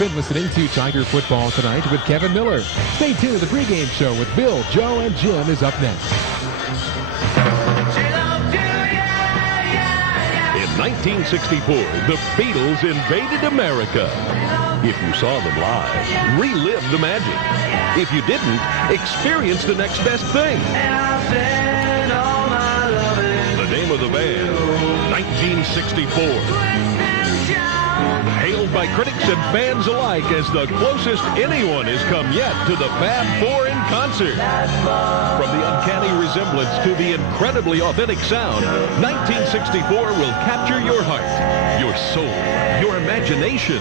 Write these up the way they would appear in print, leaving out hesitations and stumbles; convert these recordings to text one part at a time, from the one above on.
been listening to Tiger Football Tonight with Kevin Miller. Stay tuned. The pregame show with Bill, Joe, and Jim is up next. In 1964, the Beatles invaded America. If you saw them live, relive the magic. If you didn't, experience the next best thing. The name of the band, 1964. Hailed by critics and fans alike as the closest anyone has come yet to the Fab Four in concert. From the uncanny resemblance to the incredibly authentic sound, 1964 will capture your heart, your soul, your imagination.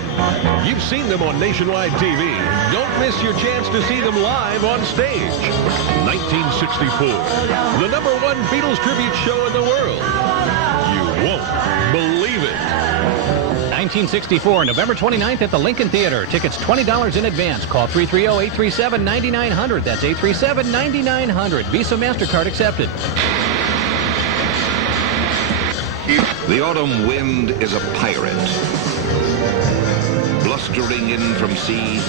You've seen them on nationwide TV. Don't miss your chance to see them live on stage. 1964, the #1 Beatles tribute show in the world. You won't believe it. 1964, November 29th at the Lincoln Theater. Tickets $20 in advance. Call 330-837-9900. That's 837-9900. Visa MasterCard accepted. The autumn wind is a pirate, blustering in from sea.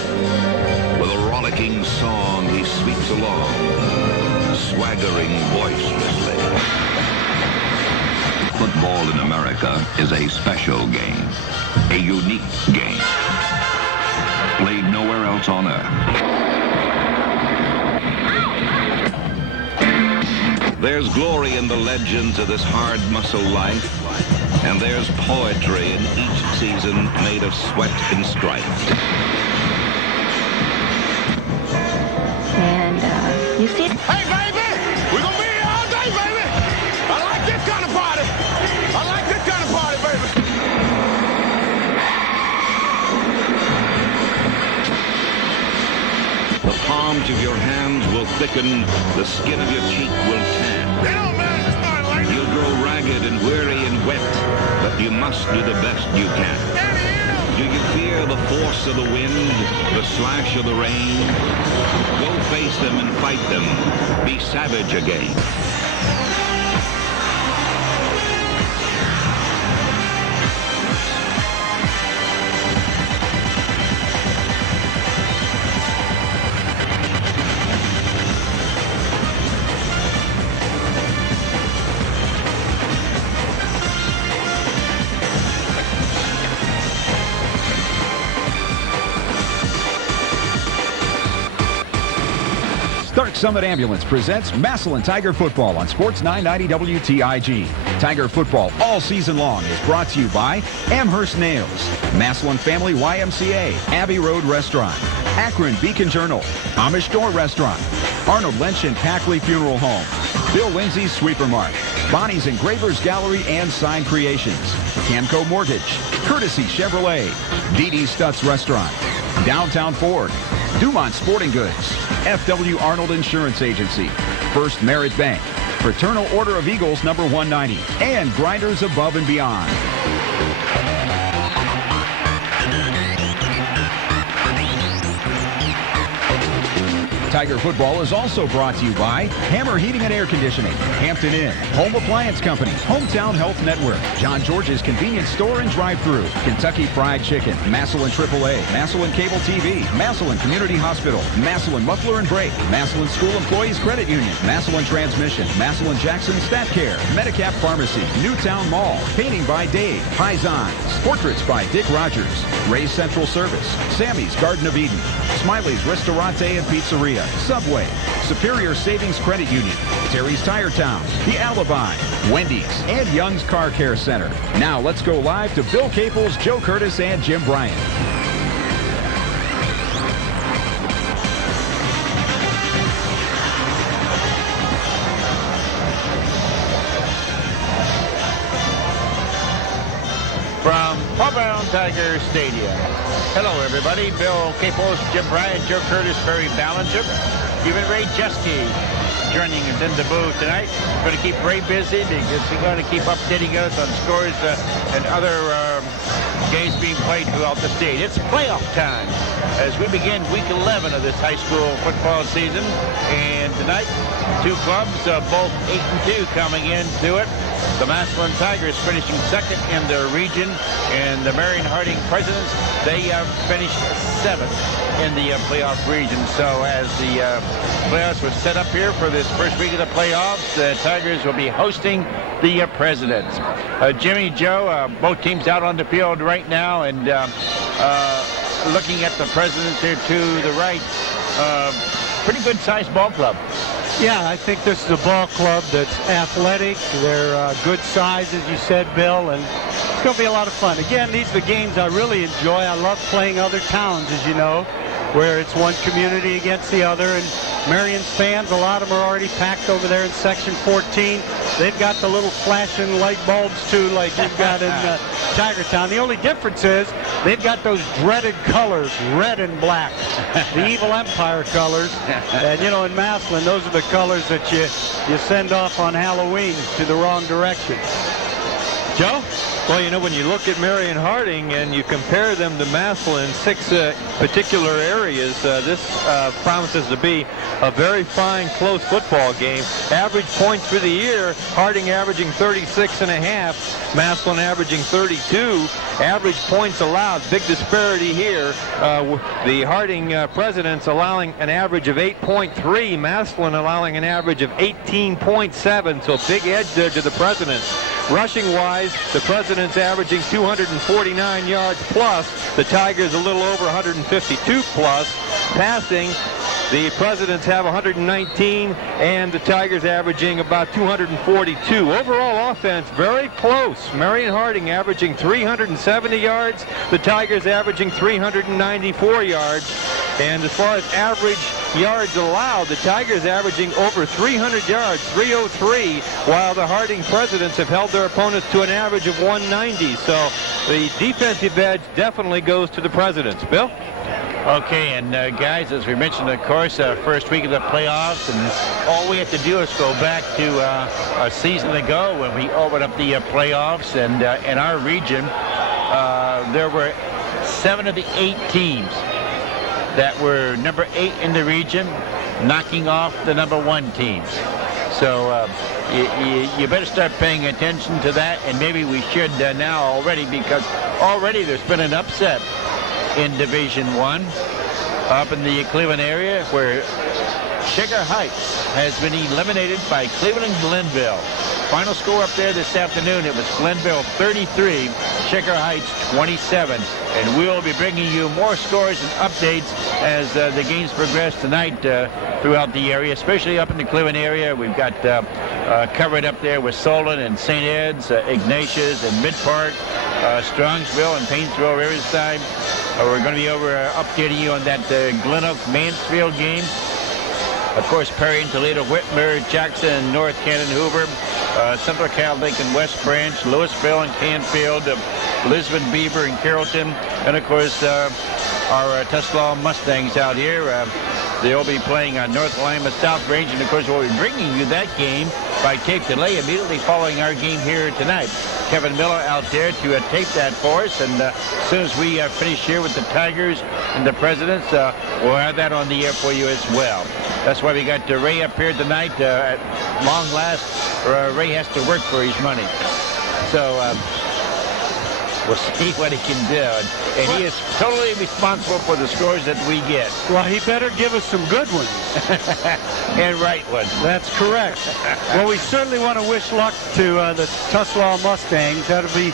With a rollicking song, he sweeps along, swaggering boisterously. Football in America is a special game, a unique game, played nowhere else on earth. There's glory in the legends of this hard muscle life, and there's poetry in each season made of sweat and strife. And, you see it? Hey, baby! We're gonna be here all day, baby! I like this kind of party! I like this kind of party, baby! The palms of your hands will thicken, the skin of your cheek will tan. You know, man, it's not like You'll grow ragged and weary and wet, but you must do the best you can. Do you fear the force of the wind, the slash of the rain? Go face them and fight them. Be savage again. Stark Summit Ambulance presents Massillon Tiger Football on Sports 990 WTIG. Tiger Football all season long is brought to you by Amherst Nails, Massillon Family YMCA, Abbey Road Restaurant, Akron Beacon Journal, Amish Door Restaurant, Arnold Lynch and Packley Funeral Home, Bill Lindsay's Sweeper Mart, Bonnie's Engravers Gallery and Sign Creations, Camco Mortgage, Courtesy Chevrolet, Dee Stutz Restaurant, Downtown Ford, Dumont Sporting Goods, F.W. Arnold Insurance Agency, First Merit Bank, Fraternal Order of Eagles number 190, and Grinders Above and Beyond. Tiger Football is also brought to you by Hammer Heating and Air Conditioning, Hampton Inn, Home Appliance Company, Hometown Health Network, John George's Convenience Store and Drive-Thru, Kentucky Fried Chicken, Massillon AAA, Massillon Cable TV, Massillon Community Hospital, Massillon Muffler and Brake, Massillon School Employees Credit Union, Massillon Transmission, Massillon Jackson Stat Care, Medicap Pharmacy, Newtown Mall, Painting by Dave, Paisan's, Portraits by Dick Rogers, Ray's Central Service, Sammy's Garden of Eden, Smiley's Ristorante and Pizzeria, Subway, Superior Savings Credit Union, Terry's Tire Town, The Alibi, Wendy's, and Young's Car Care Center. Now let's go live to Bill Caples, Joe Curtis, and Jim Bryant. From Pawbound Tiger Stadium. Hello, everybody. Bill Caples, Jim Bryant, Joe Curtis, Barry Ballinger, even Ray Jeske joining us in the booth tonight. We're going to keep Ray busy because he's going to keep updating us on scores and other games being played throughout the state. It's playoff time as we begin week 11 of this high school football season. And tonight, two clubs, both 8-2 coming into it. The Massillon Tigers finishing second in their region, and the Marion Harding Presidents, they finished seventh in the playoff region. So as the playoffs were set up here for this first week of the playoffs, the Tigers will be hosting the Presidents. Jimmy, Joe, both teams out on the field right now, and looking at the Presidents here to the right, pretty good-sized ball club. Yeah, I think this is a ball club that's athletic. They're good size, as you said, Bill, and it's going to be a lot of fun. Again, these are the games I really enjoy. I love playing other towns, as you know, where it's one community against the other. And Marion's fans, a lot of them are already packed over there in Section 14. They've got the little flashing light bulbs, too, like you've got in Tigertown. The only difference is they've got those dreaded colors, red and black, the evil empire colors. And, you know, in Massillon, those are the colors that you send off on Halloween to the wrong direction. Joe? Well, you know, when you look at Marion Harding and you compare them to Massillon in 6 particular areas, this promises to be a very fine, close football game. Average points for the year, Harding averaging 36.5, Massillon averaging 32. Average points allowed, big disparity here. The Harding Presidents allowing an average of 8.3, Massillon allowing an average of 18.7, so big edge there to the Presidents. Rushing-wise, the Presidents averaging 249 yards plus. The Tigers a little over 152 plus. Passing, the Presidents have 119, and the Tigers averaging about 242. Overall offense, very close. Marion Harding averaging 370 yards. The Tigers averaging 394 yards. And as far as average yards allowed, the Tigers averaging over 300 yards, 303, while the Harding Presidents have held their opponents to an average of 190. So the defensive edge definitely goes to the Presidents. Bill? Okay, and guys, as we mentioned, of course, first week of the playoffs, and all we have to do is go back to a season ago when we opened up the playoffs, and in our region, there were 7 of the 8 teams that were number 8 in the region, knocking off the number 1 teams. So you better start paying attention to that, and maybe we should now already, because already there's been an upset in Division 1 up in the Cleveland area, where Sugar Heights has been eliminated by Cleveland Glenville. Final score up there this afternoon, it was Glenville 33, Sugar Heights 27. And we'll be bringing you more scores and updates as the games progress tonight throughout the area, especially up in the Cleveland area. We've got covered up there with Solon and St. Ed's, Ignatius and Mid-Park, Strongsville and Painesville, Riverside. We're going to be over updating you on that Glen Oak Mansfield game. Of course, Perry and Toledo, Whitmer, Jackson, North Canton, Hoover, Central Cal, Lincoln, West Branch, Louisville and Canfield, Lisbon, Beaver, and Carrollton, and of course our Tuslaw Mustangs out here. They'll be playing on North Lima, South Range, and of course we'll be bringing you that game by tape delay immediately following our game here tonight. Kevin Miller out there to tape that for us, and as soon as we finish here with the Tigers and the Presidents, we'll have that on the air for you as well. That's why we got Ray up here tonight. At long last, Ray has to work for his money. So we'll see what he can do. And he is totally responsible for the scores that we get. Well, he better give us some good ones. And right ones. That's correct. Well, we certainly want to wish luck to the Tuslaw Mustangs. That'll be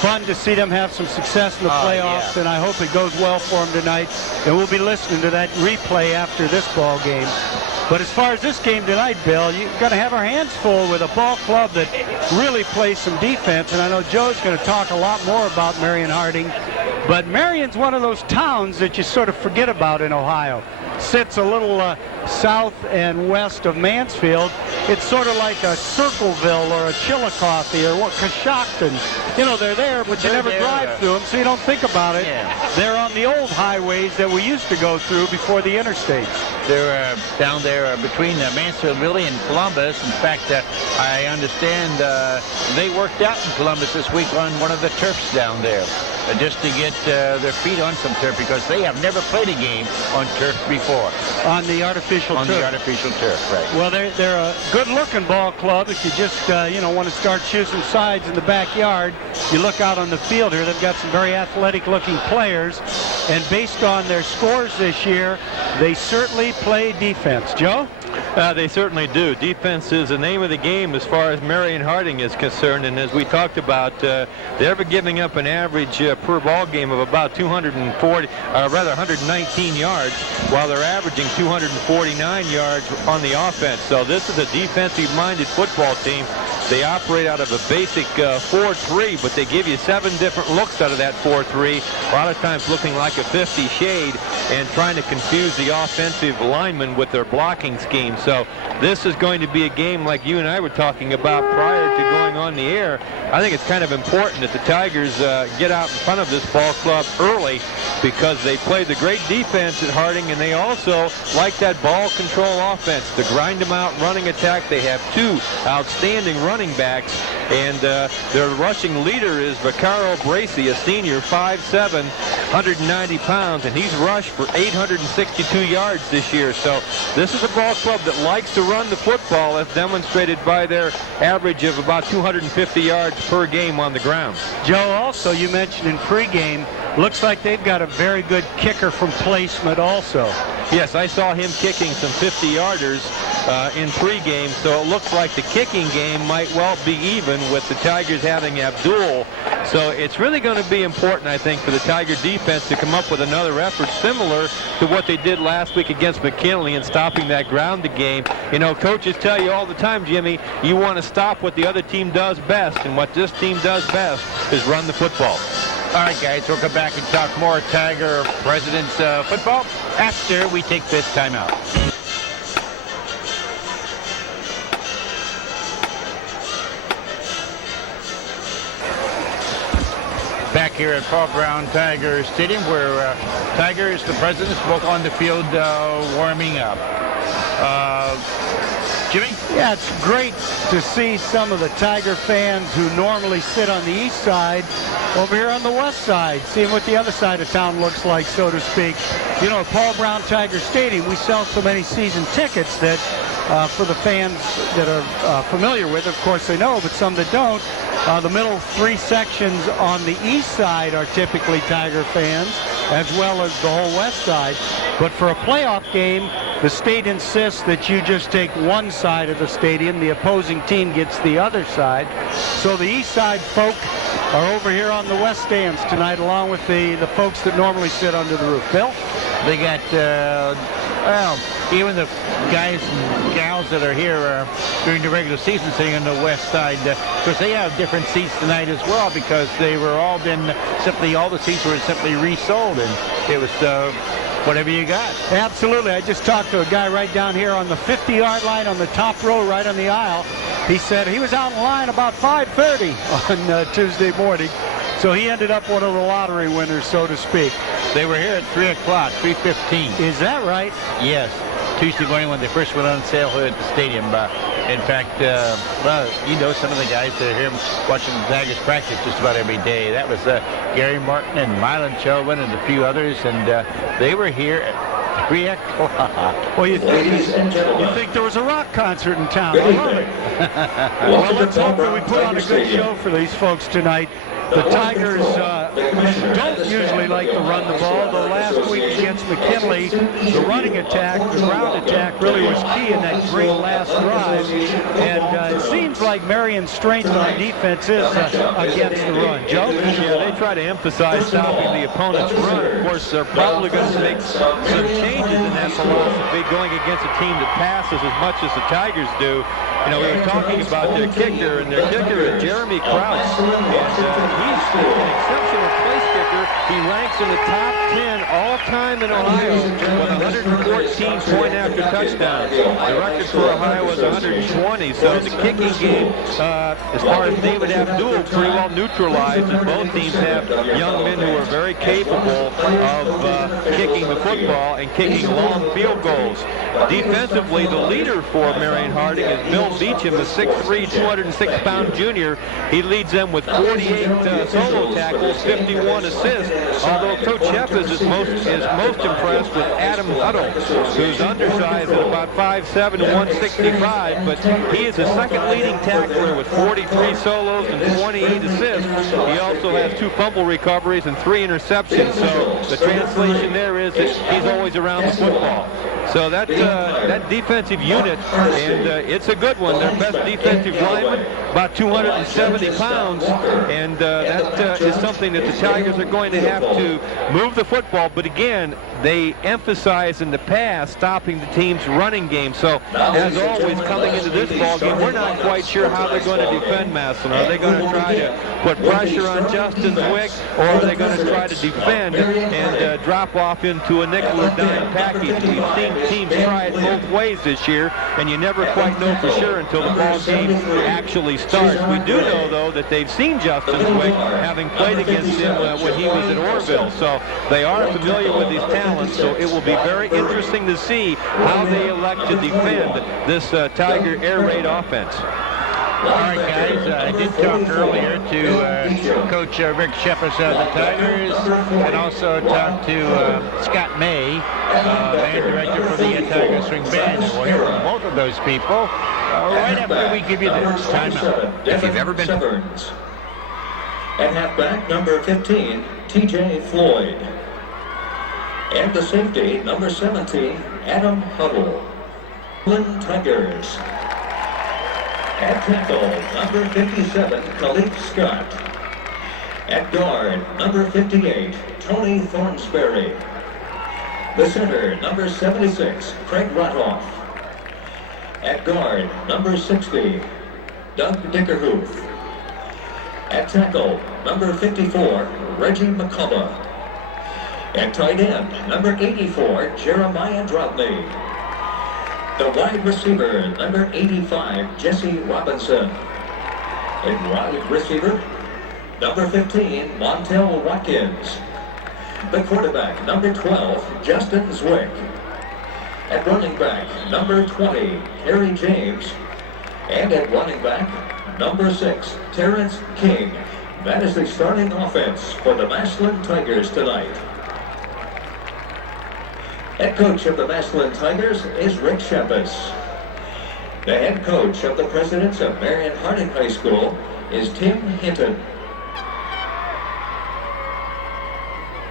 fun to see them have some success in the playoffs, and I hope it goes well for them tonight. And we'll be listening to that replay after this ball game. But as far as this game tonight, Bill, you're going to have our hands full with a ball club that really plays some defense. And I know Joe's going to talk a lot more about Marion Harding. But Marion's one of those towns that you sort of forget about in Ohio. Sits a little south and west of Mansfield. It's sort of like a Circleville or a Chillicothe or Coshocton. You know, they're there, but you never drive through them, so you don't think about it. Yeah. They're on the old highways that we used to go through before the interstates. They're down there between Mansfield and Columbus. In fact, I understand they worked out in Columbus this week on one of the turfs down there. Just to get their feet on some turf, because they have never played a game on turf before. On the artificial turf. On the artificial turf, right. Well, they're a good-looking ball club. If you just, want to start choosing sides in the backyard, you look out on the field here. They've got some very athletic-looking players. And based on their scores this year, they certainly play defense. Joe? They certainly do. Defense is the name of the game as far as Marion Harding is concerned, and as we talked about, they're giving up an average per ball game of about 119 yards, while they're averaging 249 yards on the offense. So this is a defensive-minded football team. They operate out of a basic 4-3, but they give you 7 different looks out of that 4-3, a lot of times looking like a 50 shade and trying to confuse the offensive linemen with their blocking scheme. So this is going to be a game like you and I were talking about prior to going on the air. I think it's kind of important that the Tigers get out in front of this ball club early, because they play the great defense at Harding, and they also like that ball control offense to grind them out running attack. They have 2 outstanding running backs, and their rushing leader is Vaccaro Bracey, a senior, 5'7", 190 pounds, and he's rushed for 862 yards this year. So this is a ball club that likes to run the football, as demonstrated by their average of about 250 yards per game on the ground. Joe, also, you mentioned in pregame, looks like they've got a very good kicker from placement also. Yes, I saw him kicking some 50-yarders in pregame, so it looks like the kicking game might well be even with the Tigers having Abdul. So it's really going to be important, I think, for the Tiger defense to come up with another effort similar to what they did last week against McKinley and stopping that grounded game. You know, coaches tell you all the time, Jimmy, you want to stop what the other team does best, and what this team does best is run the football. All right, guys, we'll come back and talk more Tiger President's football after we take this timeout. Back here at Paul Brown Tiger Stadium, where Tigers, the Presidents, both on the field warming up. Jimmy? Yeah, it's great to see some of the Tiger fans who normally sit on the east side over here on the west side, seeing what the other side of town looks like, so to speak. You know, at Paul Brown Tiger Stadium, we sell so many season tickets that for the fans that are familiar with, of course they know, but some that don't, the middle 3 sections on the east side are typically Tiger fans, as well as the whole west side. But for a playoff game, the state insists that you just take one side of the stadium. The opposing team gets the other side. So the east side folk are over here on the west stands tonight, along with the folks that normally sit under the roof. Bill? They got, even the guys and gals that are here during the regular season sitting on the west side, because they have different seats tonight as well, because they were all all the seats were simply resold, and it was whatever you got. Absolutely. I just talked to a guy right down here on the 50-yard line on the top row right on the aisle. He said he was out in line about 5:30 on Tuesday morning. So he ended up one of the lottery winners, so to speak. They were here at 3 o'clock, 3:15. Is that right? Yes. Tuesday morning when they first went on sale here at the stadium. In fact, some of the guys that are here watching the Tigers practice just about every day. That was Gary Martin and Mylan Chelvin and a few others, and they were here at 3 o'clock. Well, you think there was a rock concert in town. I love it. Well, let's hope that we put on a good show for these folks tonight. The Tigers don't usually like to run the ball, though last week against McKinley, the running attack, the ground attack really was key in that great last drive. And it seems like Marion's strength on defense is against the run. Joe? Yeah, they try to emphasize stopping the opponent's run. Of course, they're probably going to make some changes in that philosophy, going against a team that passes as much as the Tigers do. You know, we were talking about their kicker, and their kicker is Jeremy Krause. And he's an exceptional place kicker. He ranks in the top 10 all-time in Ohio with 114 point-after touchdowns. The record for Ohio was 120. So the kicking game, as far as David Abdul, pretty well neutralized. And both teams have young men who are very capable of kicking the football and kicking long field goals. Defensively, the leader for Marion Harding is Bill Beecham, the 6'3", 206-pound junior. He leads them with 48 solo tackles, 51 assists, although Coach Sheffers is most impressed with Adam Huddle, who's undersized at about 5'7", 165, but he is the second leading tackler with 43 solos and 28 assists. He also has 2 fumble recoveries and 3 interceptions, so the translation there is that he's always around the football. So that defensive unit, and it's a good one. Their best defensive lineman, about 270 pounds, and that is something that the Tigers are going to have to move the football. But again, they emphasize in the past stopping the team's running game. So as always, coming into this ball game, we're not quite sure how they're going to defend Massillon. Are they going to try to put pressure on Justin Zwick, or are they going to try to defend and drop off into a nickel or dime package? We've seen teams try it both ways this year, and you never quite know for sure until the ball game actually starts. We do know, though, that they've seen Justin Zwick, having played against him when he was at Orville. So they are familiar with his talents, so it will be very interesting to see how they elect to defend this Tiger air raid offense. All right, guys, I did talk earlier to Coach Rick Sheffers of the Tigers, and also talked to Scott May, band director for the Tiger String Band. We'll hear from both of those people right after we give you this timeout. If you've ever been... At halfback, number 15, T.J. Floyd. And the safety, number 17, Adam Huddle. Tigers. At tackle, number 57, Khalid Scott. At guard, number 58, Tony Thornsberry. The center, number 76, Craig Rothoff. At guard, number 60, Doug Dickerhoof. At tackle, number 54, Reggie McCullough. At tight end, number 84, Jeremiah Drobny. The wide receiver, number 85, Jesse Robinson. And wide receiver, number 15, Montel Watkins. The quarterback, number 12, Justin Zwick. At running back, number 20, Harry James. And at running back, number 6, Terrence King. That is the starting offense for the Massillon Tigers tonight. Head coach of the Massillon Tigers is Rick Sheffers. The head coach of the Presidents of Marion Harding High School is Tim Hinton.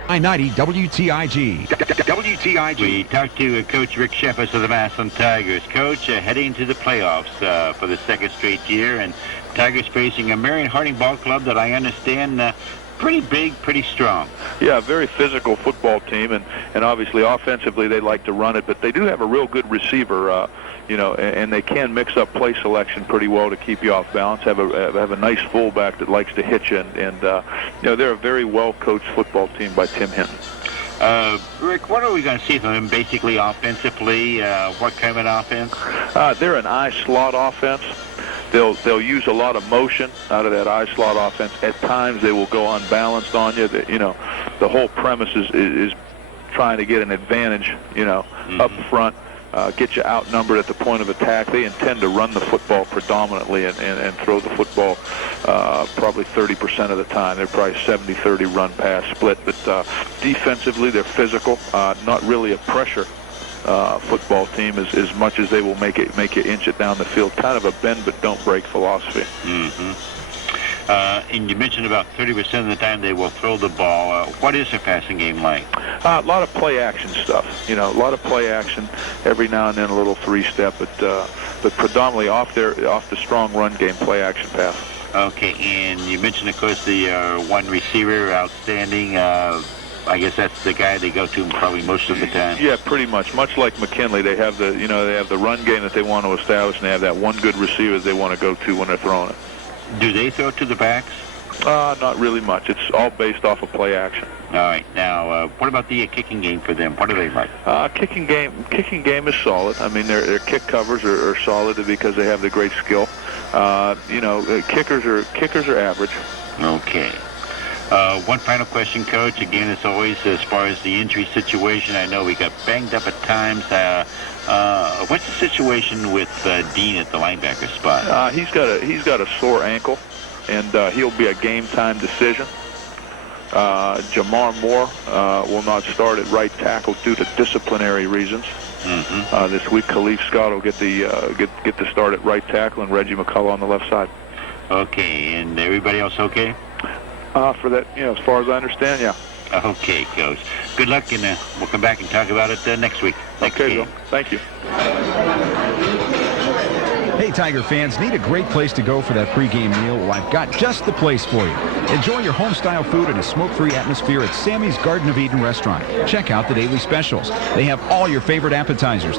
I-90 WTIG. WTIG. We talked to Coach Rick Sheffers of the Massillon Tigers. Coach, heading to the playoffs for the second straight year, and Tigers facing a Marion Harding ball club that I understand pretty big, pretty strong. Yeah, very physical football team, and obviously offensively they like to run it, but they do have a real good receiver, and they can mix up play selection pretty well to keep you off balance. Have a nice fullback that likes to hit you, and they're a very well-coached football team by Tim Hinton. Rick, what are we going to see from them basically offensively? What kind of an offense? They're an I-slot offense. They'll use a lot of motion out of that I-slot offense. At times they will go unbalanced on you. The whole premise is trying to get an advantage, up front, get you outnumbered at the point of attack. They intend to run the football predominantly and throw the football probably 30% of the time. They're probably 70-30 run-pass split. But defensively, they're physical, not really a pressure football team as much as they will make you inch it down the field. Kind of a bend but don't break philosophy. And you mentioned about 30% of the time they will throw the ball. What is their passing game like? A lot of play action stuff. A lot of play action. Every now and then a little three-step, but predominantly off the strong run game, play action pass. Okay, and you mentioned, of course, the one receiver, outstanding. I guess that's the guy they go to probably most of the time. Yeah, pretty much. Much like McKinley, they have the run game that they want to establish, and they have that one good receiver that they want to go to when they're throwing it. Do they throw to the backs? Not really much. It's all based off of play action. All right. Now, what about the kicking game for them? What do they like? Kicking game is solid. I mean, their kick covers are solid because they have the great skill. Kickers are average. Okay. One final question, Coach. Again, as always, as far as the injury situation, I know we got banged up at times. What's the situation with Dean at the linebacker spot? He's got a sore ankle, and he'll be a game-time decision. Jamar Moore will not start at right tackle due to disciplinary reasons. Mm-hmm. This week, Khalif Scott will get the start at right tackle, and Reggie McCullough on the left side. Okay, and everybody else okay? For that, as far as I understand, yeah. Okay, Coach. Good luck, and we'll come back and talk about it next week. Okay, Bill. Thank you. Hey, Tiger fans, need a great place to go for that pregame meal? Well, I've got just the place for you. Enjoy your home-style food in a smoke-free atmosphere at Sammy's Garden of Eden restaurant. Check out the daily specials. They have all your favorite appetizers.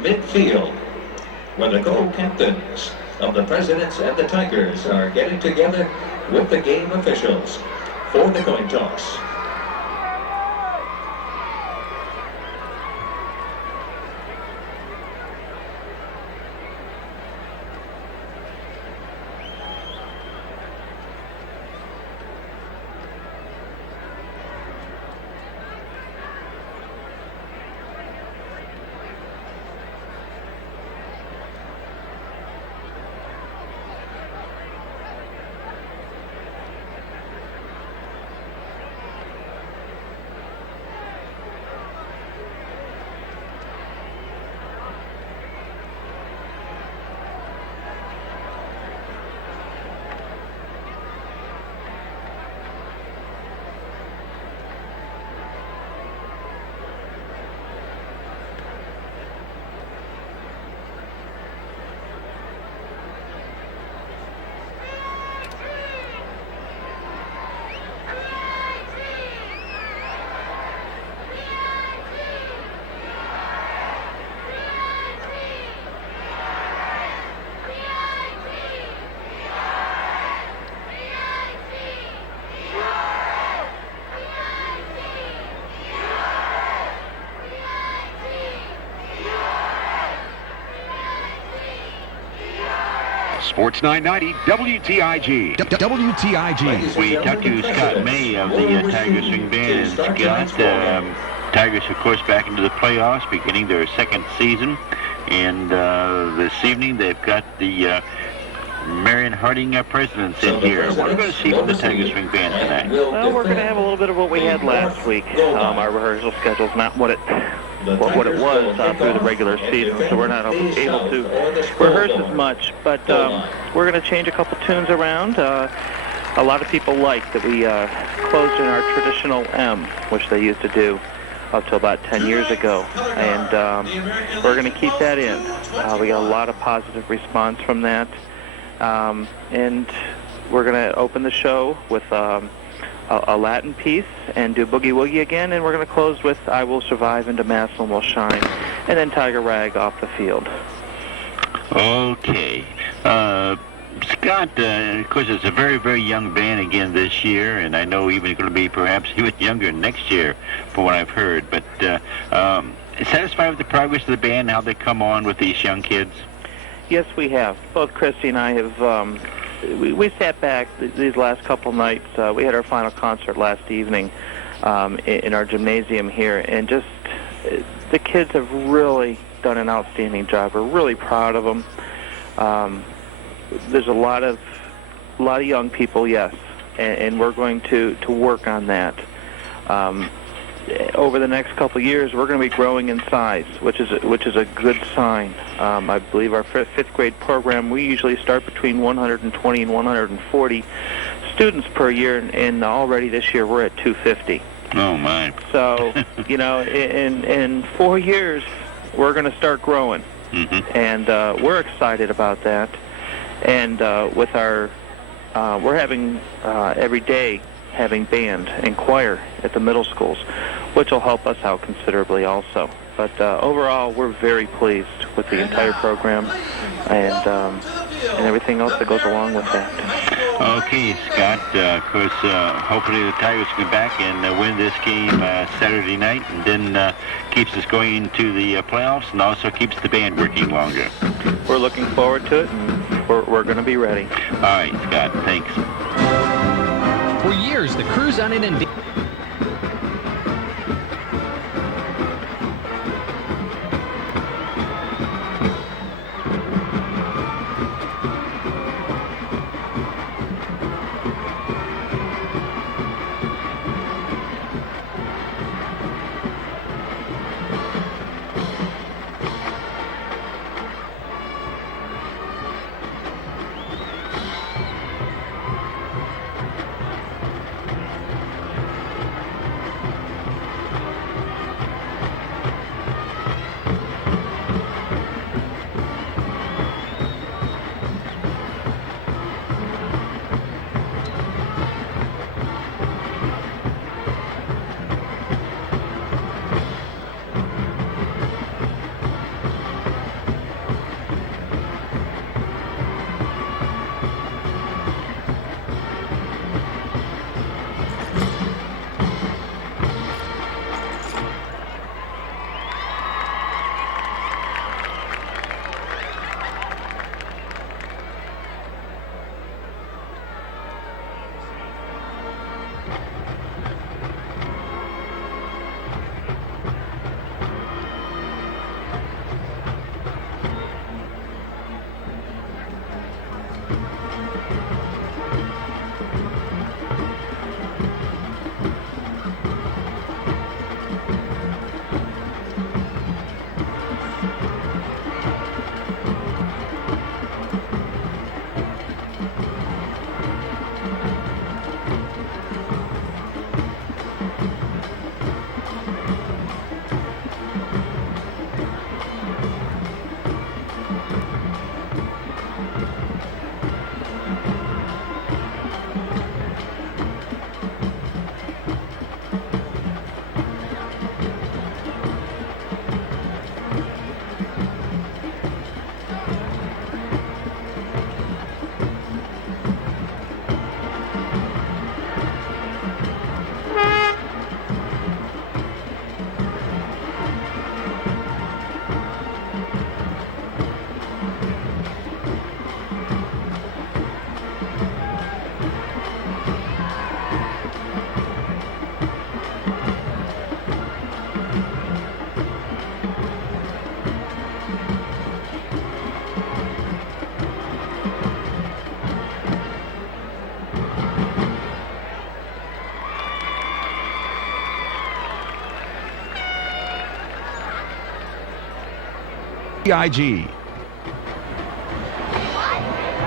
Midfield, where the co-captains of the Presidents and the Tigers are getting together with the game officials for the coin toss. Sports 990 WTIG. WTIG. We talked to Scott May of the Tigers Swing Band. And Scott, Tigers, of course, back into the playoffs, beginning their second season. And this evening, they've got the Marion Harding presidents in here. What are we going to see from the Tigers Swing Band tonight? Well, we're going to have a little bit of what we had last week. Our rehearsal schedule's not what it was through the regular season, so we're not able to rehearse as much. But we're going to change a couple tunes around. A lot of people like that we closed in our traditional M, which they used to do up till about 10 years ago, and we're going to keep that in. We got a lot of positive response from that, and we're going to open the show with a Latin piece and do Boogie Woogie again, and we're going to close with I Will Survive into Massillon Will Shine, and then Tiger Rag off the field. Okay. Scott, of course, it's a very, very young band again this year, and I know even going to be perhaps even younger next year, from what I've heard. But satisfied with the progress of the band, how they come on with these young kids? Yes, we have. Both Christy and I have. We sat back these last couple nights. We had our final concert last evening in our gymnasium here, and just the kids have really done an outstanding job. We're really proud of them. There's a lot of young people, yes, and we're going to work on that. Over the next couple of years, we're going to be growing in size, which is a good sign. I believe our fifth grade program, we usually start between 120 and 140 students per year, and already this year we're at 250. Oh, my. So, you know, in 4 years, we're going to start growing. Mm-hmm. And we're excited about that. And with our, we're having every day having band and choir at the middle schools, which will help us out considerably also. But overall, we're very pleased with the entire program and everything else that goes along with that. Okay, Scott. Of course, hopefully the Tigers can get back and win this game Saturday night, and then keeps us going into the playoffs, and also keeps the band working longer. We're looking forward to it, and we're going to be ready. All right, Scott. Thanks. For years, the crews on it and TIG.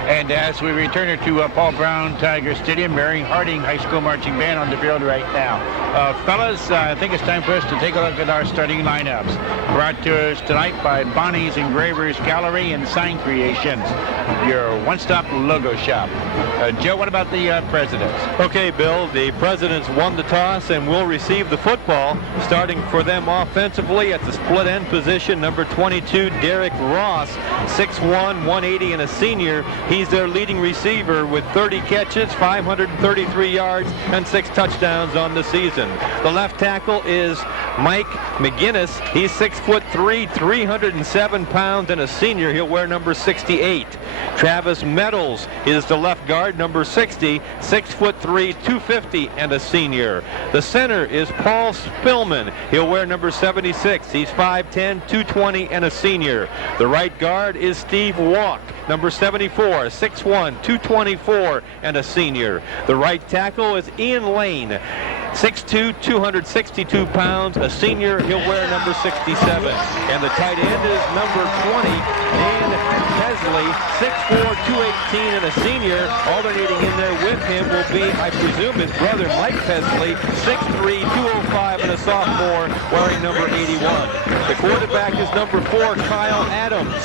And as we return to Paul Brown Tiger Stadium, Marion Harding High School Marching Band on the field right now. Fellas, I think it's time for us to take a look at our starting lineups. Brought to us tonight by Bonnie's Engravers Gallery and Sign Creations, your one-stop logo shop. Joe, what about the Presidents? Okay, Bill, the Presidents won the toss and will receive the football. Starting for them offensively at the split end position, number 22, Derek Ross, 6'1", 180, and a senior. He's their leading receiver with 30 catches, 533 yards, and 6 touchdowns on the season. The left tackle is Mike McGinnis. He's 6'3", 307 pounds, and a senior. He'll wear number 68. Travis Meadows is the left guard, number 60, 6'3", 250, and a senior. The center is Paul Spillman. He'll wear number 76. He's 5'10", 220, and a senior. The right guard is Steve Walk. number 74, 6'1", 224, and a senior. The right tackle is Ian Lane, 6'2", 262 pounds, a senior. He'll wear number 67. And the tight end is number 20, Dan Kesley, 6'4", 218, and a senior. Alternating in there with him will be, I presume, his brother Mike Kesley, 6'3", 205, and a sophomore, wearing number 81. The quarterback is number 4, Kyle Adams.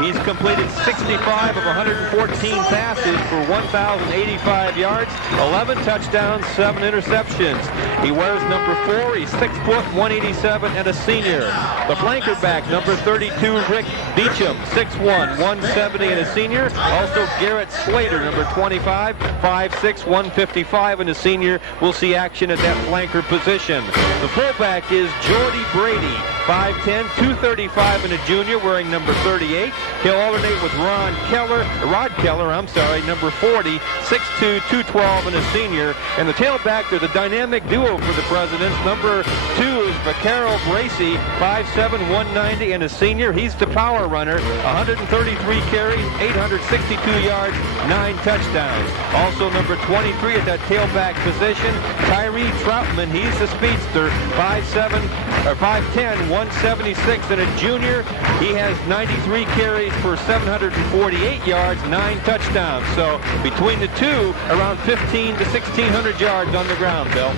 He's completed 65 of 114 passes for 1,085 yards, 11 touchdowns, 7 interceptions. He wears number 4. He's 6 foot, 187, and a senior. The flanker back, number 32, Rick Beecham, 6'1", 170, and a senior. Also Garrett Slater, number 25, 5'6", 155, and a senior. We'll see action at that flanker position. The fullback is Jordy Brady, 5'10", 235, and a junior, wearing number 38. He'll alternate with Rod Keller, number 40, 6'2", 212, and a senior. And the tailback, they're the dynamic duo for the Presidents. Number 2 is Vaquero Bracey, 5'7", 190, and a senior. He's the power runner, 133 carries, 862 yards, 9 touchdowns. Also number 23 at that tailback position, Tyree Troutman. He's the speedster, 5'10", 176, and a junior. He has 93 carries for 748 yards, 9 touchdowns. So between the two, around 15 to 1,600 yards on the ground, Bill.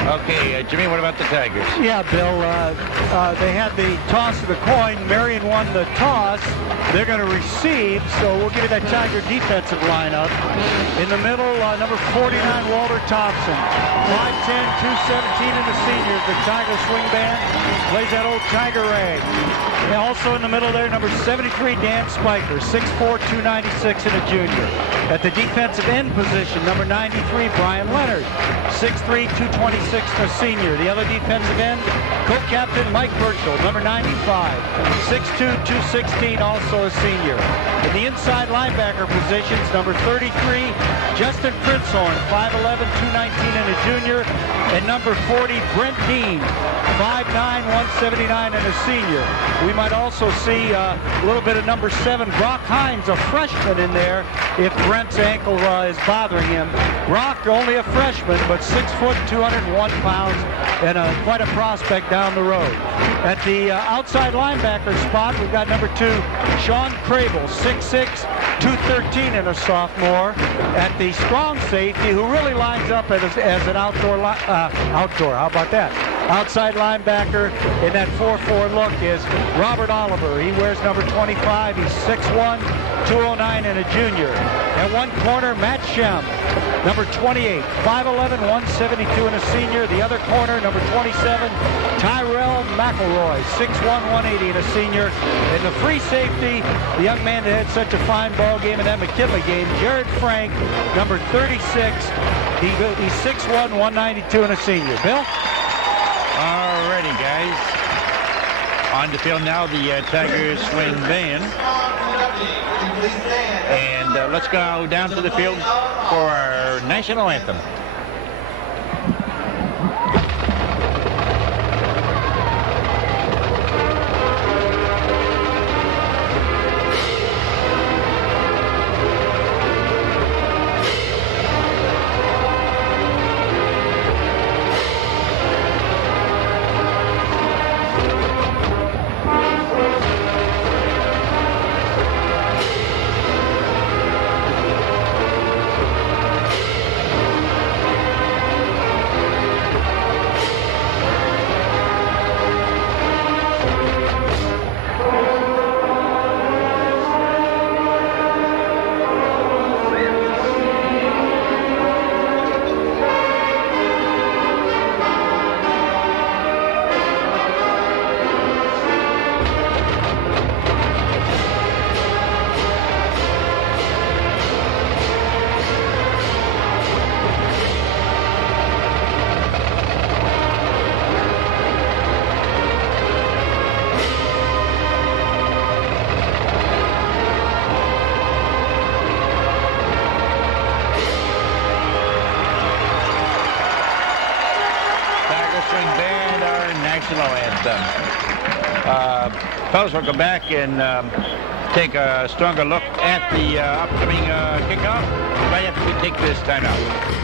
Okay, Jimmy, what about the Tigers? Yeah, Bill, they had the toss of the coin. Marion won the toss. They're going to receive, so we'll give you that Tiger defensive lineup. In the middle, number 49, Walter Thompson. 5'10", 217 in the seniors. The Tiger swing band plays that old Tiger rag. And also in the middle there, number 73, Dan Spiker. 6'4", 296 in a junior. At the defensive end position, number 93, Brian Leonard. 6'3", 226 for senior. The other defensive end, co-captain Mike Burchell, number 95. 6'2", 216, also a senior. In the inside linebacker positions, number 33, Justin Prinzhorn, 5'11", 219 and a junior. And number 40, Brent Dean, 5'9", 179 and a senior. We might also see a little bit of number 7, Brock Hines, a freshman in there, if Brent's ankle is bothering him. Brock, only a freshman, but 6 foot, 201 pounds, and quite a prospect down the road. At the outside linebacker spot, we've got number 2, Sean Crable, 6'6", 213 and a sophomore. At the strong safety, who really lines up as an outside linebacker in that 4-4 look is Robert Oliver. He wears number 25. He's 6'1", 209 and a junior. At one corner, Matt Shem, number 28, 5'11", 172 and a senior. The other corner, number 27, Tyrell McElroy, 6'1", 180 and a senior. In the free safety, the young man that had such a fine ball game in that McKinley game, Jared Frank, number 36. He's 6'1", 192 and a senior. Bill? Alrighty, guys. On the field now, the Tigers swing band. And let's go down to the field for our national anthem. Fellas, we'll go back and take a stronger look at the upcoming kickoff right after we take this timeout.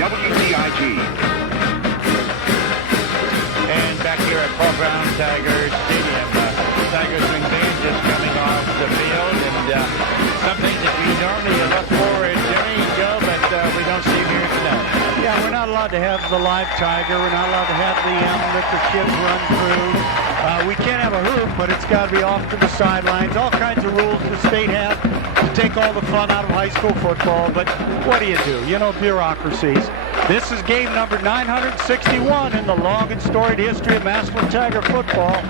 WTIG. And back here at Paul Brown Tigers Stadium, Tigers swing band just coming off the field, and something that we normally look forward doing, Joe, but we don't see here tonight. Yeah, we're not allowed to have the live Tiger. We're not allowed to have the that the kids run through. We can't have a hoop, but it's got to be off to the sidelines. All kinds of rules the state has to take all the fun out of high school football, but what do? You know, bureaucracies. This is game number 961 in the long and storied history of Massillon Tiger football.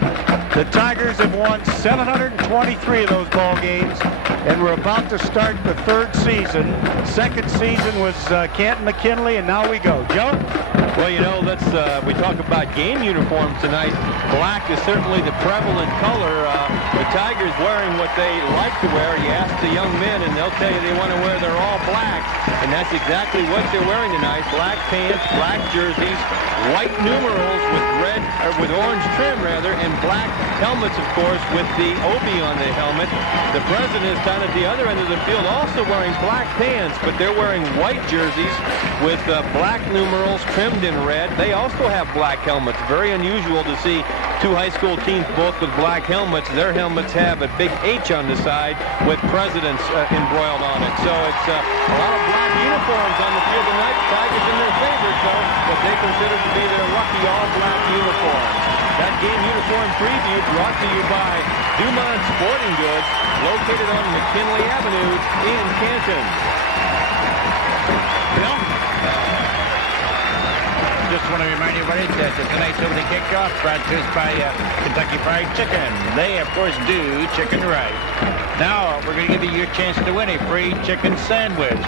The Tigers have won 723 of those ball games, and we're about to start the third season. Second season was Canton McKinley, and now we go. Joe? Well, you know, we talk about game uniforms tonight. Black is certainly the prevalent color. The Tigers wearing what they like to wear. You ask the young men, and they'll tell you they want to wear their all black, and that's exactly what they're wearing tonight. Black pants, black jerseys, white numerals with orange trim rather, and black helmets, of course, with the Obi on the helmet. The president is down at the other end of the field also wearing black pants, but they're wearing white jerseys with black numerals trimmed in red. They also have black helmets. Very unusual to see two high school teams both with black helmets. Their helmets have a big H on the side with presidents embroiled on it. So it's a lot of black uniforms on the field tonight. The Tigers in their favor, so what they consider to be their lucky all-black uniforms. That game uniform preview brought to you by Dumont Sporting Goods, located on McKinley Avenue in Canton. Bill? Just want to remind everybody that tonight's opening kickoff brought to us by Kentucky Fried Chicken. They, of course, do chicken right. Now, we're going to give you your chance to win a free chicken sandwich.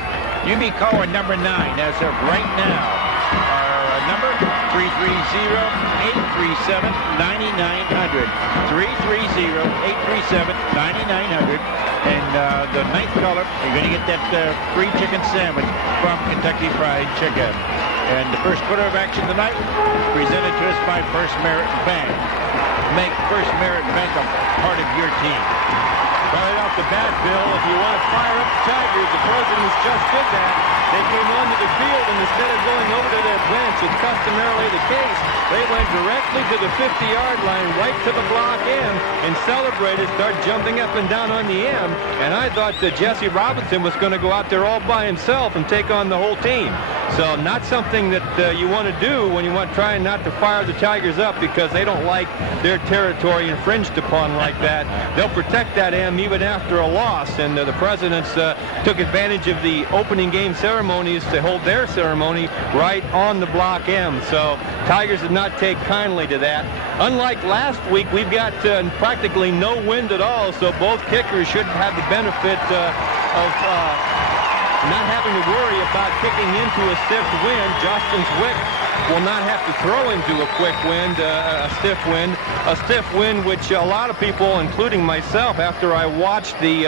You be calling number 9 as of right now. Our number, 330-837-9900. 330-837-9900. And the 9th caller, you're going to get that free chicken sandwich from Kentucky Fried Chicken. And the first quarter of action tonight, presented to us by First Merit Bank. Make First Merit Bank a part of your team. Right off the bat, Bill, if you want to fire up the Tigers, the Presidents just did that. They came onto the field, and instead of going over to their bench, as customarily the case, they went directly to the 50-yard line, right to the block M, and celebrated, start jumping up and down on the M. And I thought that Jesse Robinson was going to go out there all by himself and take on the whole team. So not something that you want to do when you want trying not to fire the Tigers up, because they don't like their territory infringed upon like that. They'll protect that M even after a loss, and the Presidents took advantage of the opening game ceremonies to hold their ceremony right on the block M. So Tigers did not take kindly to that. Unlike last week, we've got practically no wind at all, so both kickers should have the benefit of not having to worry about kicking into a stiff wind. Justin Zwick will not have to throw into a quick wind, a stiff wind, which a lot of people, including myself, after I watched the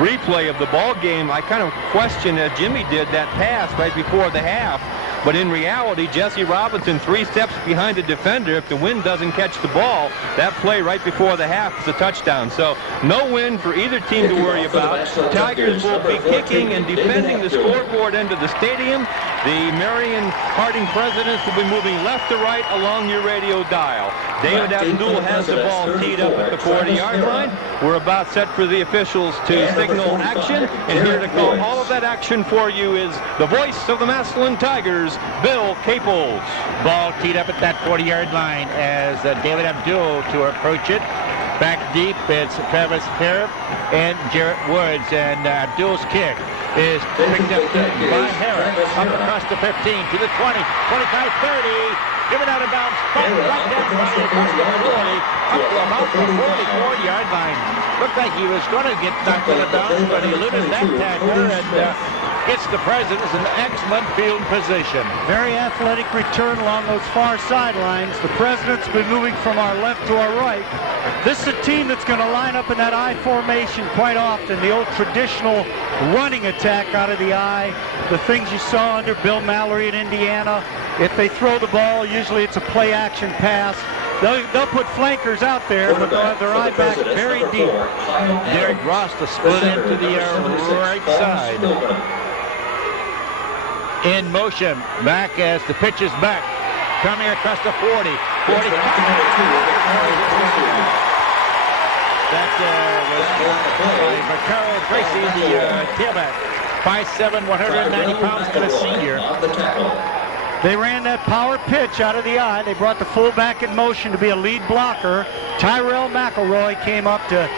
replay of the ball game, I kind of questioned Jimmy did that pass right before the half. But in reality, Jesse Robinson 3 steps behind the defender. If the wind doesn't catch the ball, that play right before the half is a touchdown. So no wind for either team to worry about. Tigers will be kicking and defending the scoreboard end of the stadium. The Marion Harding Presidents will be moving left to right along your radio dial. David Abdul has the ball teed up at the 40-yard line. We're about set for the officials to signal action. And here to call all of that action for you is the voice of the Massillon Tigers, Bill Caples. Ball teed up at that 40-yard line as David Abdul to approach it. Back deep, it's Travis Harrop and Jarrett Woods, and Abdul's kick is picked up by Harrop up across the 15 to the 20, 25, 30, given out of bounds, right down across the 40, up to about the 44-yard line. Looked like he was going to get knocked out of bounds, but he eluded that tackler and gets the Presidents in excellent field position. Very athletic return along those far sidelines. The Presidents have been moving from our left to our right. This is a team that's going to line up in that I formation quite often, the old traditional running attack out of the I, the things you saw under Bill Mallory in Indiana. If they throw the ball, usually it's a play-action pass. They'll put flankers out there, but they'll have their eye back very deep. Derek Ross to split into the right side. In motion, back as the pitch is back. Coming across the 40. 40. That was Vaccaro Tracy, the tailback. 5'7", 190 pounds to the senior. They ran that power pitch out of the eye. They brought the fullback in motion to be a lead blocker. Tyrell McElroy came up to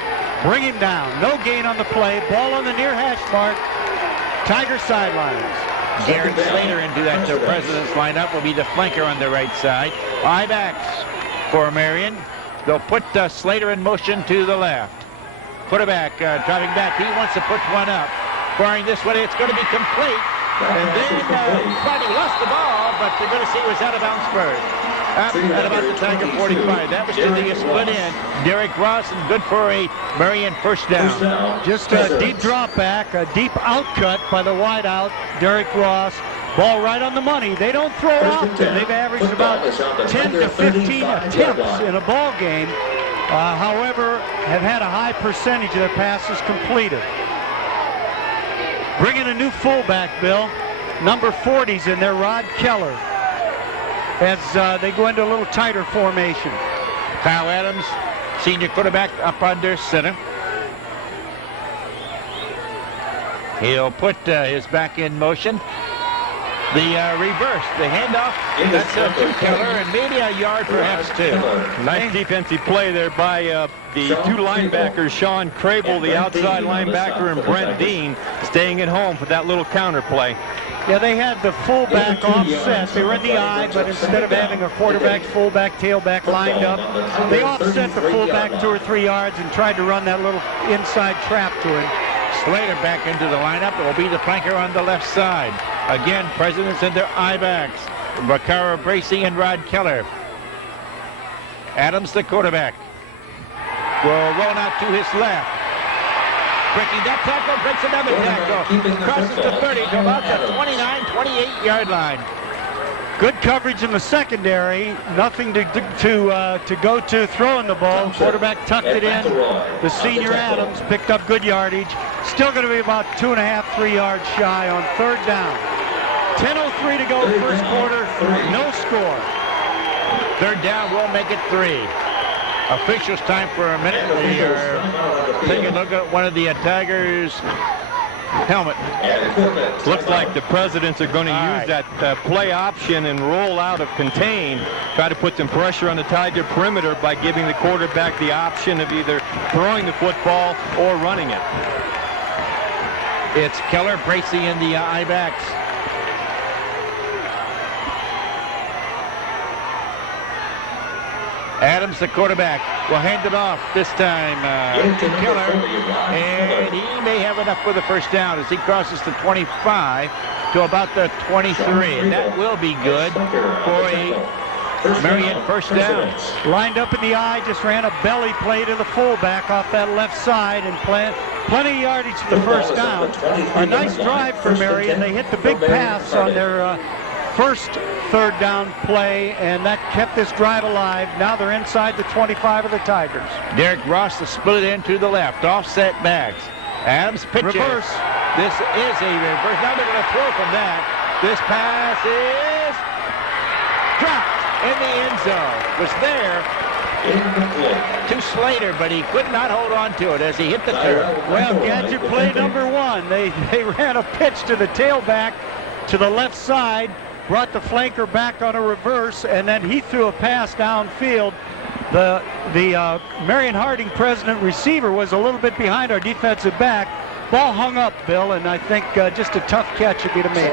bring him down. No gain on the play. Ball on the near hash mark. Tiger sidelines. Garrett Slater into that President's lineup will be the flanker on the right side. I backs for Marion. They'll put Slater in motion to the left. Quarterback driving back. He wants to put one up. Firing this way. It's going to be complete. And then Friday lost the ball, but they're going to see it was out of bounds first. At about the Tiger 45. That was to the split in. Derek Ross, and good for a Marion first down. Just a deep drop back, a deep outcut by the wideout, Derek Ross. Ball right on the money. They don't throw often. They've averaged about 10 to 15 attempts in a ball game. however, have had a high percentage of their passes completed. Bringing a new fullback, Bill. Number 40's in there, Rod Keller, as they go into a little tighter formation. Kyle Adams, senior quarterback, up under center. He'll put his back in motion. The reverse, the handoff, that's to Keller, and maybe a yard, perhaps two. Nice defensive play there by the two linebackers, Sean Crable, the outside linebacker, and Brent Dean, staying at home for that little counter play. Yeah, they had the fullback offset. They were in the I, but instead of having a quarterback, fullback, tailback lined up, they offset the fullback 2 or 3 yards and tried to run that little inside trap to him. Slater back into the lineup. It will be the flanker on the left side. Again, Presidents in their I-backs. Vaccaro, Bracey, and Rod Keller. Adams, the quarterback, will roll out to his left. Breaking that tackle, breaks another tackle. Crosses the 30 to about the 29, 28-yard line. Good coverage in the secondary. Nothing to go to throwing the ball. Quarterback tucked it in. The senior Adams picked up good yardage. Still going to be about 2.5, 3 yards shy on third down. 10:03 to go first quarter. No score. Third down will make it 3. Officials time for a minute. They are taking a look at one of the Tigers' helmet. Looks like the Presidents are going to use that play option and roll out of contain. Try to put some pressure on the Tiger perimeter by giving the quarterback the option of either throwing the football or running it. It's Keller, Bracey in the I-backs. Adams, the quarterback, will hand it off this time to Keller, and he may have enough for the first down as he crosses the 25 to about the 23, and that will be good for a Marion first down. Lined up in the I, just ran a belly play to the fullback off that left side and plenty of yardage for the first down. A nice drive for Marion. They hit the big pass on their first third down play, and that kept this drive alive. Now they're inside the 25 of the Tigers. Derek Ross to split it in to the left. Offset backs. Adams pitches. Reverse. This is a reverse. Now they're going to throw from that. This pass is dropped in the end zone. Was there to Slater, but he could not hold on to it as he hit the turf. Well, gadget play number 1. They ran a pitch to the tailback to the left side, brought the flanker back on a reverse, and then he threw a pass downfield. The Marion Harding President receiver was a little bit behind our defensive back. Ball hung up, Bill, and I think just a tough catch would be to make.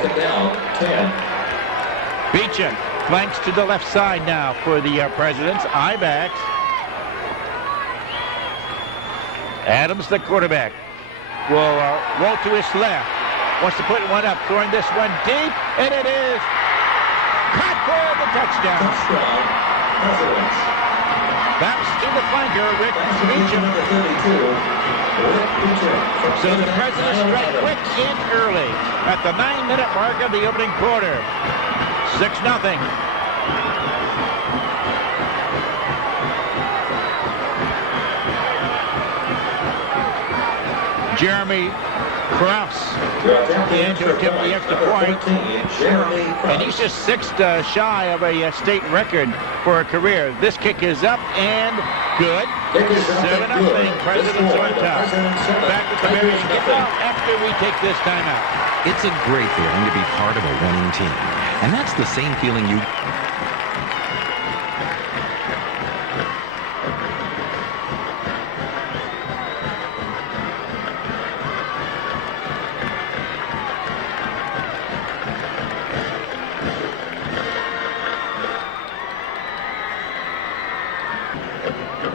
Beecham flanks to the left side now for the Presidents. I-backs. Adams, the quarterback, will roll to his left. Wants to put one up, throwing this one deep, and it is caught for the touchdown. Bounce to the flanker, Rick Beecham. So the Presidents strike quick in early at the 9-minute mark of the opening quarter. 6-0. Jeremy Krause in to attempt the extra point. And he's just 6 shy of a state record for a career. This kick is up and good. 7-0. Presidents on top. Back with the Marion kickoff after we take this timeout. It's a great feeling to be part of a winning team. And that's the same feeling you...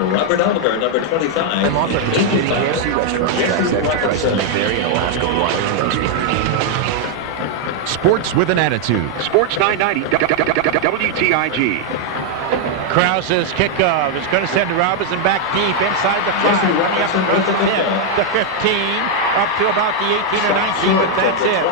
Robert Oliver, number 25. I'm off at the KFC restaurant. That's extra price on the berry and Alaska water. Sports with an attitude. Sports 990 WTIG. Krause's kickoff is going to send Robinson back deep inside the 5, running up towards the 10, the 15, up to about the 18 or 19, but that's it.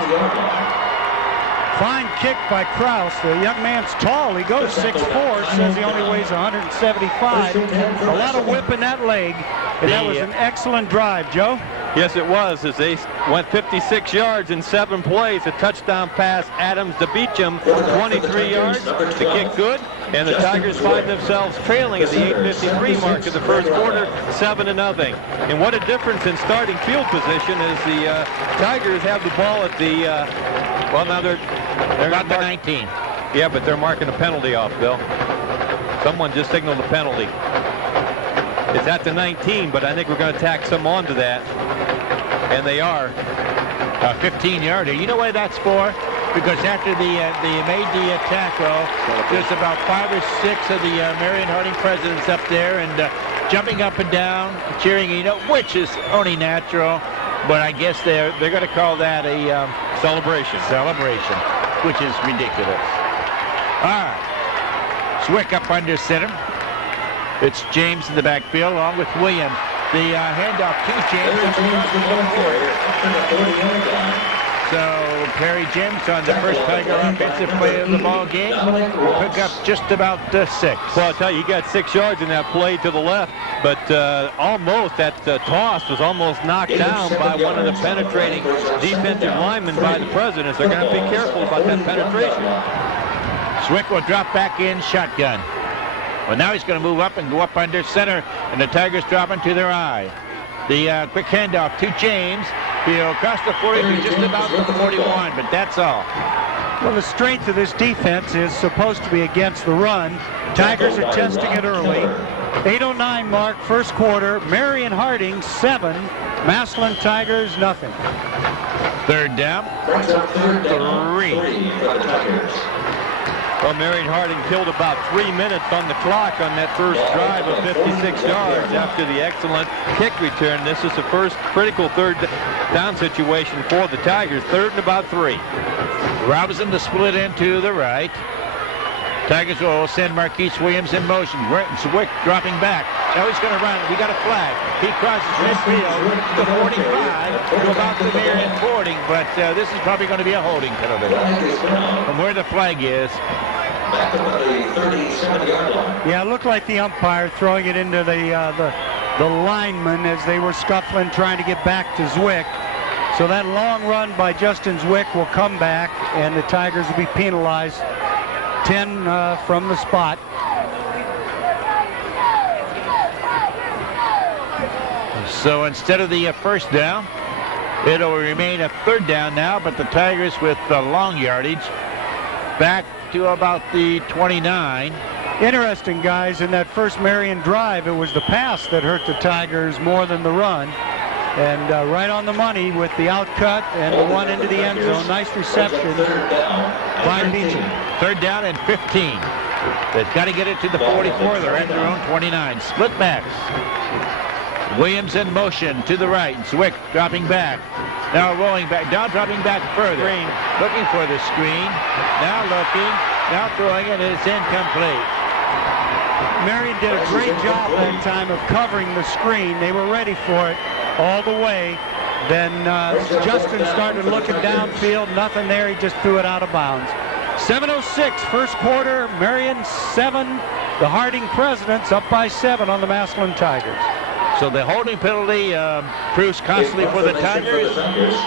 Fine kick by Kraus. The young man's tall. He goes 6'4", says he only weighs 175. A lot of whip in that leg, and that was an excellent drive, Joe. Yes, it was, as they went 56 yards in 7 plays. A touchdown pass, Adams to Beecham, 23 yards. The kick good, and the Tigers find themselves trailing at the 8:53 mark of the first quarter, 7-0. And what a difference in starting field position as the Tigers have the ball at the, well, now they're got the 19. Yeah, but they're marking a penalty off, Bill. Someone just signaled a penalty. It's at the 19, but I think we're going to tack some onto that. And they are. A 15-yarder. You know why that's for? Because after they made the tackle, there's about 5 or 6 of the Marion Harding presidents up there and jumping up and down, cheering, which is only natural. But I guess they're going to call that a celebration, which is ridiculous. All right. Zwick up under center. It's James in the backfield along with Williams. The handoff to James. So Perry James on the first Tiger offensive play of the ball game. Took up just about 6. Well, I'll tell you, he got 6 yards in that play to the left, but almost that toss was almost knocked down by one of the penetrating defensive linemen by the Presidents. They're going to be careful about that penetration. Zwick will drop back in shotgun. Well, now he's going to move up and go up under center, and the Tigers dropping to their eye. The quick handoff to James. He'll cross the 40 to just about the 41, but that's all. Well, the strength of this defense is supposed to be against the run. Tigers are testing it early. 8:09 mark, first quarter. Marion Harding, 7. Massillon Tigers, nothing. Third down. 3. Well, Marion Harding killed about 3 minutes on the clock on that first drive of 56 yards after the excellent kick return. This is the first critical third down situation for the Tigers. 3rd and about 3. Robinson to split into the right. Tigers will send Marquise Williams in motion. Zwick dropping back. Now he's going to run. We got a flag. He crosses midfield to 45 to about the Marion 40, but this is probably going to be a holding penalty from where the flag is. Yeah, it looked like the umpire throwing it into the linemen as they were scuffling, trying to get back to Zwick. So that long run by Justin Zwick will come back, and the Tigers will be penalized 10 from the spot. So instead of the first down, it'll remain a 3rd down now, but the Tigers with the long yardage back to about the 29. Interesting, guys, in that first Marion drive, it was the pass that hurt the Tigers more than the run. And right on the money with the outcut and the one into the end zone. Nice reception by Beecham. 3rd down and 15. They've got to get it to the 44. They're at their own 29. Split backs. Williams in motion to the right. Zwick dropping back. Now rolling back. Now dropping back further. Looking for the screen. Now looking. Now throwing it. It's incomplete. Marion did a great job that time of covering the screen. They were ready for it all the way. Then Justin started looking downfield. Nothing there. He just threw it out of bounds. 7:06, first quarter. Marion 7. The Harding Presidents up by 7 on the Massillon Tigers. So the holding penalty proves costly for the Tigers,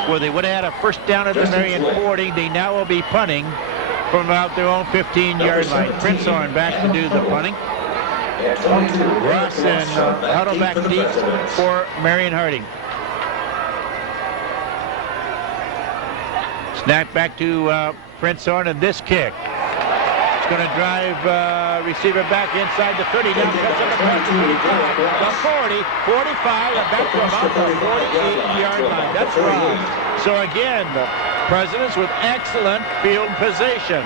where they would have had a first down at the Marion 40. They now will be punting from about their own 15-yard line. Prinzhorn back to do the punting. Ross and huddle back deep for Marion Harding. Snap back to Prinzhorn, and this kick. It's going to drive receiver back inside the 30. Now cuts it across the 40, 45, and back to about the 48-yard line. That's right. So again, the Presidents with excellent field position.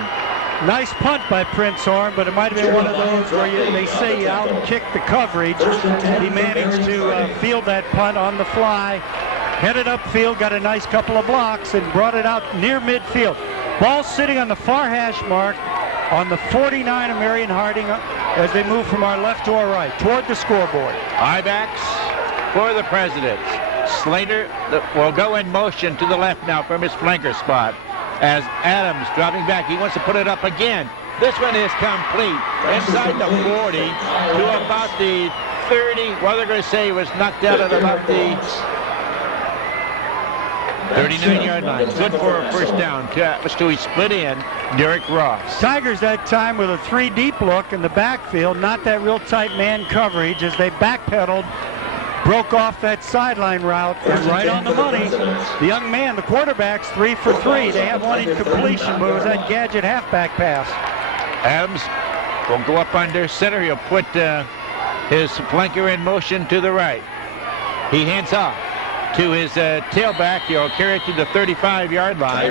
Nice punt by Prinzhorn, but it might have been one of those where they say you out-kick the coverage. He managed to field that punt on the fly, headed upfield, got a nice couple of blocks, and brought it out near midfield. Ball sitting on the far hash mark on the 49 of Marion Harding as they move from our left to our right toward the scoreboard. High backs for the Presidents. Slater will go in motion to the left now from his flanker spot. as Adams dropping back. He wants to put it up again. This one is complete. Inside the 40 to about the 30. Well, they're going to say he was knocked out at about the 39-yard line. Good for a first down. That was to he split in Derek Ross. Tigers that time with a 3 deep look in the backfield. Not that real tight man coverage as they backpedaled. Broke off that sideline route and right on the money. The young man, the quarterback's 3 for 3. They have one incompletion, but it was that gadget halfback pass. Adams will go up under center. He'll put his flanker in motion to the right. He hands off to his tailback. He'll carry it to the 35-yard line.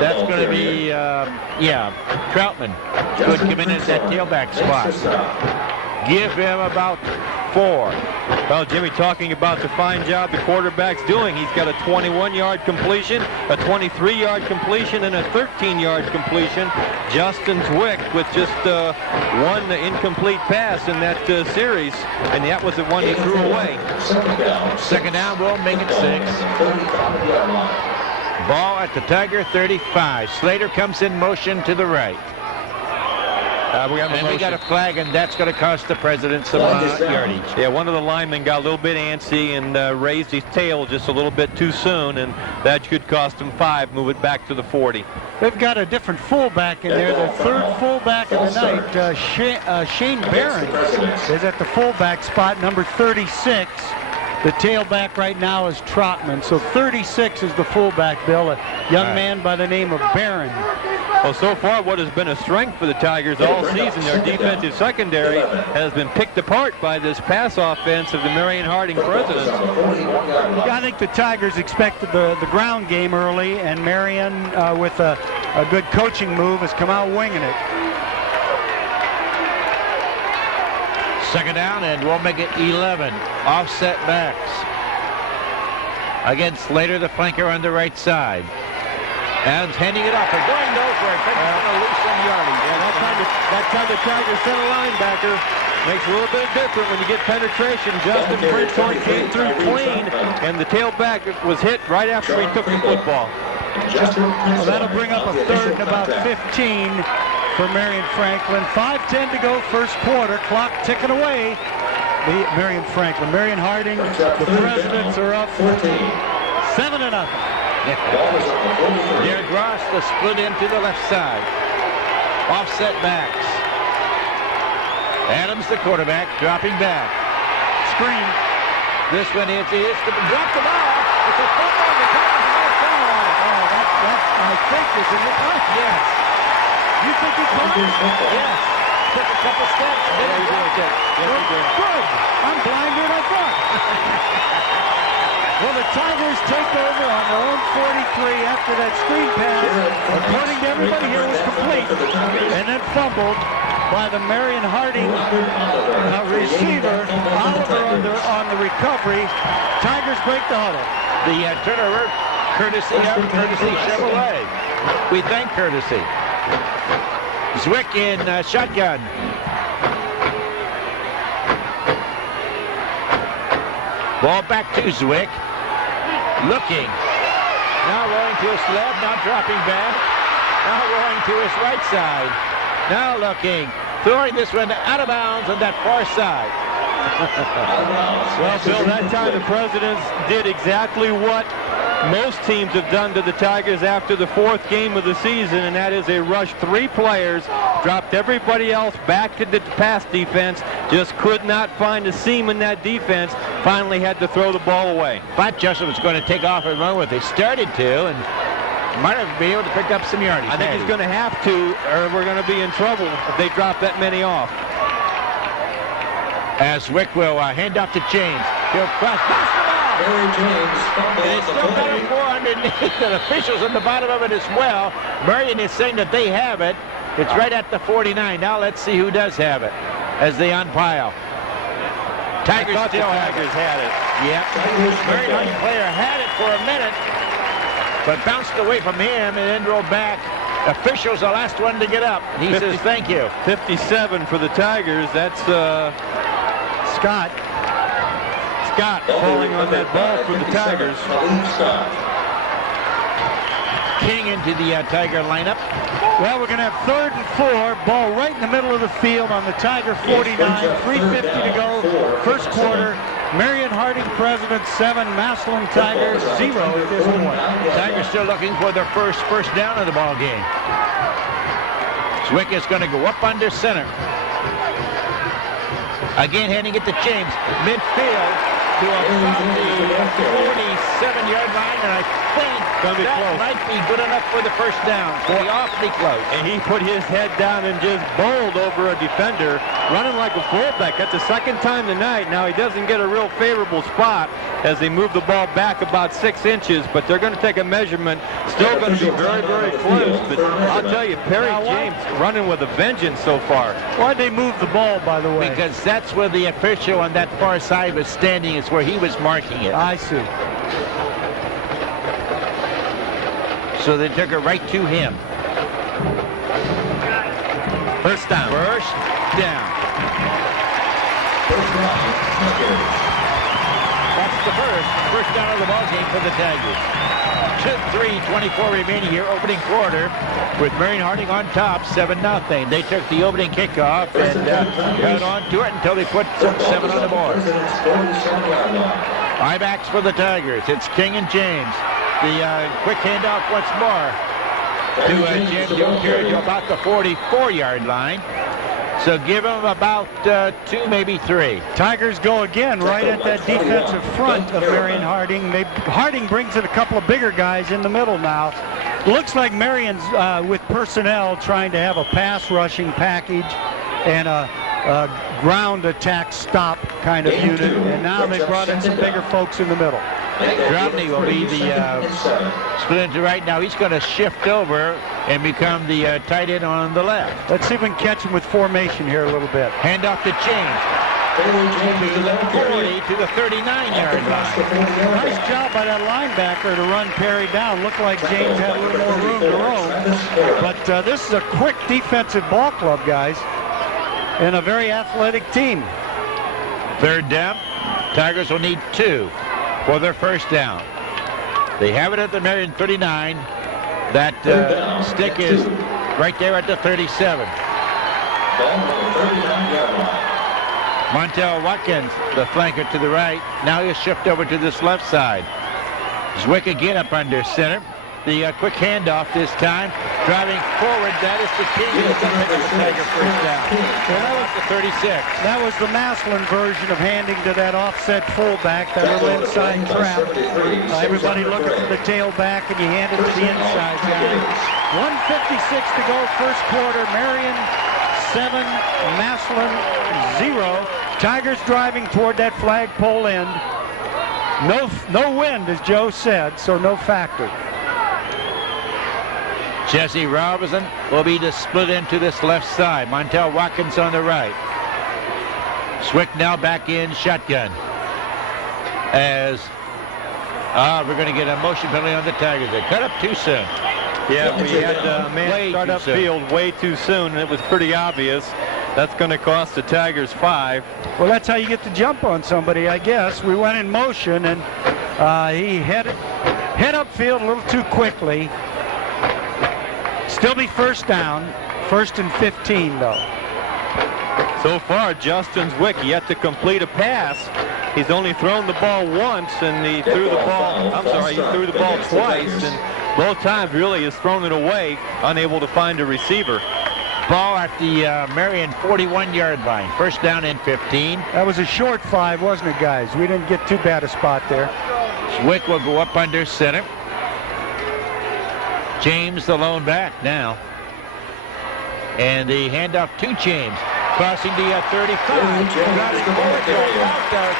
That's going to be, Troutman could come in at that tailback spot. Give him about 4. Well, Jimmy, talking about the fine job the quarterback's doing. He's got a 21-yard completion, a 23-yard completion, and a 13-yard completion. Justin Zwick with just one incomplete pass in that series, and that was the one he threw away. Second down, we'll make it 6. Ball at the Tiger 35. Slater comes in motion to the right. We got a flag, and that's going to cost the President some yardage. Yeah, one of the linemen got a little bit antsy and raised his tail just a little bit too soon, and that could cost him 5, move it back to the 40. They've got a different fullback in there. The third fullback of the night, Shane Barron, is at the fullback spot, number 36. The tailback right now is Trotman. So 36 is the fullback, Bill, a young man by the name of Barron. Well, so far what has been a strength for the Tigers all season, their defensive secondary has been picked apart by this pass offense of the Marion Harding Presidents. I think the Tigers expected the ground game early, and Marion, with a good coaching move, has come out winging it. Second down, and we'll make it 11. Offset backs. Again, Slater, the flanker on the right side. Adams handing it off. They're going nowhere. They're going to lose some yardage. Yeah, that time the Tigers center linebacker makes a little bit different when you get penetration. Justin Prince came through clean, and the tailback was hit right after he took the football. Well, that'll bring up a third and about 15 for Marion Franklin. 5:10 to go, first quarter. Clock ticking away. Marion Franklin. Marion Harding, the Presidents are up 7-0. Derek Ross, the split into the left side. Offset backs. Adams, the quarterback, dropping back. Screen. This one is drop the ball. It's a football. The Tigers might foul on it. Oh, that I think is in the cut. Yes. You think he caught it? Yes. Took a couple steps. Yeah, he did. Good. I'm blinder than I thought. Well, the Tigers take over on their own 43 after that screen pass, according to everybody here, was complete, and then fumbled by the Marion Harding receiver. Oliver on the recovery. Tigers break the huddle. The turnover, courtesy Chevrolet. We thank courtesy. Zwick in shotgun. Ball back to Zwick. Looking. Now rolling to his left, now dropping back. Now rolling to his right side. Now looking. Throwing this one out of bounds on that far side. Well, Bill, that time the Presidents did exactly what most teams have done to the Tigers after the 4th game of the season, and that is they rushed 3 players, dropped everybody else back to the pass defense, just could not find a seam in that defense, finally had to throw the ball away. Thought Justin was going to take off and run with it. They started to, and might have been able to pick up some yardage. I think he's going to have to, or we're going to be in trouble if they drop that many off. As Wick will hand off to James. He'll cross. And it's still got a 4 underneath. The officials on the bottom of it as well. Marion is saying that they have it. It's right at the 49. Now let's see who does have it as they unpile. Tigers still have it. Had it. Yep. Marion Harding player had it for a minute, but bounced away from him and then rolled back. Officials the last one to get up. He says thank you. 57 for the Tigers. That's Scott falling on that ball for the Tigers. King into the Tiger lineup. Well, we're going to have 3rd and 4. Ball right in the middle of the field on the Tiger 49. 3:50 to go. First quarter. Marion Harding President 7. Massillon Tigers 0 at this point. Tigers still looking for their first down of the ball game. Zwick is going to go up under center. Again, handing it to James. Midfield to about the 47-yard line, and I think that might be good enough for the first down. So awfully close. And he put his head down and just bowled over a defender, running like a fullback. That's the second time tonight. Now he doesn't get a real favorable spot as they move the ball back about 6 inches, but they're going to take a measurement. Still going to be very, very close. But I'll tell you, Perry James running with a vengeance so far. Why'd they move the ball, by the way? Because that's where the official on that far side was standing. It's where he was marking it. I see. So they took it right to him. First down. First down. That's the first down of the ball game for the Tigers. 3:24 remaining here, opening quarter, with Marion Harding on top, 7-0. They took the opening kickoff and held on to it until they put 7 on the board. High backs for the Tigers. It's King and James. The quick handoff once more to James Jones here to about the 44-yard line. So give him about 2, maybe 3. Tigers go again right at that defensive front of Marion Harding. Harding brings in a couple of bigger guys in the middle now. Looks like Marion's with personnel trying to have a pass rushing package and a ground attack stop kind of unit. And now they brought in some bigger folks in the middle. Drobny will be the split into right now. He's going to shift over and become the tight end on the left. Let's see if we can catch him with formation here a little bit. Hand off to James. To the 40 to the 39-yard line. Nice job by that linebacker to run Perry down. Looked like James had a little more room to roam. But this is a quick defensive ball club, guys, and a very athletic team. 3rd down. Tigers will need 2 for their first down. They have it at the Marion 39. That stick is right there at the 37. Montel Watkins, the flanker to the right. Now he'll shift over to this left side. Zwick again up under center. The quick handoff this time. Driving forward, that is the King. He's going to pick up the Tiger first down. Well, that was the 36. That was the Massillon version of handing to that offset fullback, that little inside trap. Everybody looking for the tailback, and you hand it to the inside guy. 1:56 to go, first quarter. Marion 7, Massillon 0. Tigers driving toward that flagpole end. No wind, as Joe said, so no factor. Jesse Robinson will be to split into this left side. Montel Watkins on the right. Zwick now back in shotgun. As we're going to get a motion penalty on the Tigers. They cut up too soon. Yeah, we had a man start up field way too soon, and it was pretty obvious. That's going to cost the Tigers 5. Well, that's how you get the jump on somebody, I guess. We went in motion, and he head upfield a little too quickly. Still be first down. 1st and 15, though. So far, Justin Zwick yet to complete a pass. He's only thrown the ball once, and he threw the ball twice, and both times really has thrown it away, unable to find a receiver. Ball at the Marion 41-yard line. First down and 15. That was a short 5, wasn't it, guys? We didn't get too bad a spot there. Zwick will go up under center. James the lone back now. And the handoff to James. Crossing the 35. Driving forward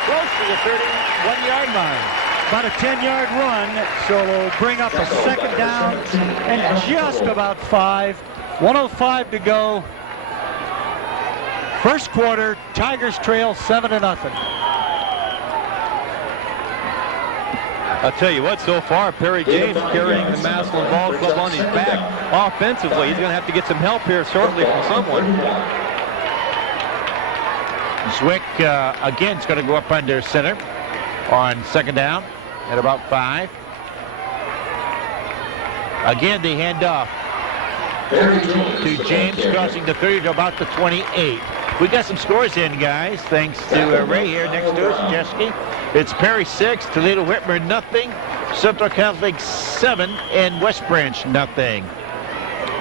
close to the 31-yard line. About a 10-yard run, so we'll bring up a second down and just about 5. 1:05 to go. First quarter, Tigers trail 7-0. I'll tell you what, so far, Perry James carrying the Massillon Ball Club on his back offensively. He's going to have to get some help here shortly from someone. Zwick again is going to go up under center on second down at about 5. Again, the handoff to James, crossing the 30 to about the 28. We got some scores in, guys, thanks to Ray here next to us, Jeske. It's Perry 6, Toledo Whitmer nothing, Central Catholic 7, and West Branch nothing.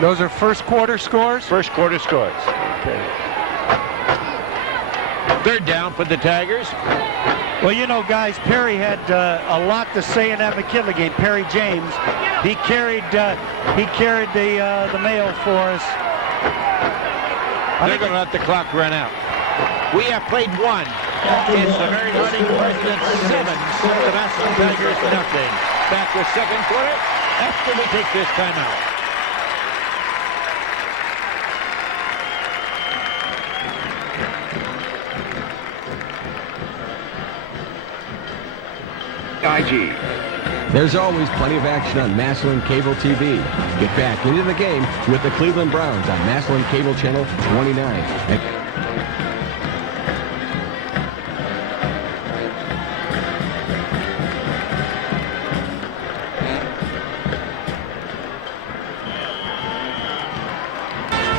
Those are first quarter scores? First quarter scores. Okay. Third down for the Tigers. Well, you know, guys, Perry had a lot to say in that McKinley game. Perry James, he carried the mail for us. They're going to let the clock run out. We have played one. It's the Marion Harding Presidents 7, the Massillon Tigers nothing. Back with second quarter after we take this timeout. IG. There's always plenty of action on Massillon Cable TV. Get back into the game with the Cleveland Browns on Massillon Cable Channel 29.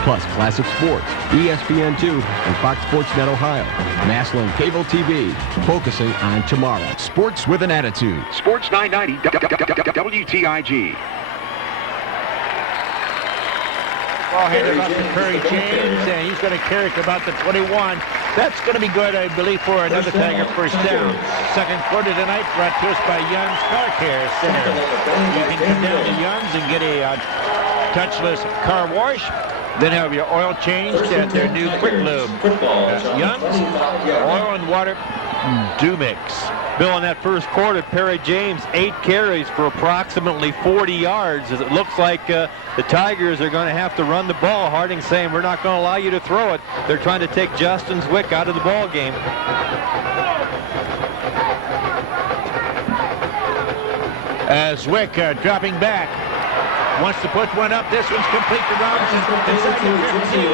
Plus Classic Sports, ESPN2, and Fox Sports Net Ohio. Massillon Cable TV, focusing on tomorrow. Sports with an attitude. Sports 990 WTIG. Ball handed off to Perry James, and he's going to carry it to about the 21. That's going to be good, I believe, for another Tiger first down. Second quarter tonight brought to us by Young's Car Care Center. You can come down to Young's and get a touchless car wash. Then have your oil changed at their new Quick Lube. Young's, oil and water do mix. Bill, in that first quarter, Perry James, 8 carries for approximately 40 yards. As it looks like the Tigers are going to have to run the ball. Harding saying, we're not going to allow you to throw it. They're trying to take Justin Zwick out of the ball game. Zwick dropping back. Wants to put one up. This one's complete to Robinson. Inside the 15.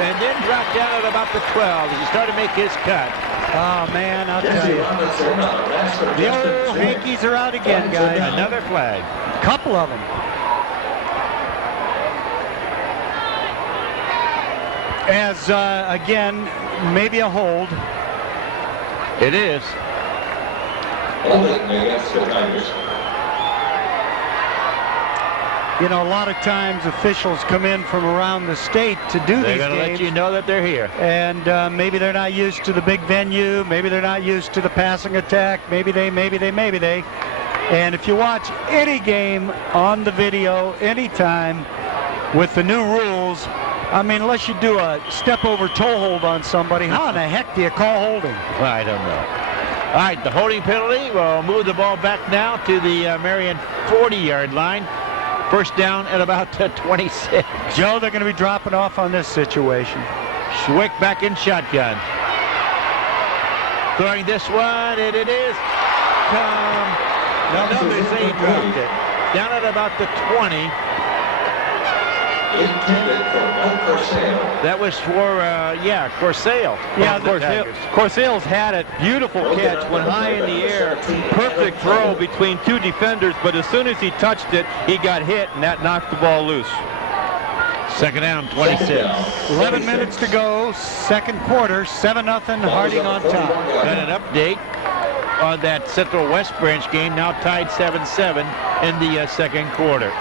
And then drop down at about the 12 as he started to make his cut. Oh, man, I'll tell you. The old Hankies are out again, guys. Another flag. Couple of them. As, again, maybe a hold. It is. Holding against the Tigers. You know, a lot of times officials come in from around the state to do these games. They're going to let you know that they're here. And maybe they're not used to the big venue. Maybe they're not used to the passing attack. Maybe they. And if you watch any game on the video anytime with the new rules, I mean, unless you do a step-over toe hold on somebody, how in the heck do you call holding? Well, I don't know. All right, the holding penalty will move the ball back now to the Marion 40-yard line. First down at about 26. Joe, they're going to be dropping off on this situation. Zwick back in shotgun. Throwing this one, and it is. No, they say he dropped it. Down at about the 20. Intended for no Corsair. That was for, Corsair. Yeah, Corsair's had it. Beautiful catch. Went high in the air. Perfect throw between two defenders, but as soon as he touched it, he got hit, and that knocked the ball loose. Second down, 26. 11 minutes to go. Second quarter, 7-0, Harding on top. Got an update on that Central West Branch game, now tied 7-7 in the second quarter.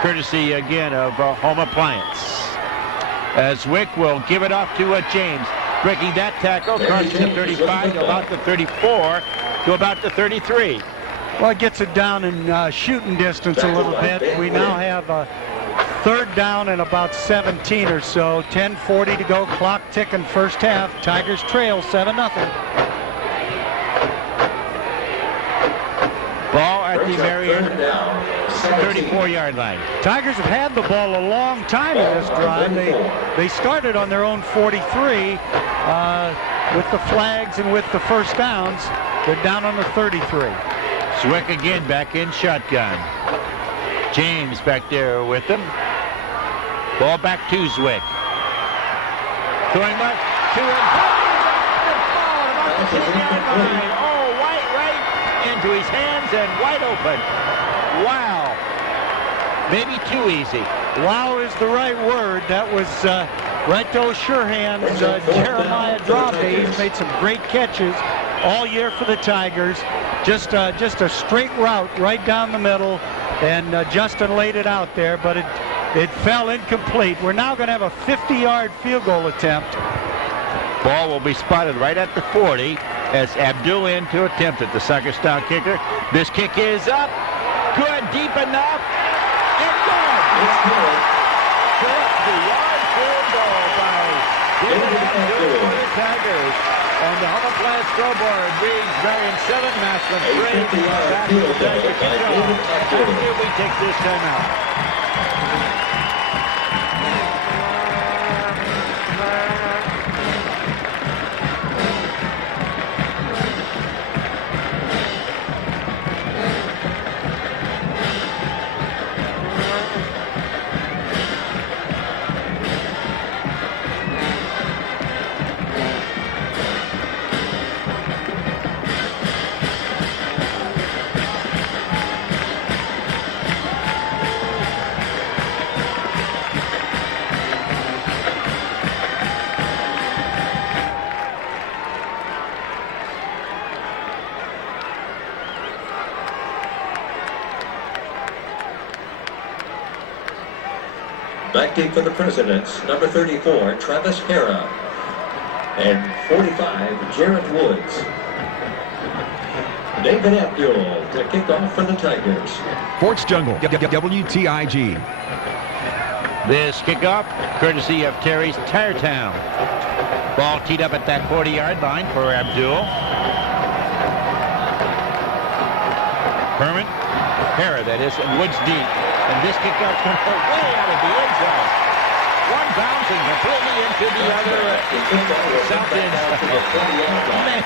Courtesy, again, of Home Appliance. Zwick will give it off to James. Breaking that tackle, crossing the 35 to about the 34 to about the 33. Well, it gets it down in shooting distance a little bit. We now have a third down and about 17 or so. 10:40 to go, clock ticking first half. Tigers trail 7-0. Ball at the Marion 34-yard line. Tigers have had the ball a long time in this drive. They started on their own 43 with the flags and with the first downs. They're down on the 33. Zwick again back in shotgun. James back there with them. Ball back to Zwick. Throwing back to him. About the 10-yard line. Oh, right into his hands and wide open. Wow. maybe too easy. Wow is the right word. That was right to those sure hands. Jeremiah Drabe, he's made some great catches all year for the Tigers. Just a straight route right down the middle, and Justin laid it out there, but it fell incomplete. We're now going to have a 50-yard field goal attempt. Ball will be spotted right at the 40 as Abdul in to attempt it. The Sagerstown kicker. This kick is up. Good, deep enough. And good. 50-yard field goal by David Abdul for the Tigers. And the home play scoreboard reads Marion 7, Massillon 3. Back to the Tiger kickoff. After we take this time out. Back deep for the Presidents, number 34, Travis Hera. And 45, Jared Woods. David Abdul to kick off for the Tigers. Forts Jungle, WTIG. This kickoff, courtesy of Terry's Tire Town. Ball teed up at that 40-yard line for Abdul. Herman, Hera, that is, and Woods deep. And this kickoff comes way out of the end zone. One bouncing completely into the other south end zone.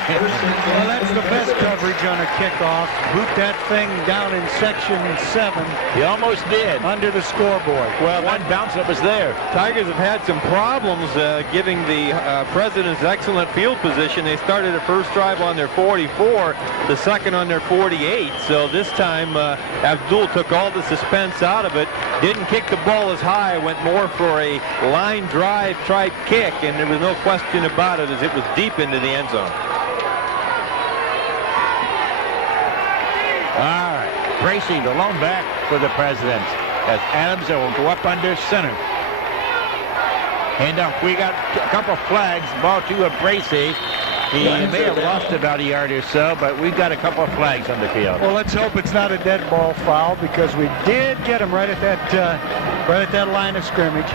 Well, that's the best coverage on a kickoff. Boot that thing down in section 7. He almost did. Under the scoreboard. Well, one bounce that was there. Tigers have had some problems giving the Presidents excellent field position. They started the first drive on their 44, the second on their 48. So this time Abdul took all the suspense out of it. Didn't kick the ball as high. Went more for a line drive type kick, and there was no question about it as it was deep into the end zone. All right, Bracey, the lone back for the Presidents, as Adams will go up under center. And we got a couple flags. Ball to Bracey. He may have lost about a yard or so, but we've got a couple of flags on the field. Well, let's hope it's not a dead ball foul, because we did get him right at that line of scrimmage.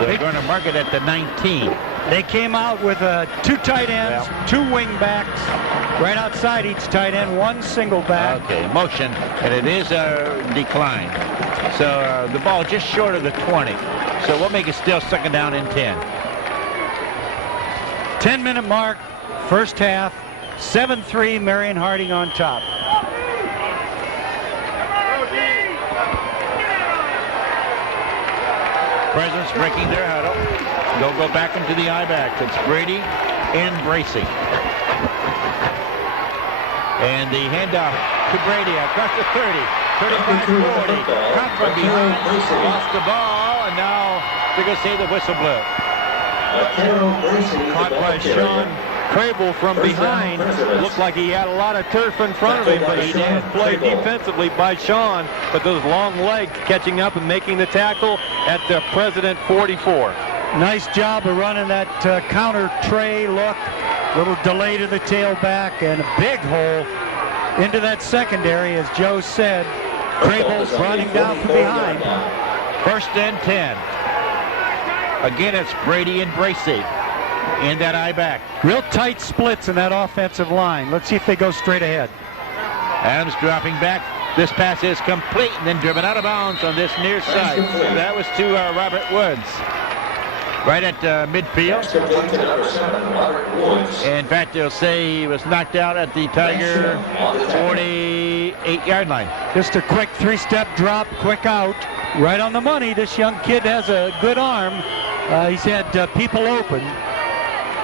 They're going to mark it at the 19. They came out with two tight ends, two wing backs, right outside each tight end, one single back. Okay, motion, and it is a decline. So the ball just short of the 20. So we'll make it still second down and 10. 10-minute mark, first half, 7-3, Marion Harding on top. Presidents breaking their huddle. They'll go back into the I-backs. It's Brady and Bracey. And the handoff to Brady across the 30, 35, 40. Come from behind, lost the ball, and now they're going to say the whistle blew. Caught by Sean Crable from behind. Looked like he had a lot of turf in front of him, but he did play defensively by Sean. But those long legs catching up and making the tackle at the President 44. Nice job of running that counter tray look. Little delay to the tailback and a big hole into that secondary, as Joe said. Crable's running down from behind. First and 10. Again, it's Brady and Bracey in that I-back. Real tight splits in that offensive line. Let's see if they go straight ahead. Adams dropping back. This pass is complete and then driven out of bounds on this near side. That was to Robert Woods. Right at midfield. In fact, they'll say he was knocked out at the Tiger 48-yard line. Just a quick three-step drop, quick out. Right on the money. This young kid has a good arm. He's had people open,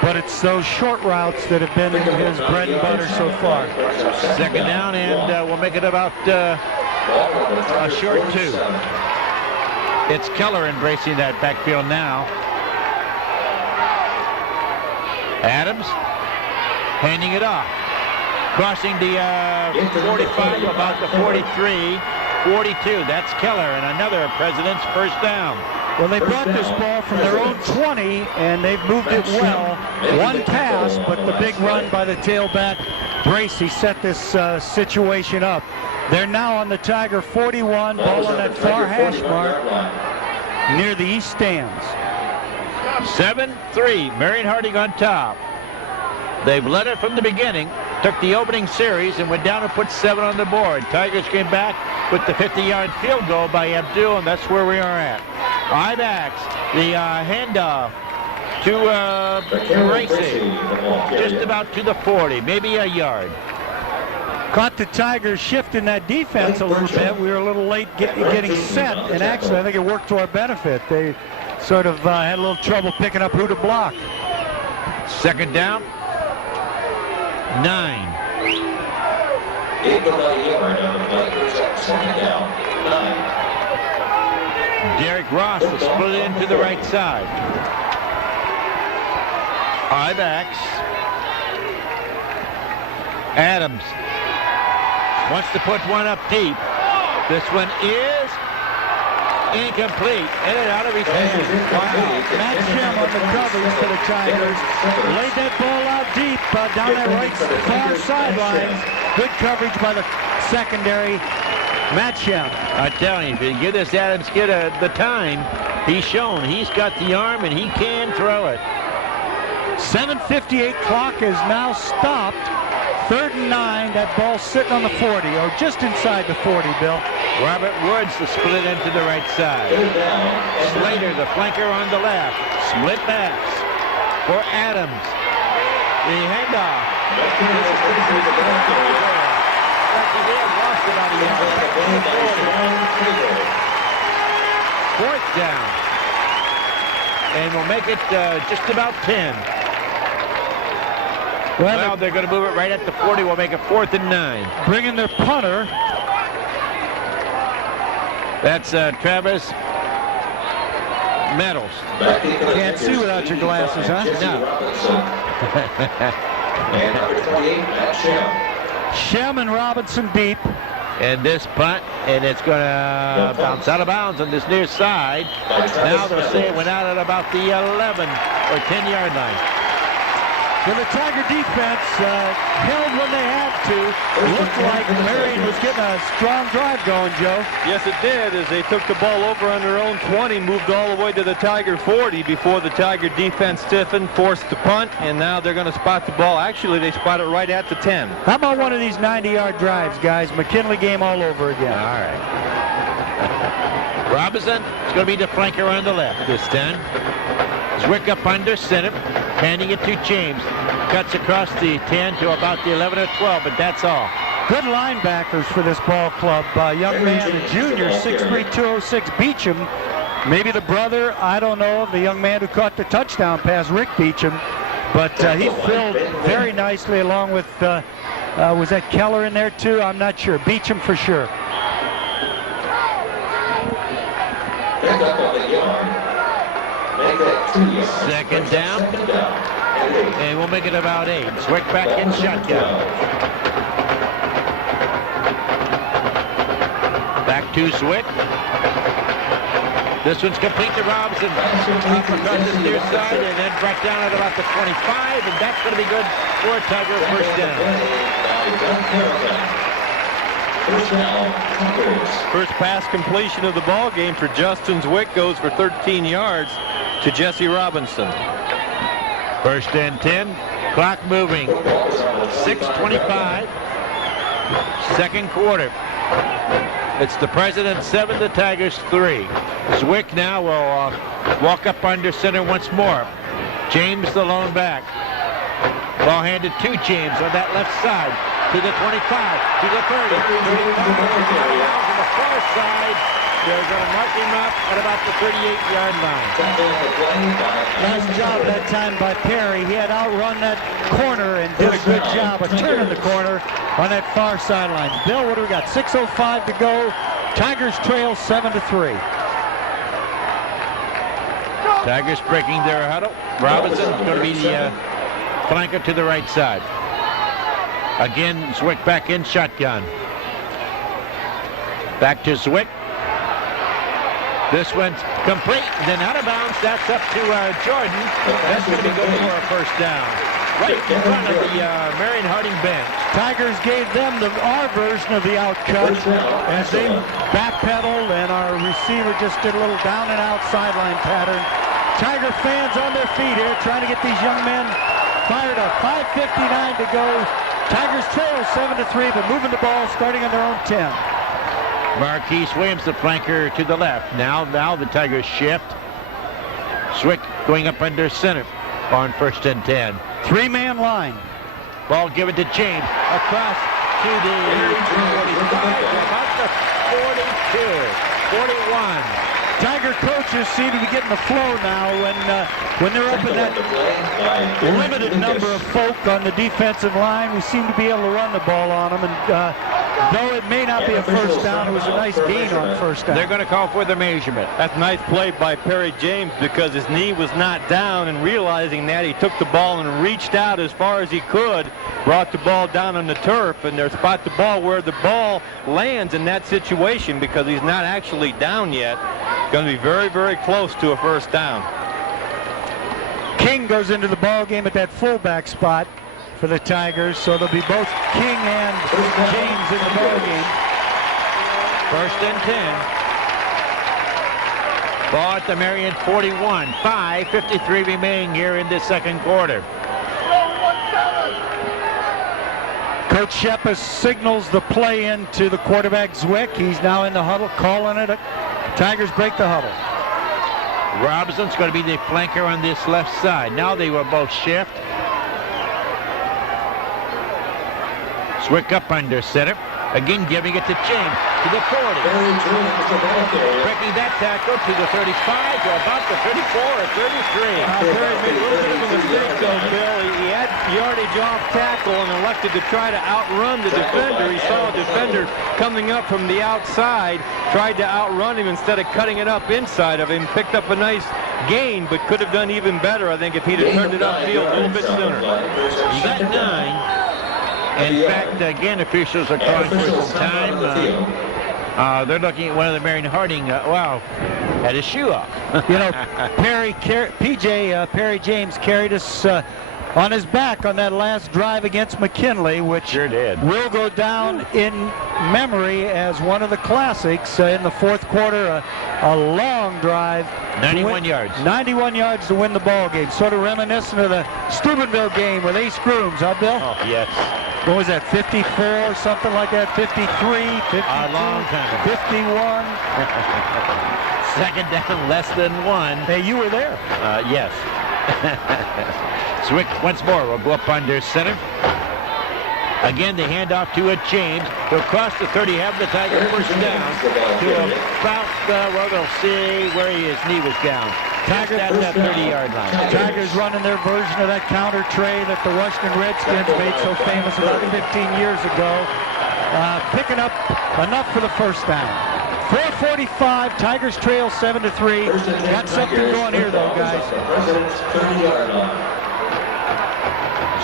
but it's those short routes that have been his bread and butter so far. Second down, and we'll make it about A short 2. It's Keller embracing that backfield now. Adams handing it off. Crossing the 45, about the 43, 42. That's Keller, and another President's first down. Well, they brought this ball from their own 20, and they've moved it well. One pass, but the big run by the tailback, Bracey, set this situation up. They're now on the Tiger 41, ball on that far hash mark near the east stands. 7-3, Marion Harding on top. They've led it from the beginning, took the opening series, and went down and put 7 on the board. Tigers came back with the 50-yard field goal by Abdul, and that's where we are at. Ibacks, the handoff to Bracey, just about to the 40, maybe a yard. Caught the Tigers shifting that defense a little bit. We were a little late getting set, and actually I think it worked to our benefit. They sort of had a little trouble picking up who to block. Second down, 9. Derek Ross will split it into the right side. Ibacks. Adams wants to put one up deep. This one is incomplete. In and out of his hands. Wow. Matt Shem on the coverage for the Tigers. Laid that ball out deep down that right far sideline. Good coverage by the secondary. Matt Shem. I tell you, if you give this Adams kid the time, he's shown he's got the arm and he can throw it. 7:58 clock is now stopped. 3rd and 9. That ball sitting on the 40, or just inside the 40, Bill. Robert Woods to split into the right side. Slater, the flanker on the left. Split backs for Adams. The handoff. Lost about a yard. 4th down. And we'll make it just about 10. Well, they're going to move it right at the 40. We'll make it 4th and 9. Bringing their punter. That's Travis Meadows. Can't see without your glasses, huh? No. And number 28, Matt Shem. Shem and Robinson deep. And this punt, and it's going to bounce out of bounds on this near side. Now they'll say it went out at about the 11 or 10-yard line. So the Tiger defense held when they had to. It looked like Marion was getting a strong drive going, Joe. Yes, it did, as they took the ball over on their own 20, moved all the way to the Tiger 40 before the Tiger defense stiffened, forced the punt, and now they're going to spot the ball. Actually, they spot it right at the 10. How about one of these 90-yard drives, guys? McKinley game all over again. All right. Robinson is going to be the flanker on the left this time. Zwick up under center, handing it to James. Cuts across the 10 to about the 11 or 12, but that's all. Good linebackers for this ball club. Young man, the junior, 6'3", 206, Beecham. Maybe the brother, I don't know, the young man who caught the touchdown pass, Rick Beecham. But he filled very nicely along with, was that Keller in there too? I'm not sure. Beecham for sure. Second down, and we'll make it about 8. Zwick back in shotgun. Back to Zwick. This one's complete to Robinson. Up across the near side, and then brought down at about the 25, and that's going to be good for a Tiger first down. First pass completion of the ball game for Justin Zwick goes for 13 yards to Jesse Robinson. First and 10. Clock moving. 6:25. Second quarter. It's the President 7, the Tigers 3. Zwick now will walk up under center once more. James the lone back. Ball handed to James on that left side. To the 25, to the 30, to the 25, on the far side, They're going to mark him up at about the 38-yard line. Nice job that time by Perry. He had outrun that corner and did a good job of turning the corner on that far sideline. Bill, what do we got? 6:05 to go. Tigers trail 7-3. Tigers breaking their huddle. Robinson's going to be the flanker to the right side. Again, Zwick back in shotgun. Back to Zwick. This one's complete, then out of bounds. That's up to Jordan. That's going to be going for a first down. Right in front of the Marion Harding bench. Tigers gave them our version of the out cut as they backpedaled, and our receiver just did a little down and out sideline pattern. Tiger fans on their feet here trying to get these young men fired up. 5:59 to go. Tigers trail 7-3, but moving the ball, starting on their own 10. Marquise Williams, the flanker, to the left. Now the Tigers shift. Zwick going up under center on 1st and 10. Three-man line. Ball given to James across to the 45, about the 42, 41. Tiger coaches seem to be getting the flow now when they're up in that limited number of folk on the defensive line. We seem to be able to run the ball on them, and though it may not be a first down, it was a nice gain on first down. They're going to call for the measurement. That's a nice play by Perry James because his knee was not down, and realizing that, he took the ball and reached out as far as he could, brought the ball down on the turf, and there's spot the ball where the ball lands in that situation because he's not actually down yet. Going to be very, very close to a first down. King goes into the ball game at that fullback spot for the Tigers, so they'll be both King and James in the ball game. 1st and 10. Ball at the Marion 41. 5:53 remaining here in the second quarter. Coach Shepis signals the play into the quarterback Zwick. He's now in the huddle, calling it. Tigers break the huddle. Robinson's going to be the flanker on this left side. Now they will both shift. Zwick up under center. Again giving it to James to the 40. Breaking that tackle to the 35 to about the 34 or 33. Perry made a little bit of a mistake though, Bill. He had yardage off tackle and elected to try to outrun the defender. He saw a defender coming up from the outside, tried to outrun him instead of cutting it up inside of him. Picked up a nice gain, but could have done even better, I think, if he'd have turned it upfield a little bit sooner. He got 9. In fact, again, officials are calling for some time. They're looking at one of the Marion Harding, had his shoe off. You know, Perry James carried us on his back on that last drive against McKinley, which sure did. Will go down in memory as one of the classics in the fourth quarter. A long drive. 91 yards. 91 yards to win the ball game. Sort of reminiscent of the Steubenville game with Ace Grooms, huh, Bill? Oh, yes. What was that, 54, something like that? 53, 52, a long time. 51. Second down, less than 1. Hey, you were there. Yes. Zwick once more will go up under center. Again, the handoff to a James. He'll cross the 30, have the Tiger first down to about, they'll see where his knee was down. Tigers at that 30-yard line. Tigers running their version of that counter tray that the Washington Redskins made so famous about 15 years ago. Picking up enough for the first down. 4:45, Tigers trail 7-3. Got something going here, though, guys.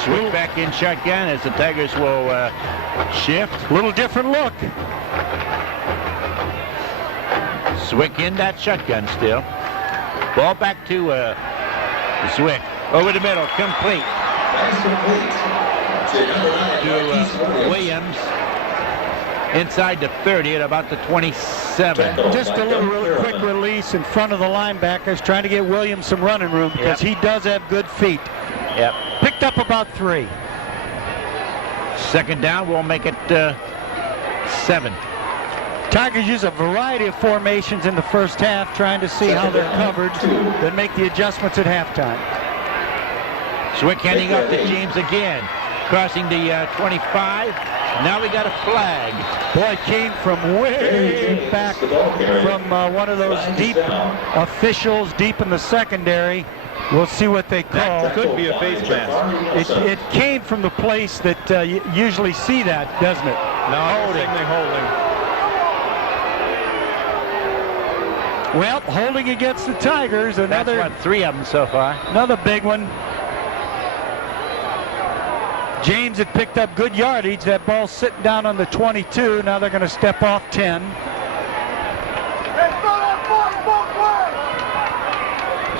Zwick back in shotgun as the Tigers will shift. Little different look. Zwick in that shotgun still. Ball back to Zwick. Over the middle, complete. To Williams. Inside the 30 at about the 27. Just a little quick release in front of the linebackers, trying to get Williams some running room because he does have good feet. Yep. Picked up about 3. Second down, we'll make it 7. Tigers use a variety of formations in the first half, trying to see how they're covered, then make the adjustments at halftime. Zwick handing up to James again. Crossing the 25. Now we got a flag. Boy, it came from way back from one of those deep officials deep in the secondary. We'll see what they call. That could be a face mask. It came from the place that you usually see that, doesn't it? No, holding. Well, holding against the Tigers. Another. That's what, 3 of them so far. Another big one. James had picked up good yardage. That ball's sitting down on the 22. Now they're going to step off 10.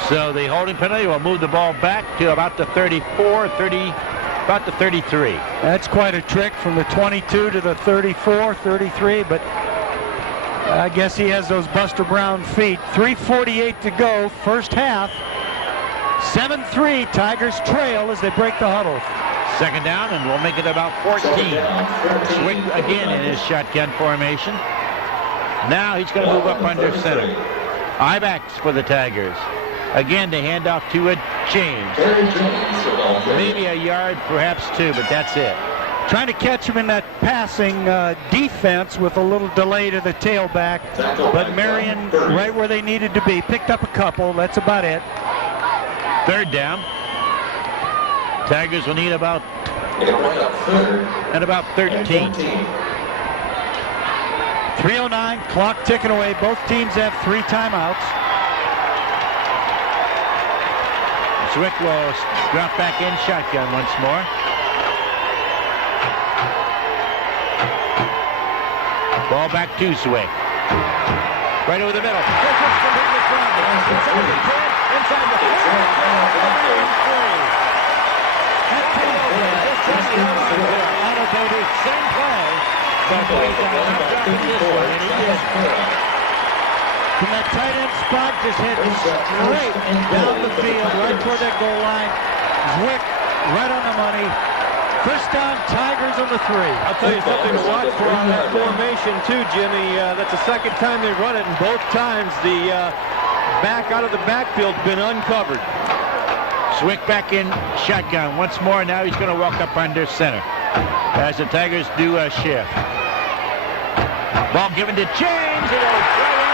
So the holding penalty will move the ball back to about the 34, about the 33. That's quite a trick from the 22 to the 34, 33, but I guess he has those Buster Brown feet. 3:48 to go, first half. 7-3, Tigers trail as they break the huddle. Second down, and we'll make it about 14. Swing again in his shotgun formation. Now he's going to move up under center. I-backs for the Tigers. Again, they hand off to a James. Maybe a yard, perhaps 2, but that's it. Trying to catch him in that passing defense with a little delay to the tailback. But Marion, right where they needed to be, picked up a couple. That's about it. Third down. Tigers will need about 13. 3:09, clock ticking away. Both teams have 3 timeouts. Zwick will drop back in shotgun once more. Ball back to Zwick. Right over the middle. Inside the 10. Same play, but from that tight end spot, just heading straight down the field, right toward that goal line. Zwick right on the money. First down, Tigers on the 3. I'll tell you something to watch for on that formation too, Jimmy. That's the second time they run it, and both times the back out of the backfield's been uncovered. Zwick back in shotgun once more. Now he's going to walk up under center as the Tigers do a shift. Ball given to James. He goes right in.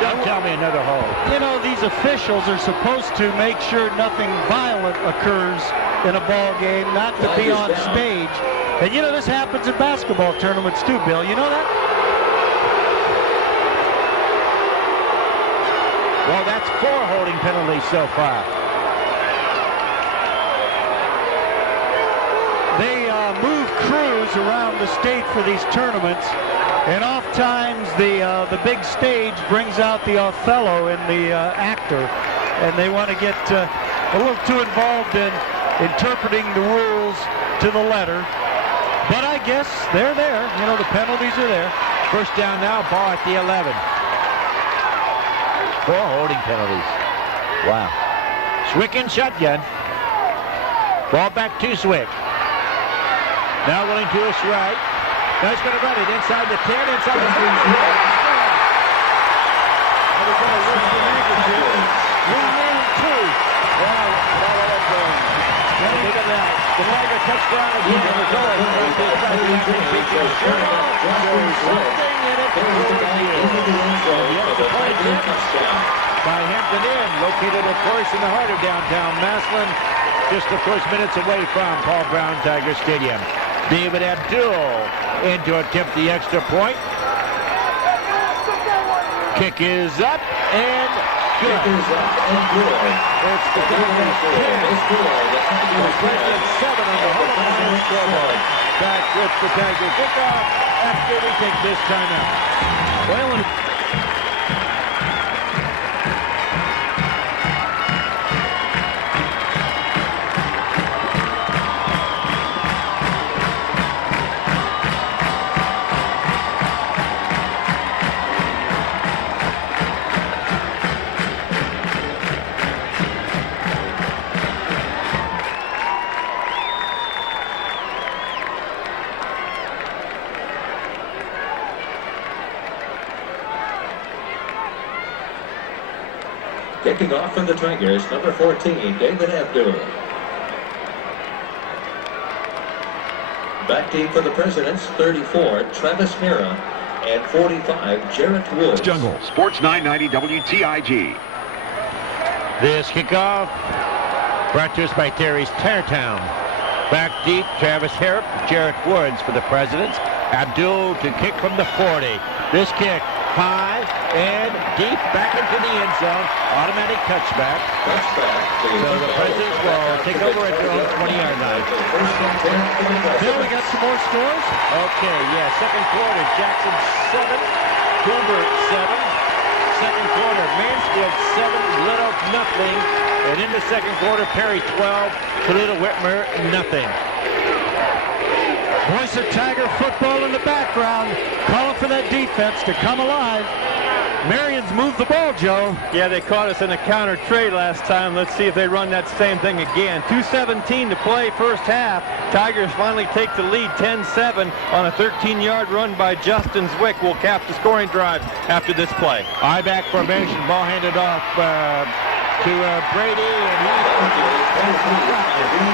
Don't tell me another hole. You know, these officials are supposed to make sure nothing violent occurs in a ball game, not to be on stage. And you know, this happens in basketball tournaments too, Bill. You know that? Well, that's 4 holding penalties so far. They move crews around the state for these tournaments, and oftentimes the big stage brings out the Othello in the actor, and they want to get a little too involved in interpreting the rules to the letter. But I guess they're there. You know, the penalties are there. First down now, ball at the 11. 4 holding penalties. Wow. Zwick in shotgun. Ball back to Zwick. Now willing to his right. Now he's going to run it inside the 10, inside the 3. And he's going to work the magnitude. 1-2. Wow. Look at that. The Tiger touchdown again. The goal. By Hampton Inn, located, of course, in the heart of downtown Massillon, just, of course, minutes away from Paul Brown Tiger Stadium. David Abdul in to attempt the extra point. Kick is up and good. It's the Tigers 10. It's 7 on the home scoreboard. Back with the Tiger kickoff after we take this timeout. Well, Kicking off for the Tigers, number 14, David Abdul. Back deep for the Presidents, 34, Travis Mira. And 45, Jarrett Woods. Jungle, Sports 990 WTIG. This kickoff brought to us by Terry's Tartown. Back deep, Travis Harrop, Jarrett Woods for the Presidents. Abdul to kick from the 40. This kick high and deep back into the end zone. Automatic touchback. So the Presidents will take over at their own 20-yard line. Bill, we got some more scores? Okay, yeah, second quarter, Jackson 7, Cooper 7. Second quarter, Mansfield 7, Little nothing. And in the second quarter, Perry 12, Toledo Whitmer nothing. Voice of Tiger football in the background, calling for that defense to come alive. Marion's moved the ball, Joe. Yeah, they caught us in a counter trade last time. Let's see if they run that same thing again. 2:17 to play first half. Tigers finally take the lead 10-7 on a 13-yard run by Justin Zwick. Will cap the scoring drive after this play. I-back formation, ball handed off to Brady, and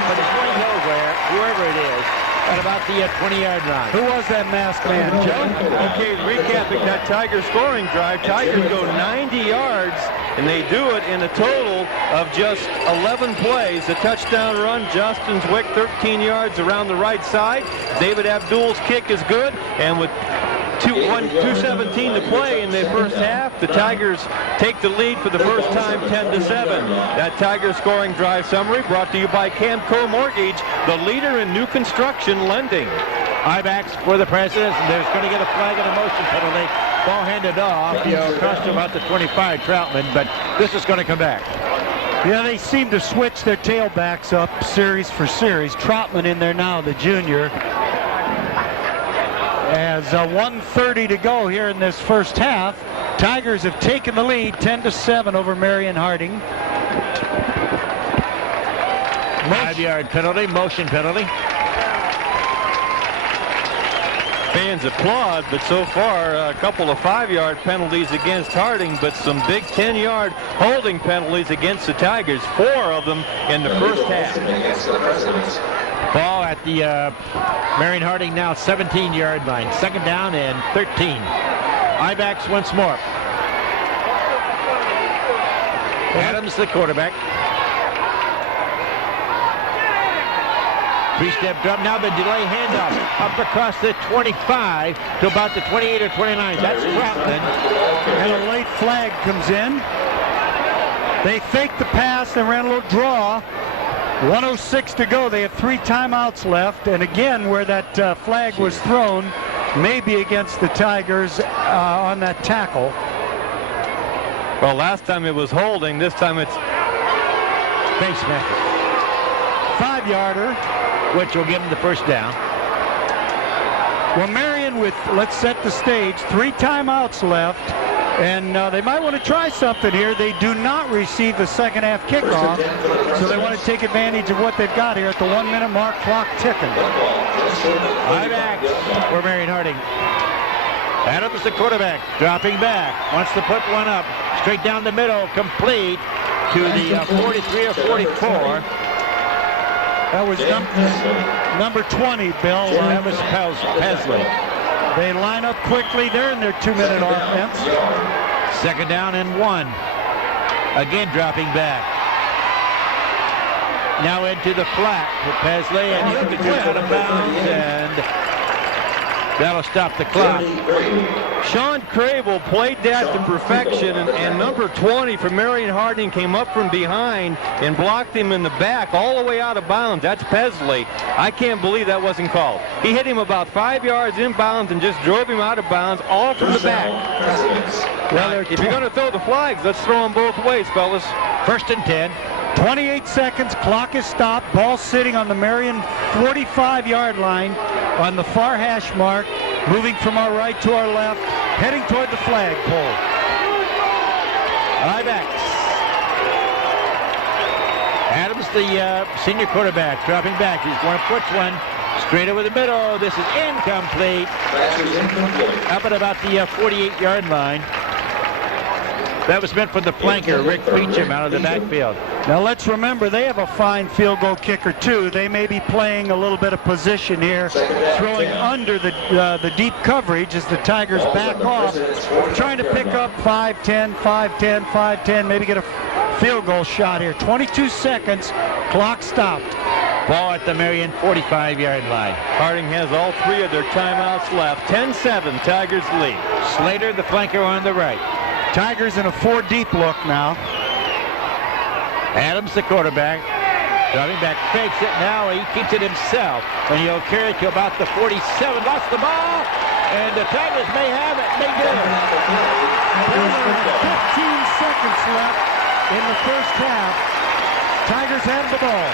but it's going nowhere, whoever it is, at about the 20-yard line. Who was that masked man, Joe? Okay, recapping that Tiger scoring drive, Tigers go 90 yards, and they do it in a total of just 11 plays. The touchdown run, Justin Zwick, 13 yards around the right side. David Abdul's kick is good, and with 2:17 to play in the first half, the Tigers take the lead for the first time 10-7. That Tiger scoring drive summary brought to you by Camco Mortgage, the leader in new construction lending. I-backs for the Presidents, and there's going to get a flag and a motion penalty. Ball handed off, across to about the 25, Troutman, but this is going to come back. Yeah, they seem to switch their tailbacks up series for series. Troutman in there now, the junior. As 1:30 to go here in this first half, Tigers have taken the lead 10-7 over Marion Harding. 5-yard penalty, motion penalty. Fans applaud, but so far a couple of 5-yard penalties against Harding, but some big 10-yard holding penalties against the Tigers, 4 of them in the first half. Ball at the Marion Harding now 17-yard line. Second down and 13. I-backs once more. Adams, the quarterback. Three-step drop. Now the delay handoff up across the 25 to about the 28 or 29. That's Troutman. And a late flag comes in. They faked the pass and ran a little draw. 1:06 to go. They have 3 timeouts left. And again, where that flag was thrown, maybe against the Tigers on that tackle. Well, last time it was holding. This time it's face mask. 5-yarder. Which will give them the first down. Well, Marion with, let's set the stage, 3 timeouts left. And they might want to try something here. They do not receive the second half kickoff, so they want to take advantage of what they've got here at the 1-minute mark, clock ticking. I-backs for Marion Harding. Adams, the quarterback, dropping back, wants to put one up, straight down the middle, complete to the 43 or 44. That was number 20, Bill. That was Pesley. They line up quickly. They're in their 2-minute offense. Second down and 1. Again dropping back. Now into the flat with Pesley, and he'll be out of bounds, and that'll stop the clock. Sean Crable played that to perfection, and number 20 for Marion Harding came up from behind and blocked him in the back all the way out of bounds. That's Pesley. I can't believe that wasn't called. He hit him about 5 yards inbounds and just drove him out of bounds, all from the back. Well, if you're going to throw the flags, let's throw them both ways, fellas. First and 10. 28 seconds, clock is stopped. Ball sitting on the Marion 45-yard line on the far hash mark. Moving from our right to our left, heading toward the flagpole. I-backs. Adams, the senior quarterback, dropping back. He's going to push one straight over the middle. This is incomplete. Up at about the 48-yard line. That was meant for the flanker, Rick Beecham, out of the backfield. Now let's remember, they have a fine field goal kicker too. They may be playing a little bit of position here, throwing under the deep coverage as the Tigers back off, trying to pick up 5-10, 5-10, 5-10, maybe get a field goal shot here. 22 seconds, clock stopped. Ball at the Marion 45-yard line. Harding has all 3 of their timeouts left. 10-7, Tigers lead. Slater, the flanker, on the right. Tigers in a 4-deep look now. Adams, the quarterback, driving back, fakes it now. He keeps it himself, and he'll carry it to about the 47. Lost the ball, and the Tigers may have it. They do. 15 seconds left in the first half. Tigers have the ball.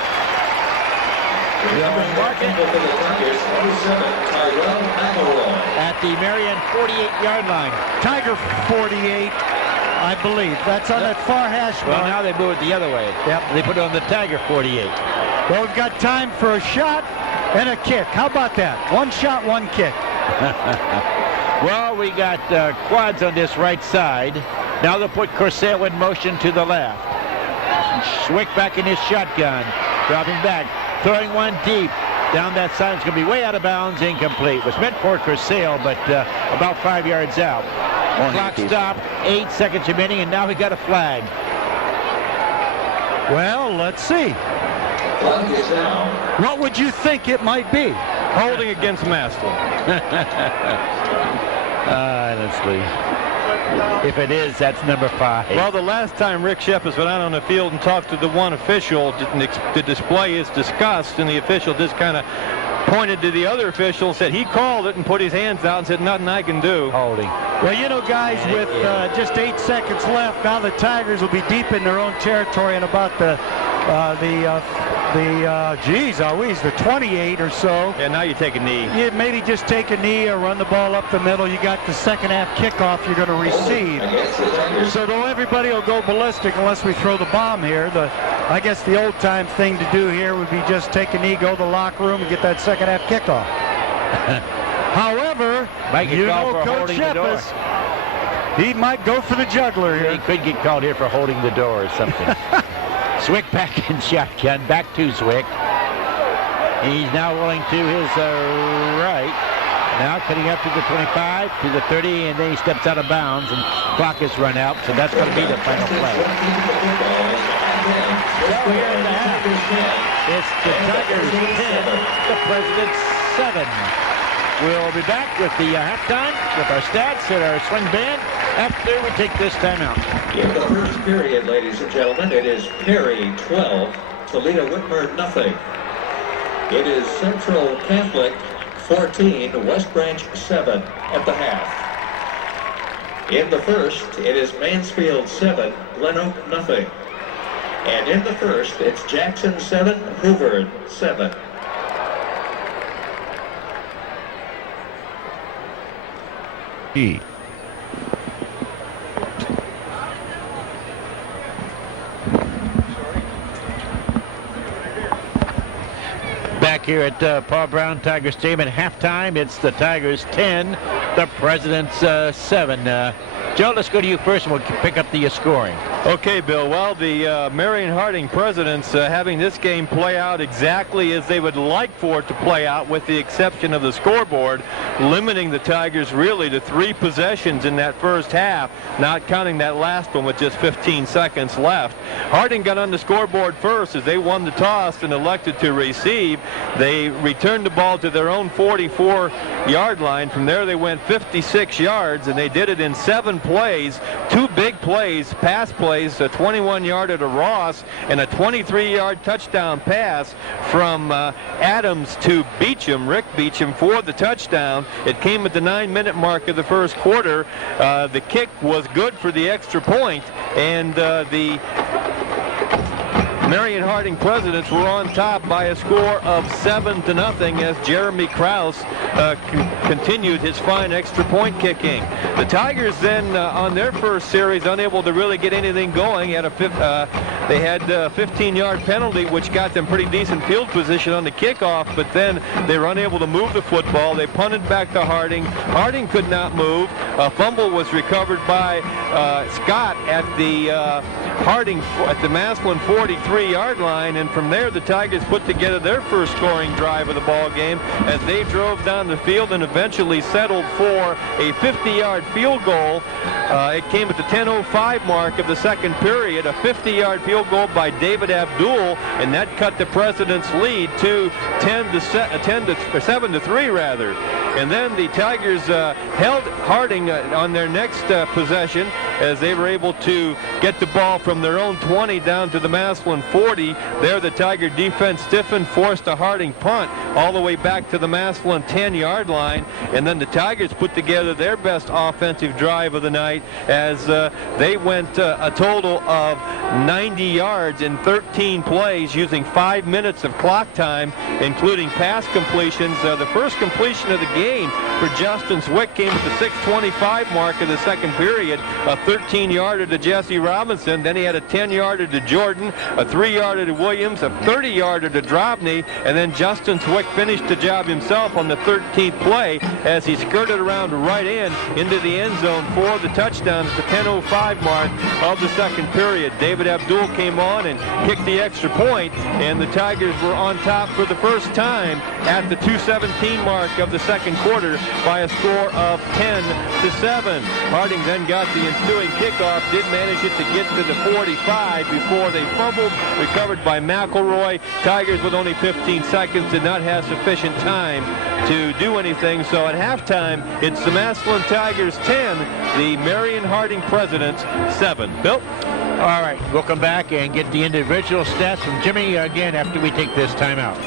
At the Marion 48-yard line. Tiger 48, I believe. That's on that far hash mark. Well, now they move it the other way. Yep. They put it on the Tiger 48. Well, we've got time for a shot and a kick. How about that? 1 shot, 1 kick. Well, we got quads on this right side. Now they'll put Corsair in motion to the left. Schwick back in his shotgun. Dropping back. Throwing one deep. Down that side. It's going to be way out of bounds. Incomplete. Was meant for Corsair, but about 5 yards out. Clock stopped. 8 seconds remaining, and now we got a flag. Well, let's see. What would you think it might be? Holding against Massillon. Honestly. If it is, that's number 5. Well, the last time Rick Shepis went out on the field and talked to the one official to display his disgust, and the official just kind of pointed to the other official, said he called it and put his hands out and said, nothing I can do. Holding. Well, you know, guys, with just 8 seconds left, now the Tigers will be deep in their own territory and about the 28 or so. Yeah, now you take a knee. You maybe just take a knee or run the ball up the middle. You got the second half kickoff you're going to receive. So though everybody will go ballistic unless we throw the bomb here, I guess the old time thing to do here would be just take a knee, go to the locker room, and get that second half kickoff. However, you know Coach Shepis, he might go for the juggler here. He could get called here for holding the door or something. Zwick back in shotgun, back to Zwick. He's now rolling to his right. Now cutting up to the 25, to the 30, and then he steps out of bounds, and clock is run out, so that's going to be the final play. Well, here in the half, it's the Tigers 10, the Presidents 7. We'll be back with the halftime, with our stats and our swing band after we take this timeout. In the first period, ladies and gentlemen, it is Perry 12, Toledo Whitmer nothing. It is Central Catholic 14, West Branch 7 at the half. In the first, it is Mansfield 7, Glen Oak nothing. And in the first, it's Jackson 7, Hoover 7. E. Back here at Paul Brown Tiger Stadium at halftime, it's the Tigers 10, the Presidents 7. Joe, let's go to you first, and we'll pick up the scoring. Okay, Bill. Well, the Marion Harding Presidents having this game play out exactly as they would like for it to play out, with the exception of the scoreboard, limiting the Tigers really to 3 possessions in that first half, not counting that last one with just 15 seconds left. Harding got on the scoreboard first as they won the toss and elected to receive. They returned the ball to their own 44-yard line. From there, they went 56 yards, and they did it in 7 plays, 2 big plays, pass plays, a 21-yarder to Ross and a 23-yard touchdown pass from Adams to Beecham, Rick Beecham, for the touchdown. It came at the 9-minute mark of the first quarter. The kick was good for the extra point, and the Marion Harding Presidents were on top by a score of 7-0 as Jeremy Krause continued his fine extra point kicking. The Tigers then on their first series unable to really get anything going. They had a 15-yard penalty which got them pretty decent field position on the kickoff, but then they were unable to move the football. They punted back to Harding. Harding could not move. A fumble was recovered by Scott at the Massillon 43-yard line, and from there the Tigers put together their first scoring drive of the ball game as they drove down the field and eventually settled for a 50-yard field goal. It came at the 10:05 mark of the second period, a 50-yard field goal by David Abdul, and that cut the Presidents' lead to 7-3 rather. And then the Tigers held Harding on their next possession as they were able to get the ball from their own 20 down to the Massillon 40. There the Tiger defense stiffened, forced a Harding punt all the way back to the Massillon 10-yard line, and then the Tigers put together their best offensive drive of the night as they went a total of 90 yards in 13 plays using 5 minutes of clock time, including pass completions. The first completion of the game for Justin Zwick came at the 6:25 mark of the second period, a 13-yarder to Jesse Robinson. Then he had a 10-yarder to Jordan, a 3-yarder to Williams, a 30-yarder to Drobny, and then Justin Zwick finished the job himself on the 13th play as he skirted around right into the end zone for the touchdown at the 10:05 mark of the second period. David Abdul came on and kicked the extra point, and the Tigers were on top for the first time at the 2:17 mark of the second quarter by a score of 10-7. Harding then got the ensuing kickoff, did manage it to get to the 45 before they fumbled, recovered by McElroy. Tigers with only 15 seconds did not have sufficient time to do anything, so at halftime it's the Massillon Tigers 10, the Marion Harding Presidents 7. Bill? All right, we'll come back and get the individual stats from Jimmy again after we take this timeout.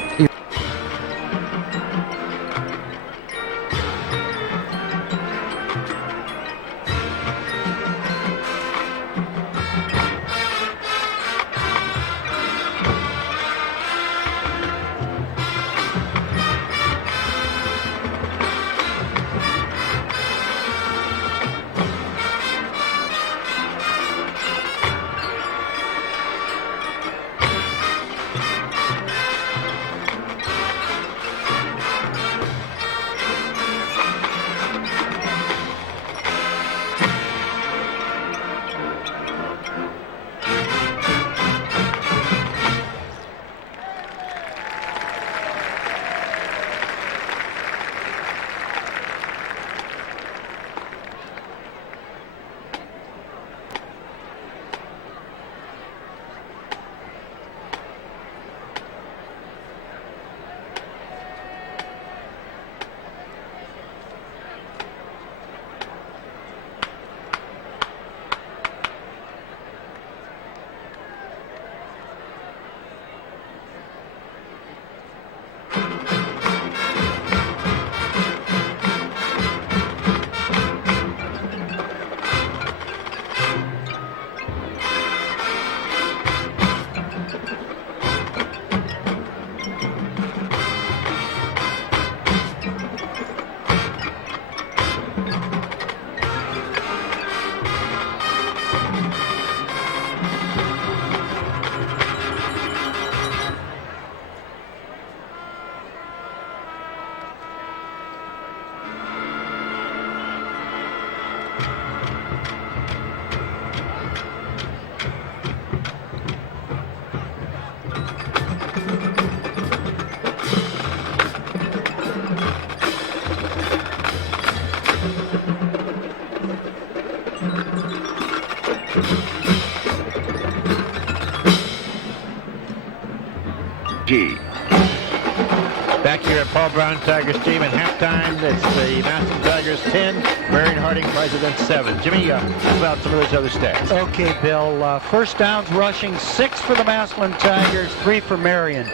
Back here at Paul Brown Tiger Stadium at halftime, it's the Massillon Tigers 10, Marion Harding Presidents 7. Jimmy, how about some of those other stats? Okay, Bill. First downs rushing, 6 for the Massillon Tigers, 3 for Marion.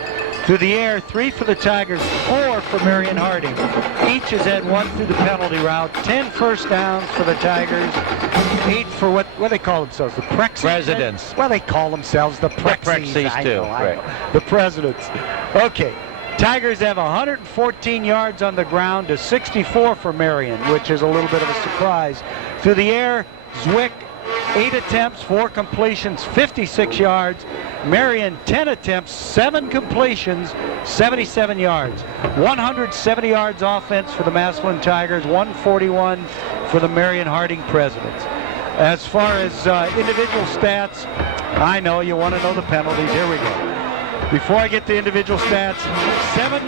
Through the air, 3 for the Tigers, 4 for Marion Harding. Each has had 1 through the penalty route. 10 first downs for the Tigers. 8 for what do they call themselves? The Presidents. Well, they call themselves the Prexies. Prexies, too. I know. The Presidents. Okay. Tigers have 114 yards on the ground to 64 for Marion, which is a little bit of a surprise. Through the air, Zwick, 8 attempts, 4 completions, 56 yards. Marion, 10 attempts, 7 completions, 77 yards. 170 yards offense for the Massillon Tigers, 141 for the Marion Harding Presidents. As far as individual stats, I know you want to know the penalties. Here we go. Before I get to individual stats, 7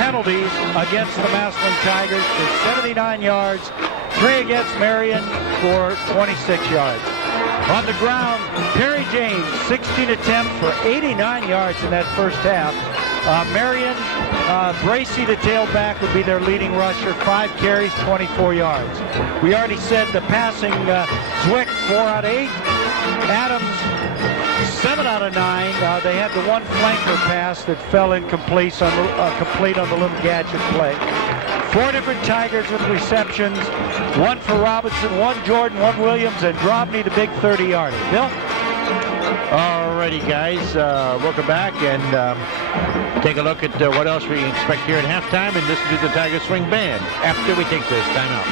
penalties against the Massillon Tigers for 79 yards, 3 against Marion for 26 yards. On the ground, Perry James, 16 attempts for 89 yards in that first half. Marion, Bracey, the tailback, would be their leading rusher, 5 carries, 24 yards. We already said the passing, Zwick, 4 out of 8. Adams, 7 out of 9. They had the one flanker pass that fell incomplete complete on the little gadget play. 4 different Tigers with receptions. 1 for Robinson, 1 Jordan, 1 Williams, and Drobny, the big 30-yarder. Bill? Alrighty, guys. Welcome back and take a look at what else we can expect here at halftime and listen to the Tiger Swing Band after we take this time out.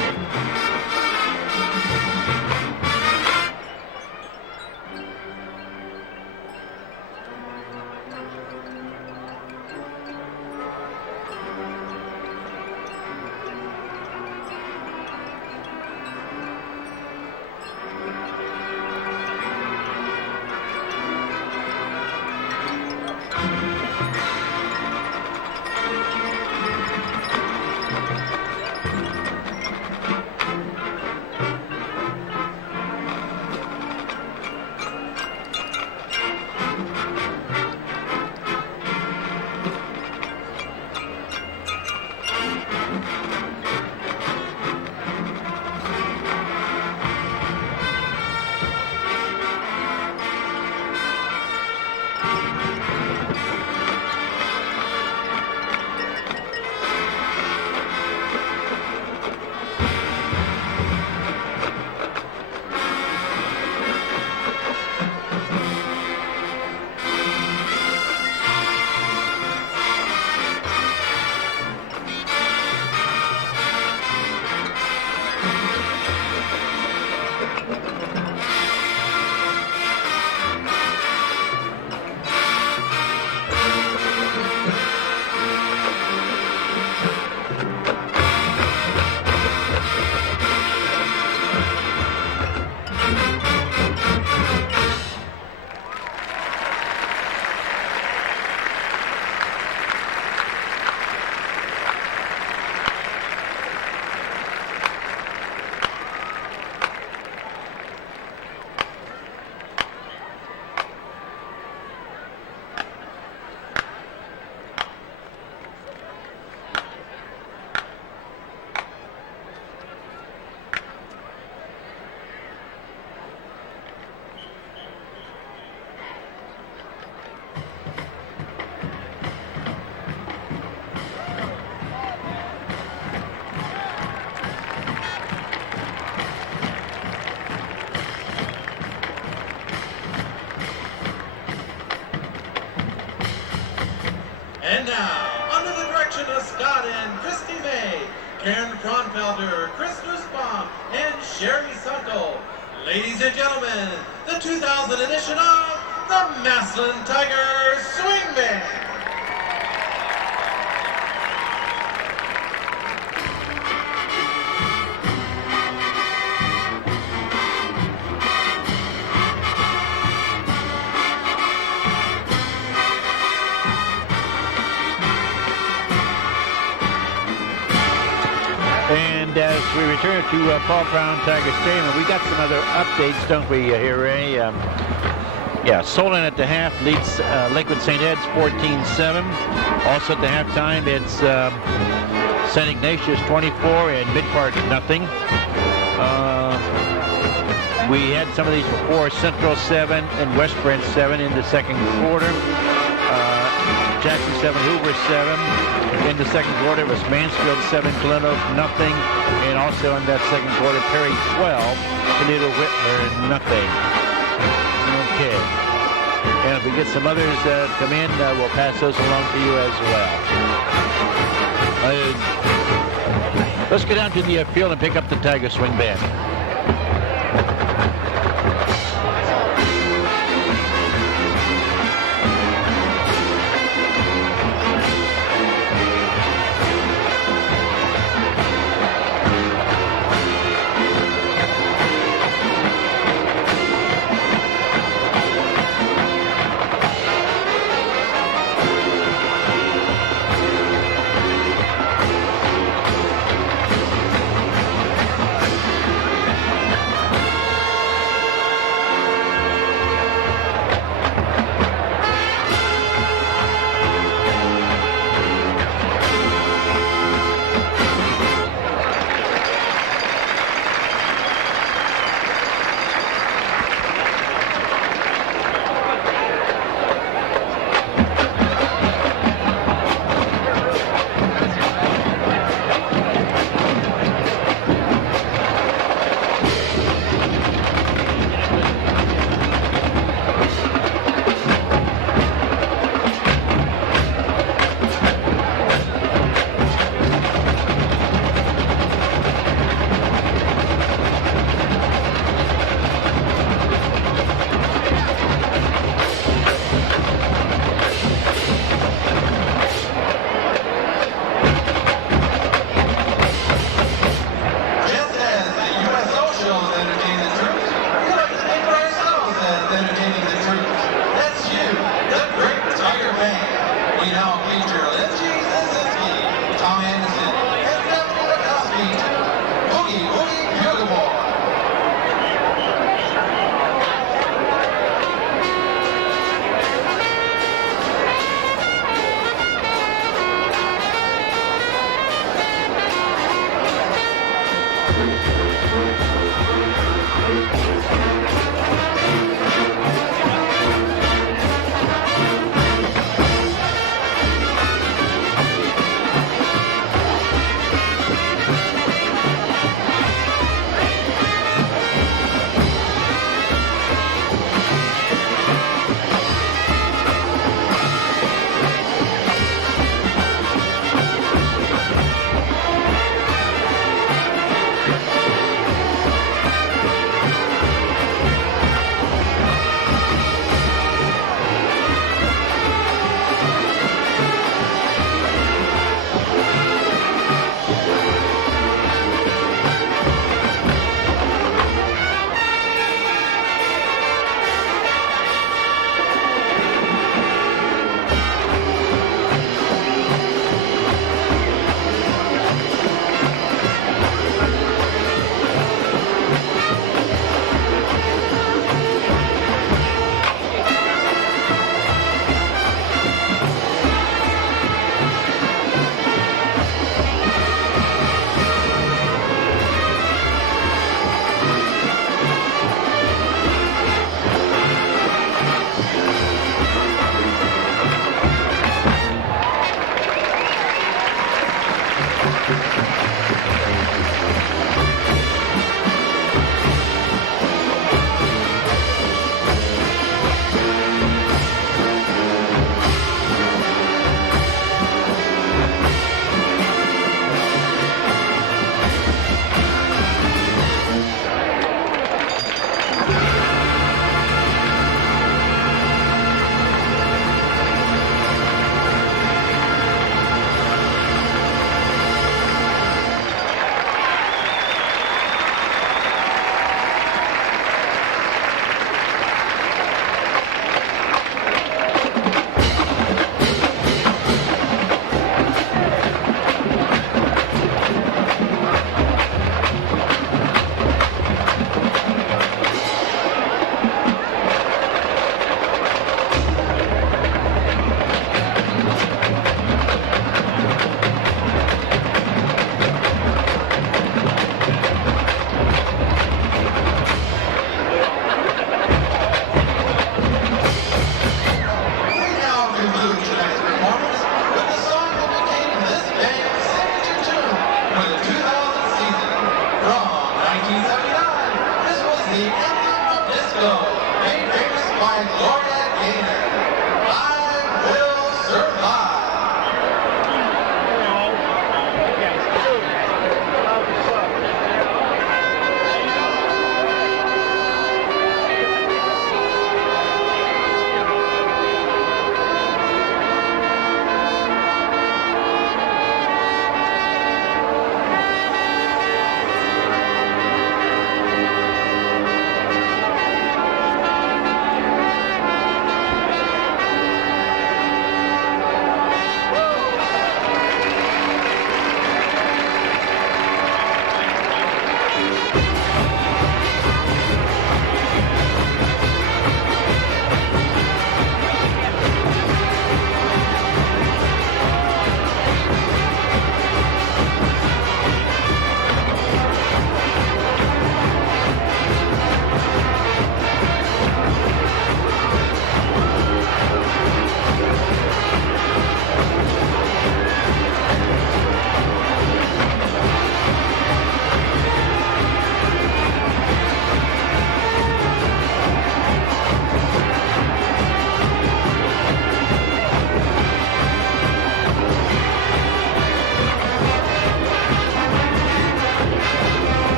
And now, under the direction of Scott and Christy May, Karen Kronfelder, Chris Nussbaum, and Sherry Sunkel, ladies and gentlemen, the 2000 edition of the Massillon Tigers Swing Band. And as we return to Paul Brown Tiger Stadium, we got some other updates, don't we, here, Ray? Yeah, Solon at the half leads Lakewood St. Ed's 14-7. Also at the halftime, it's St. Ignatius 24 and Midpark nothing. We had some of these before, Central 7 and West Branch 7 in the second quarter. Jackson 7, Hoover 7. In the second quarter, it was Mansfield 7, Toledo nothing. And also in that second quarter, Perry 12, Toledo Whitmer nothing. Okay. And if we get some others come in, we'll pass those along to you as well. Let's get down to the field and pick up the Tiger Swing Band.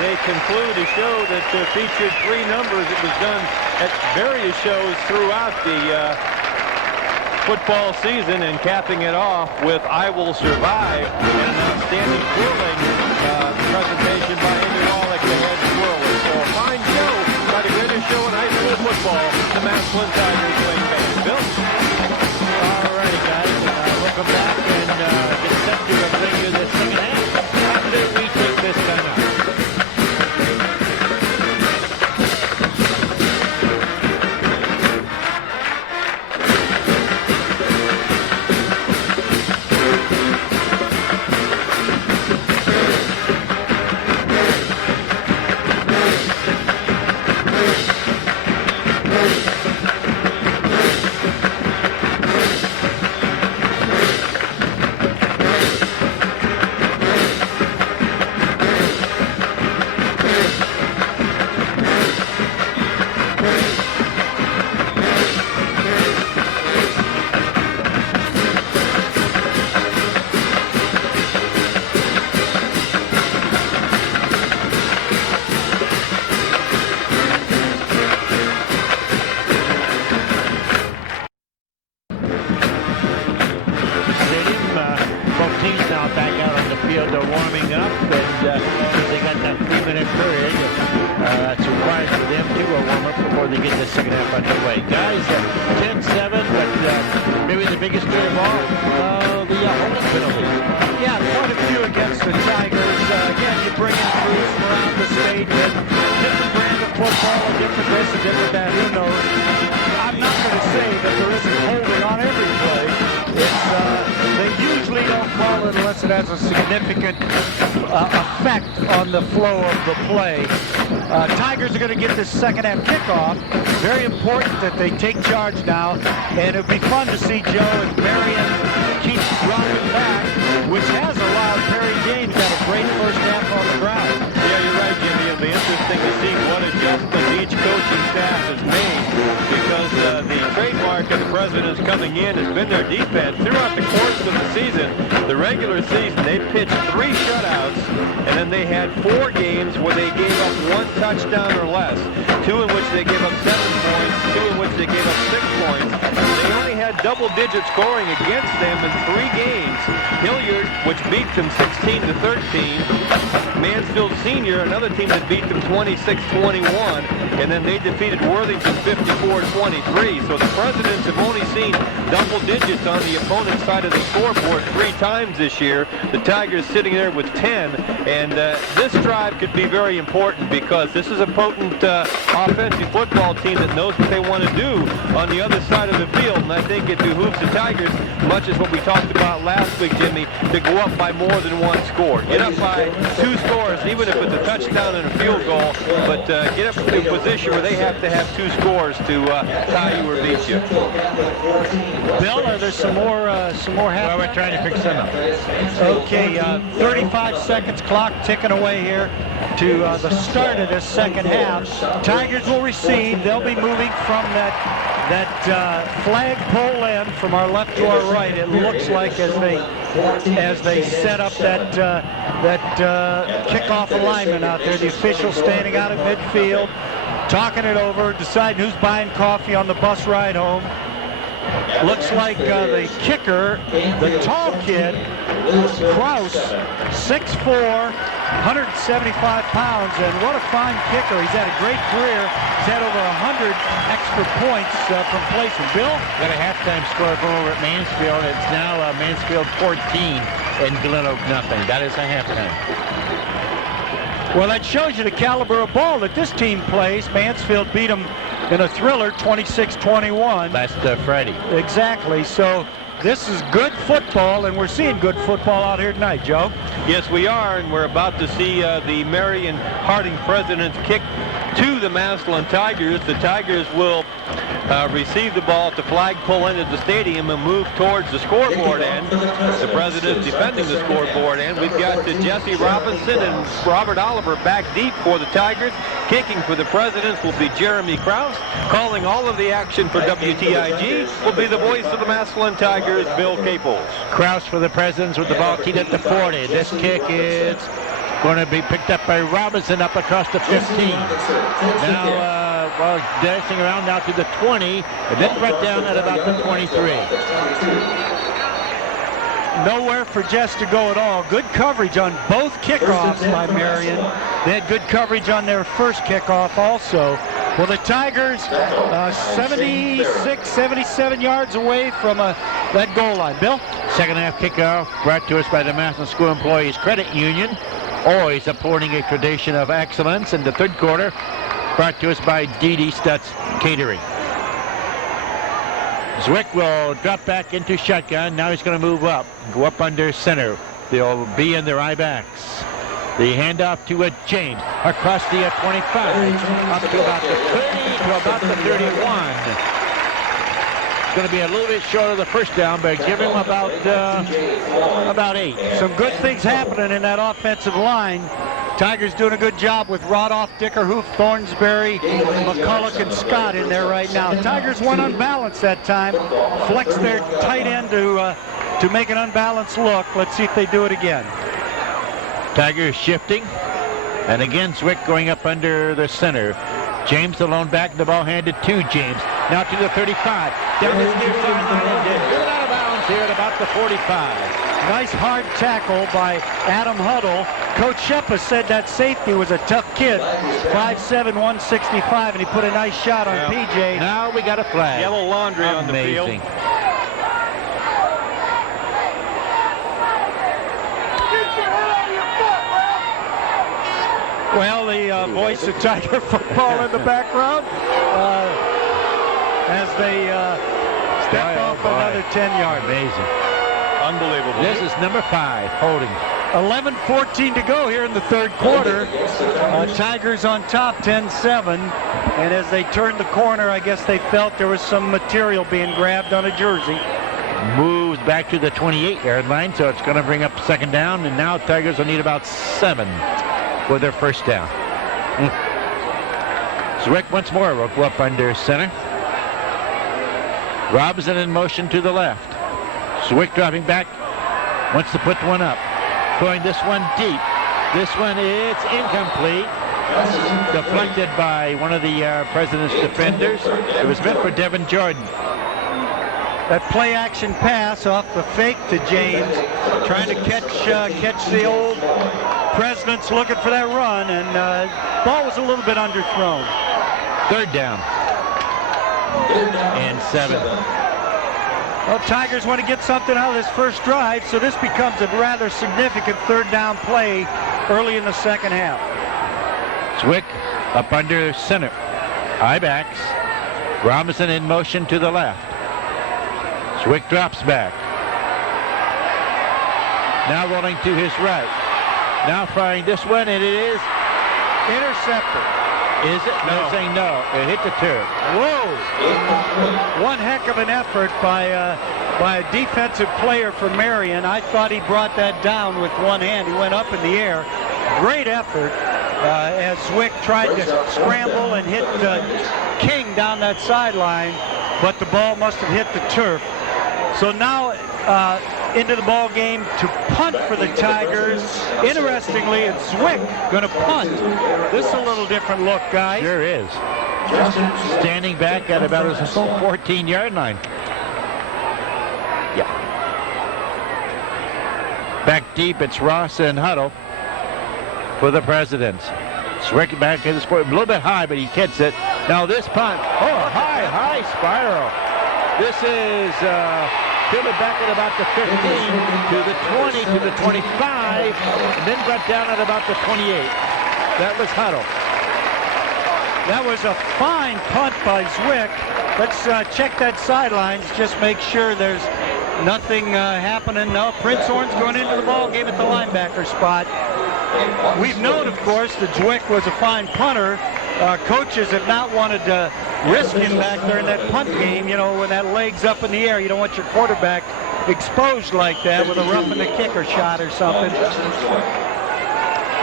they conclude a show that featured 3 numbers. It was done at various shows throughout the football season, and capping it off with I Will Survive, and an outstanding twirling presentation by Amy Wallach, the head twirler. So a fine show by the greatest show in high school football, the Massillon Tigers playing band. Bill? All righty, guys. Welcome back and get set to bring you the second half. After we take this time out. Tigers are going to get this second half kickoff. Very important that they take charge now, and it'll be fun to see Joe and Marion keep dropping back, which has allowed Perry James to have a great first half on the ground. Yeah, you're right, Jimmy. It'll be interesting to see what adjustments each coaching staff has made, because the trademark of the Presidents coming in has been their defense. Throughout the course of the season, the regular season, they pitched 3 shutouts, and then they had 4 games where they gave up 1 touchdown or less, 2 in which they gave up 7 points, 2 in which they gave up 6 points. They only had double-digit scoring against them in 3 games. Hilliard, which beat them 16-13. Mansfield Senior, another team that beat them 26-21, and then they defeated Worthington 54-23. So the Presidents have only seen double digits on the opponent's side of the scoreboard 3 times this year. The Tigers sitting there with 10, and this drive could be very important because this is a potent offensive football team that knows what they want to do on the other side of the field, and I think it behooves the Tigers, much as what we talked about last week, Jimmy, to go up by more than 1 score. Get up by 2 scores, even if it's a touchdown and a field goal, but get up to a position where they have to have 2 scores to tie you or beat you. Bill, are there some more half? Well, we're trying to fix them up. Okay, 35 seconds, clock ticking away here to the start of this second half. Tigers will receive. They'll be moving from that flagpole end from our left to our right. It looks like as they set up that kickoff alignment out there. The official standing out at midfield, talking it over, deciding who's buying coffee on the bus ride home. Looks like the kicker, the tall kid, Kraus, 6'4", 175 pounds, and what a fine kicker. He's had a great career. He's had over 100 extra points from placement. Bill? Got a halftime score from over at Mansfield. It's now Mansfield 14 and Glen Oak nothing. That is a halftime. Well, that shows you the caliber of ball that this team plays. Mansfield beat them in a thriller, 26-21. Last Friday. Exactly. So this is good football, and we're seeing good football out here tonight, Joe. Yes, we are, and we're about to see the Marion Harding Presidents kick to the Massillon Tigers. The Tigers will receive the ball at the flagpole end of the stadium and move towards the scoreboard end. The Presidents defending the scoreboard end. We've got Jesse Robinson and Robert Oliver back deep for the Tigers. Kicking for the Presidents will be Jeremy Kraus. Calling all of the action for WTIG will be the voice of the Massillon Tigers, Bill Caples. Kraus for the Presidents with the ball keyed at the 40. This kick is Going to be picked up by Robinson up across the 15. Now, dancing around now to the 20, and then brought down at about the 23. Nowhere for Jess to go at all. Good coverage on both kickoffs by Marion. They had good coverage on their first kickoff also. Well, the Tigers 76, 77 yards away from that goal line. Bill? Second half kickoff brought to us by the Massillon School Employees Credit Union, always supporting a tradition of excellence. In the third quarter, brought to us by D.D. Stutz Catering. Zwick will drop back into shotgun. Now he's going to move up, go up under center. They'll be in their eye backs. The handoff to James across the 25, up to about the 30, to about the 31. It's going to be a little bit short of the first down, but give him about 8. Some good things happening in that offensive line. Tigers doing a good job with Rodoff, Dickerhoof, Thornsberry, McCulloch, and Scott in there right now. Tigers went unbalanced that time. Flexed their tight end to make an unbalanced look. Let's see if they do it again. Tigers shifting. And again, Zwick going up under the center. James the lone back, the ball handed to James. Now to the 35. Down the near sideline and driven out of bounds here at about the 45. Nice hard tackle by Adam Huddle. Coach Sheppa said that safety was a tough kid. 5'7", 165, and he put a nice shot on PJ. Now we got a flag. Yellow laundry on the field. Well, the voice of Tiger football in the background as they step off another 10 yards. Amazing. Unbelievable. This is number 5, holding. 11:14 to go here in the third quarter. Tigers on top, 10-7. And as they turned the corner, I guess they felt there was some material being grabbed on a jersey. Moves back to the 28-yard line, so it's going to bring up second down. And now Tigers will need about 7 for their first down. Zwick once more will go up under center. Robinson in motion to the left. Zwick dropping back, wants to put one up. Throwing this one deep. This one is incomplete. Deflected by one of the President's defenders. It was meant for Devin Jordan. That play action pass off the fake to James, trying to catch the old Presidents looking for that run, and ball was a little bit underthrown. Third down. And 7. Well, Tigers want to get something out of this first drive, so this becomes a rather significant third down play early in the second half. Zwick up under center. Eye backs. Robinson in motion to the left. Zwick drops back. Now rolling to his right. Now firing this one, and it is intercepted. Is it? No, saying no. It hit the turf. Whoa! One heck of an effort by a defensive player for Marion. I thought he brought that down with one hand. He went up in the air. Great effort as Zwick tried to scramble and hit King down that sideline, but the ball must have hit the turf. So now into the ball game to punt for the Tigers. Interestingly, it's Zwick going to punt. This is a little different look, guys. Sure is. Standing back at about his 14-yard line. Yeah. Back deep, it's Ross and Huddle for the Presidents. Zwick back in the sport, a little bit high, but he gets it. Now this punt, high spiral. This is fielded back at about the 15, to the 20, to the 25, and then brought down at about the 28. That was Huddle. That was a fine punt by Zwick. Let's check that sidelines, just make sure there's nothing happening. No, Prince Horn's going into the ball game at the linebacker spot. We've known, of course, that Zwick was a fine punter. Coaches have not wanted to risk him back there in that punt game. You know, when that leg's up in the air, you don't want your quarterback exposed like that with a roughing the kicker shot or something.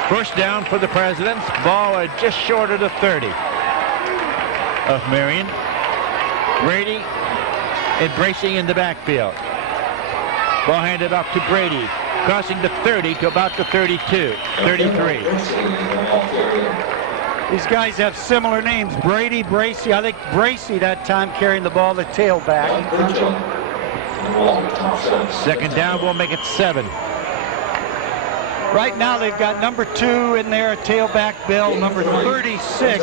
First down for the Presidents. Ball just short of the 30 of Marion. Brady embracing in the backfield. Ball handed off to Brady. crossing the 30 to about the 32, 33. These guys have similar names, Brady, Bracy. I think Bracy that time carrying the ball, the tailback. Second down, we'll make it 7. Right now they've got number 2 in there, tailback Bill. Number 36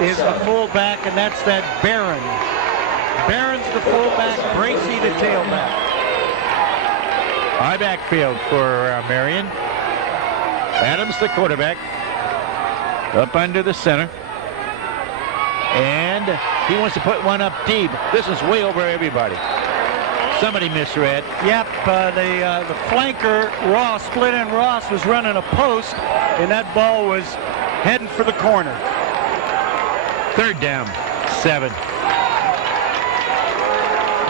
is the fullback, and that's that Barron. Barron's the fullback, Bracy the tailback. High backfield for Marion. Adams the quarterback. Up under the center. And he wants to put one up deep. This is way over everybody. Somebody misread. Yep, the flanker, Ross, split end Ross, was running a post, and that ball was heading for the corner. Third down, 7.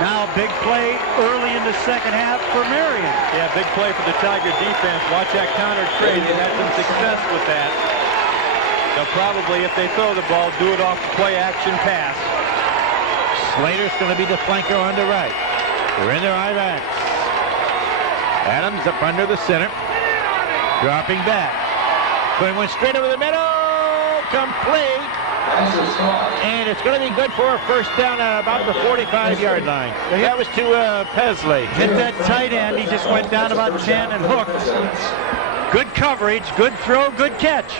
Now big play early in the second half for Marion. Yeah, big play for the Tiger defense. Watch that counter trade. They had some success with that. They'll probably, if they throw the ball, do it off the play action pass. Slater's going to be the flanker on the right. They're in their high backs. Adams up under the center. Dropping back. Going one straight over the middle. Complete. And it's going to be good for a first down at about the 45-yard line. That was to Pesley. Hit that tight end. He just went down about 10 and hooked. Good coverage, good throw, good catch.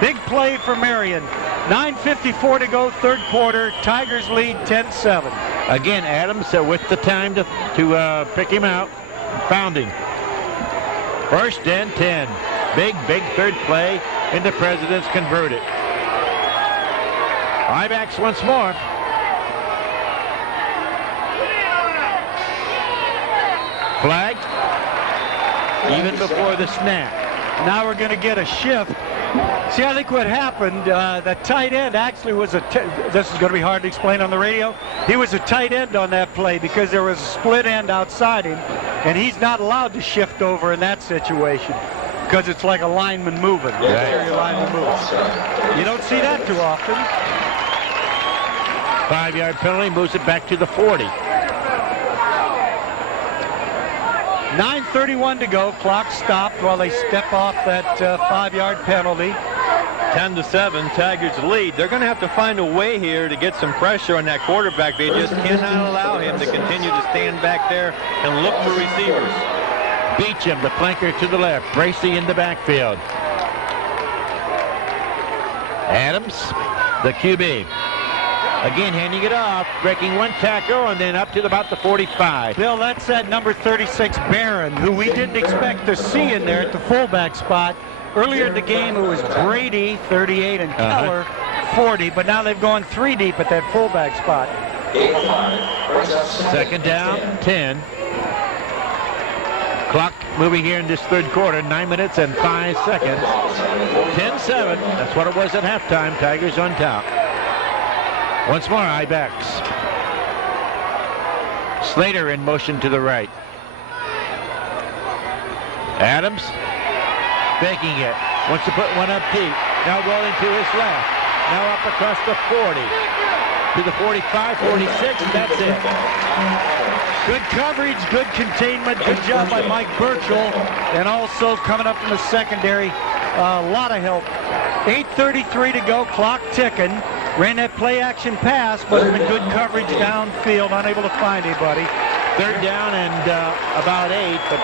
Big play for Marion. 9:54 to go, third quarter. Tigers lead 10-7. Again, Adams with the time to pick him out. Found him. First and 10. Big third play, and the Presidents convert it. High-backs once more. Flag. Even before the snap. Now we're going to get a shift. See, I think what happened, the tight end actually was this is going to be hard to explain on the radio. He was a tight end on that play because there was a split end outside him, and he's not allowed to shift over in that situation because it's like a lineman moving. Exterior lineman moving. You don't see that too often. 5-yard penalty moves it back to the 40. 9:31 to go. Clock stopped while they step off that 5-yard penalty. 10-7, Tigers lead. They're going to have to find a way here to get some pressure on that quarterback. They just cannot allow him to continue to stand back there and look for receivers. Beecham, the flanker to the left. Bracy in the backfield. Adams, the QB. Again, handing it off, breaking one tackle, and then up to about the 45. Bill, that's that number 36, Barron, who we didn't expect to see in there at the fullback spot. Earlier in the game, it was Brady, 38, and Keller, 40, but now they've gone 3 deep at that fullback spot. Second down, 10. Clock moving here in this third quarter, 9 minutes and 5 seconds. 10-7, that's what it was at halftime. Tigers on top. Once more, I-backs. Slater in motion to the right. Adams faking it. Wants to put one up deep. Now rolling to his left. Now up across the 40. To the 45, 46, and that's it. Good coverage, good containment. Good job by Mike Burchell. And also coming up in the secondary, a lot of help. 8:33 to go, clock ticking. Ran that play action pass, but in good coverage downfield, unable to find anybody. Third down and about 8, but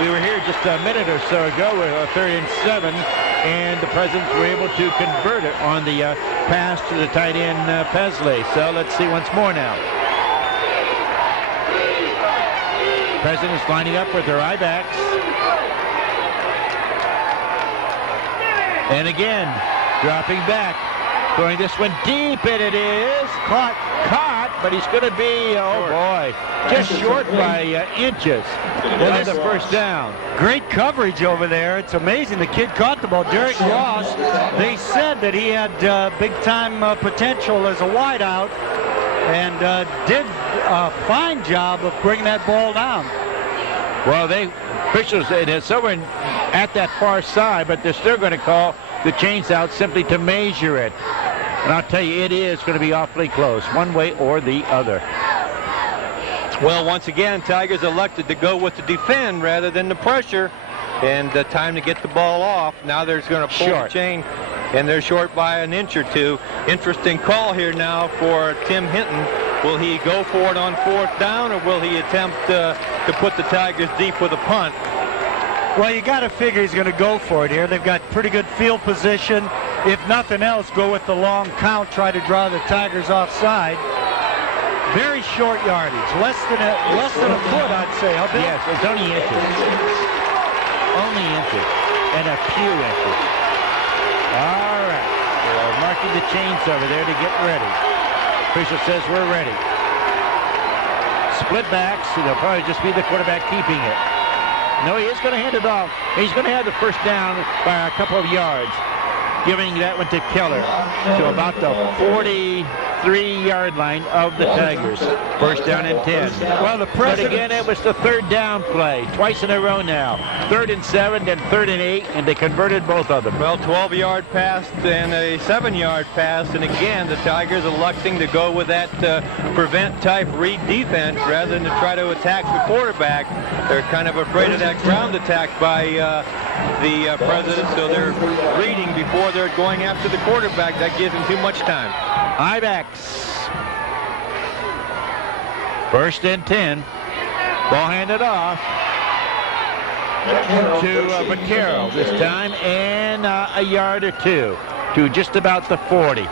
we were here just a minute or so ago with a 3rd and 7, and the Presidents were able to convert it on the pass to the tight end Pesley. So let's see once more now. Presidents lining up with their I-backs. And again, dropping back. Throwing this one deep, and it is caught, but he's going to be, oh boy, just short by inches. That's the first down. Great coverage over there. It's amazing the kid caught the ball. Derek Ross, they said that he had big-time potential as a wideout and did a fine job of bringing that ball down. Well, officials said it's over at that far side, but they're still going to call the chains out simply to measure it. And I'll tell you, it is going to be awfully close, one way or the other. Well, once again, Tigers elected to go with the defend rather than the pressure. And time to get the ball off. Now they're going to pull the chain, and they're short by an inch or two. Interesting call here now for Tim Hinton. Will he go for it on 4th down, or will he attempt to put the Tigers deep with a punt? Well, you got to figure he's going to go for it here. They've got pretty good field position. If nothing else, go with the long count, try to draw the Tigers offside. Very short yardage, less than a foot, I'd say. How big? Yes, it's only inches. Only inches, and a few inches. All right, they're marking the chains over there to get ready. Official says we're ready. Split backs, it'll probably just be the quarterback keeping it. No, he is going to hand it off. He's going to have the first down by a couple of yards, giving that one to Keller to about the 43-yard line of the Tigers. First down and 10. Well, but again, it was the 3rd down play, twice in a row now. 3rd and 7, then 3rd and 8, and they converted both of them. Well, 12-yard pass and a 7-yard pass, and again, the Tigers electing to go with that prevent-type read defense rather than to try to attack the quarterback. They're kind of afraid of that ground attack by the President, so they're reading before they're going after the quarterback. That gives them too much time. I-backs. First and 10. Ball handed off to Vaquero this time, and a yard or two to just about the 40.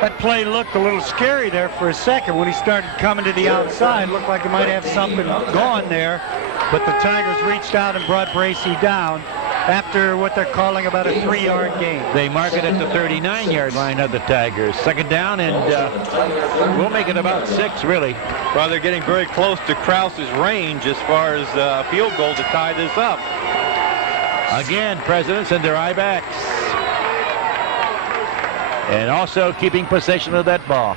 That play looked a little scary there for a second when he started coming to the outside. Looked like he might have something going there, but the Tigers reached out and brought Bracey down after what they're calling about a 3-yard gain. They mark it at the 39-yard line of the Tigers. Second down, and we'll make it about 6, really. Well, they're getting very close to Krause's range as far as a field goal to tie this up. Again, Presidents and their I-backs. And also keeping possession of that ball.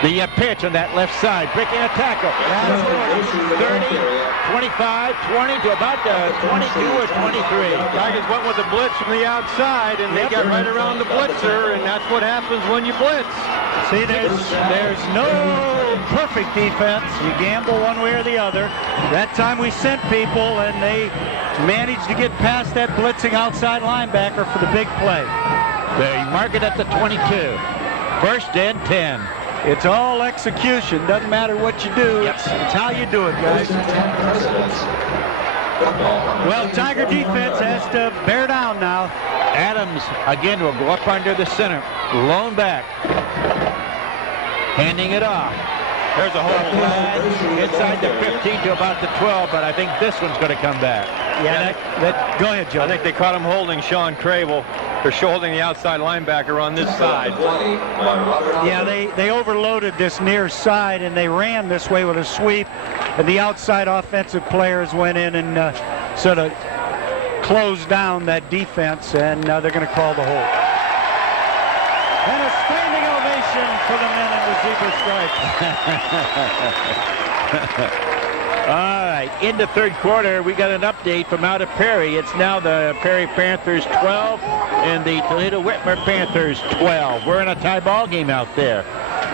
The pitch on that left side, breaking a tackle. 30, 25, 20 to about 22 or 23. Tigers went with the blitz from the outside, and they got right around the blitzer, and that's what happens when you blitz. See, there's no perfect defense. You gamble one way or the other. That time we sent people, and they managed to get past that blitzing outside linebacker for the big play. They mark it at the 22. First and 10. It's all execution. Doesn't matter what you do. It's how you do it, guys. Well, Tiger defense has to bear down now. Adams, again, will go up under the center. Lone back. Handing it off. There's a hold flag inside the 15 to about the 12, but I think this one's going to come back. Yeah, go ahead, Joe. I think they caught him holding Sean Crable. They're holding the outside linebacker on this side. Yeah, they overloaded this near side, and they ran this way with a sweep, and the outside offensive players went in and sort of closed down that defense, and they're going to call the hold. And a standing ovation for the men in the zebra stripes. All right, in the third quarter, we got an update from out of Perry. It's now the Perry Panthers 12 and the Toledo Whitmer Panthers 12. We're in a tie ball game out there.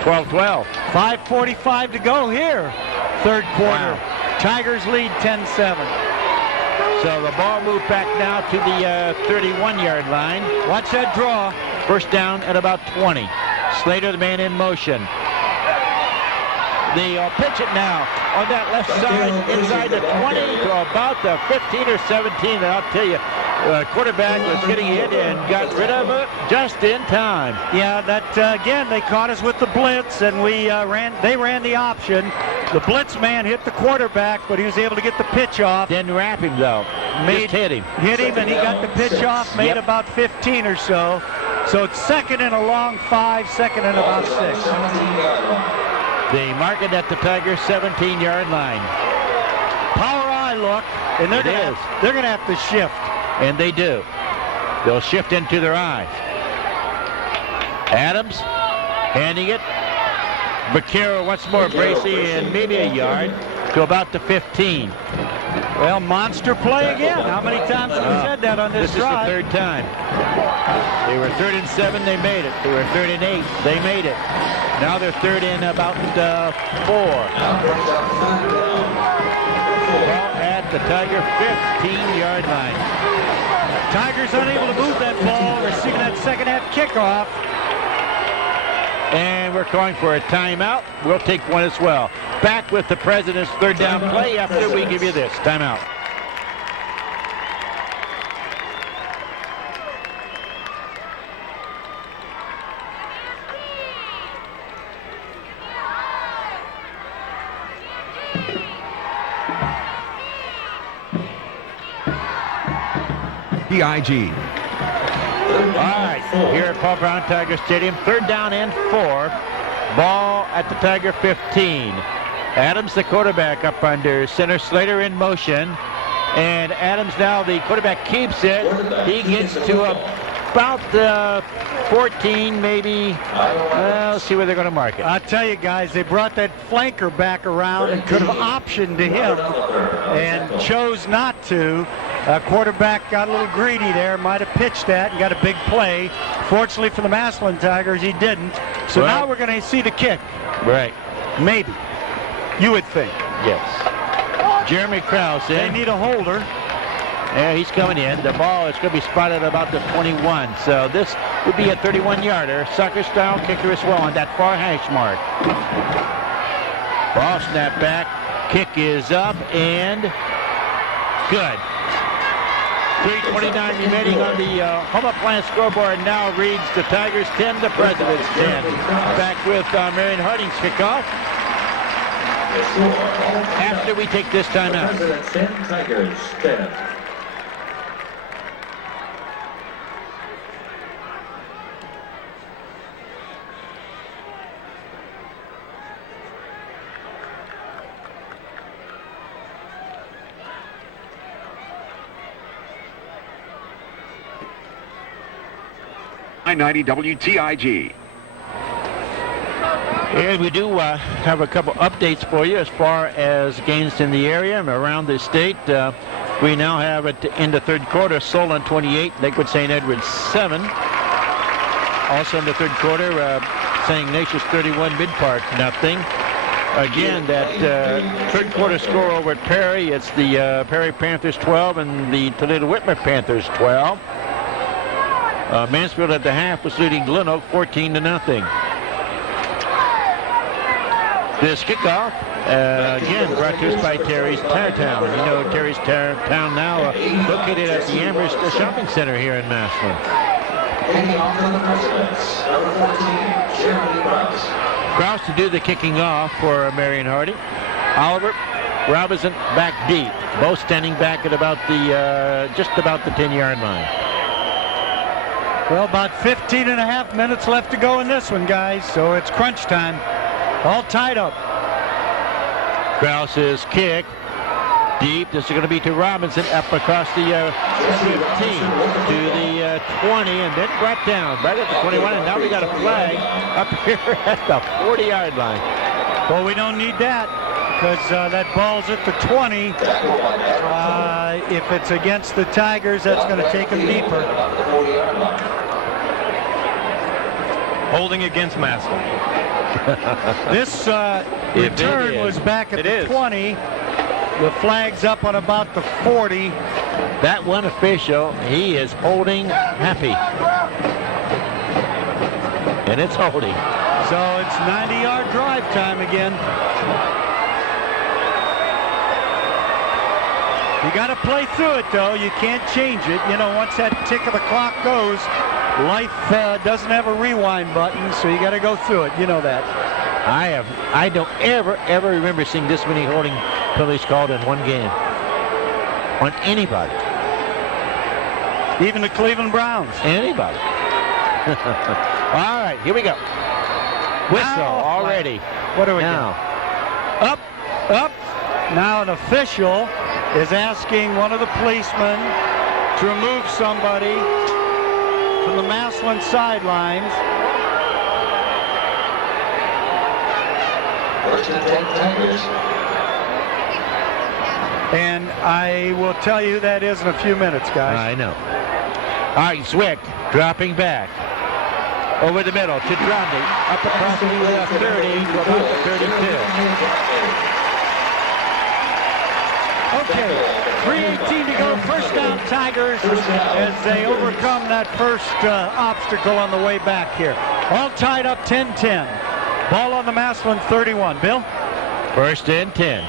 12-12. 5:45 to go here. Third quarter. Wow. Tigers lead 10-7. So the ball moved back now to the 31-yard line. Watch that draw. First down at about 20. Slater, the man in motion. They'll pitch it now on that left side, inside the 20 to about the 15 or 17. And I'll tell you, quarterback was getting hit and got rid of it just in time. Yeah, that again, they caught us with the blitz, and they ran the option. The blitz man hit the quarterback, but he was able to get the pitch off. Didn't wrap him, though. Just hit him. Hit him, and he got the pitch off, made about 15 or so. So it's second and a long 5, second and about 6. They mark it at the Tigers' 17-yard line. Power eye look, and they're going to have to shift. And they do. They'll shift into their eyes. Adams handing it. Vaquero once more, Bracey, and maybe a yard to about the 15. Well, monster play again. How many times have we said that on this drive? This is the third time. They were 3rd and 7, they made it. They were 3rd and 8, they made it. Now they're 3rd and about 4. Ball at the Tiger 15-yard line. Tigers unable to move that ball, receiving that second half kickoff. And we're calling for a timeout. We'll take one as well. Back with the President's third down play after we give you this. Timeout. TIG. All right, here at Paul Brown Tiger Stadium, 3rd down and 4. Ball at the Tiger 15. Adams, the quarterback, up under center. Slater in motion. And Adams now, the quarterback, keeps it. He gets to about 14, maybe. Let's see where they're going to mark it. I'll tell you guys, they brought that flanker back around and could have optioned to him and chose not to. Quarterback got a little greedy there, might have pitched that and got a big play. Fortunately for the Massillon Tigers, he didn't. So now we're going to see the kick. Right. Maybe. You would think. Yes. Jeremy Krause in. They need a holder. Yeah, he's coming in. The ball is going to be spotted about the 21. So this would be a 31-yarder. Sucker-style kicker as well on that far hash mark. Ball snap back. Kick is up and good. 3:29 remaining on the home appliance scoreboard. Now reads the Tigers 10, the Presidents 10. Back with Marion Harding's kickoff. After we take this time out. Presidents 10, Tigers 10. I-90 WTIG. And we do have a couple updates for you as far as games in the area and around the state. We now have it in the third quarter, Solon 28, Lakewood St. Edwards 7. Also in the third quarter, St. Ignatius 31, Mid-Park nothing. Again, that third quarter score over at Perry, it's the Perry Panthers 12 and the Toledo Whitmer Panthers 12. Mansfield at the half was leading Glen Oak 14-0. This kickoff, again, brought to us by Terry's Tire Town. You know Terry's Tire Town now located at the Amherst Shopping Center here in Massillon. Krause to do the kicking off for Marion Harding. Oliver, Robinson back deep. Both standing back at about the just about the 10-yard line. Well, about 15 and a half minutes left to go in this one, guys. So it's crunch time. All tied up. Krause's kick deep. This is going to be to Robinson up across the 15 to the 20 and then brought down right at the 21. And now we got a flag up here at the 40-yard line. Well, we don't need that because that ball's at the 20. If it's against the Tigers, that's going to take them deeper. Holding against Massillon. This return was back at the 20. The flag's up on about the 40. That one official, he is holding happy. And it's holding. So it's 90-yard drive time again. You got to play through it, though. You can't change it. You know, once that tick of the clock goes, life doesn't have a rewind button, so you got to go through it. You know that. I don't ever remember seeing this many holding penalties called in one game on anybody. Even the Cleveland Browns. Anybody. All right, here we go. Whistle already. What do we now? Up. Now an official is asking one of the policemen to remove somebody from the Massillon sidelines. And I will tell you that is in a few minutes, guys. I know. All right, Zwick dropping back. Over the middle to Dromney. Up across the 30 to about the 32. Okay, 3:18 to go. First down, Tigers, as they overcome that first obstacle on the way back here. All tied up 10-10. Ball on the Massillon 31. Bill? First and 10.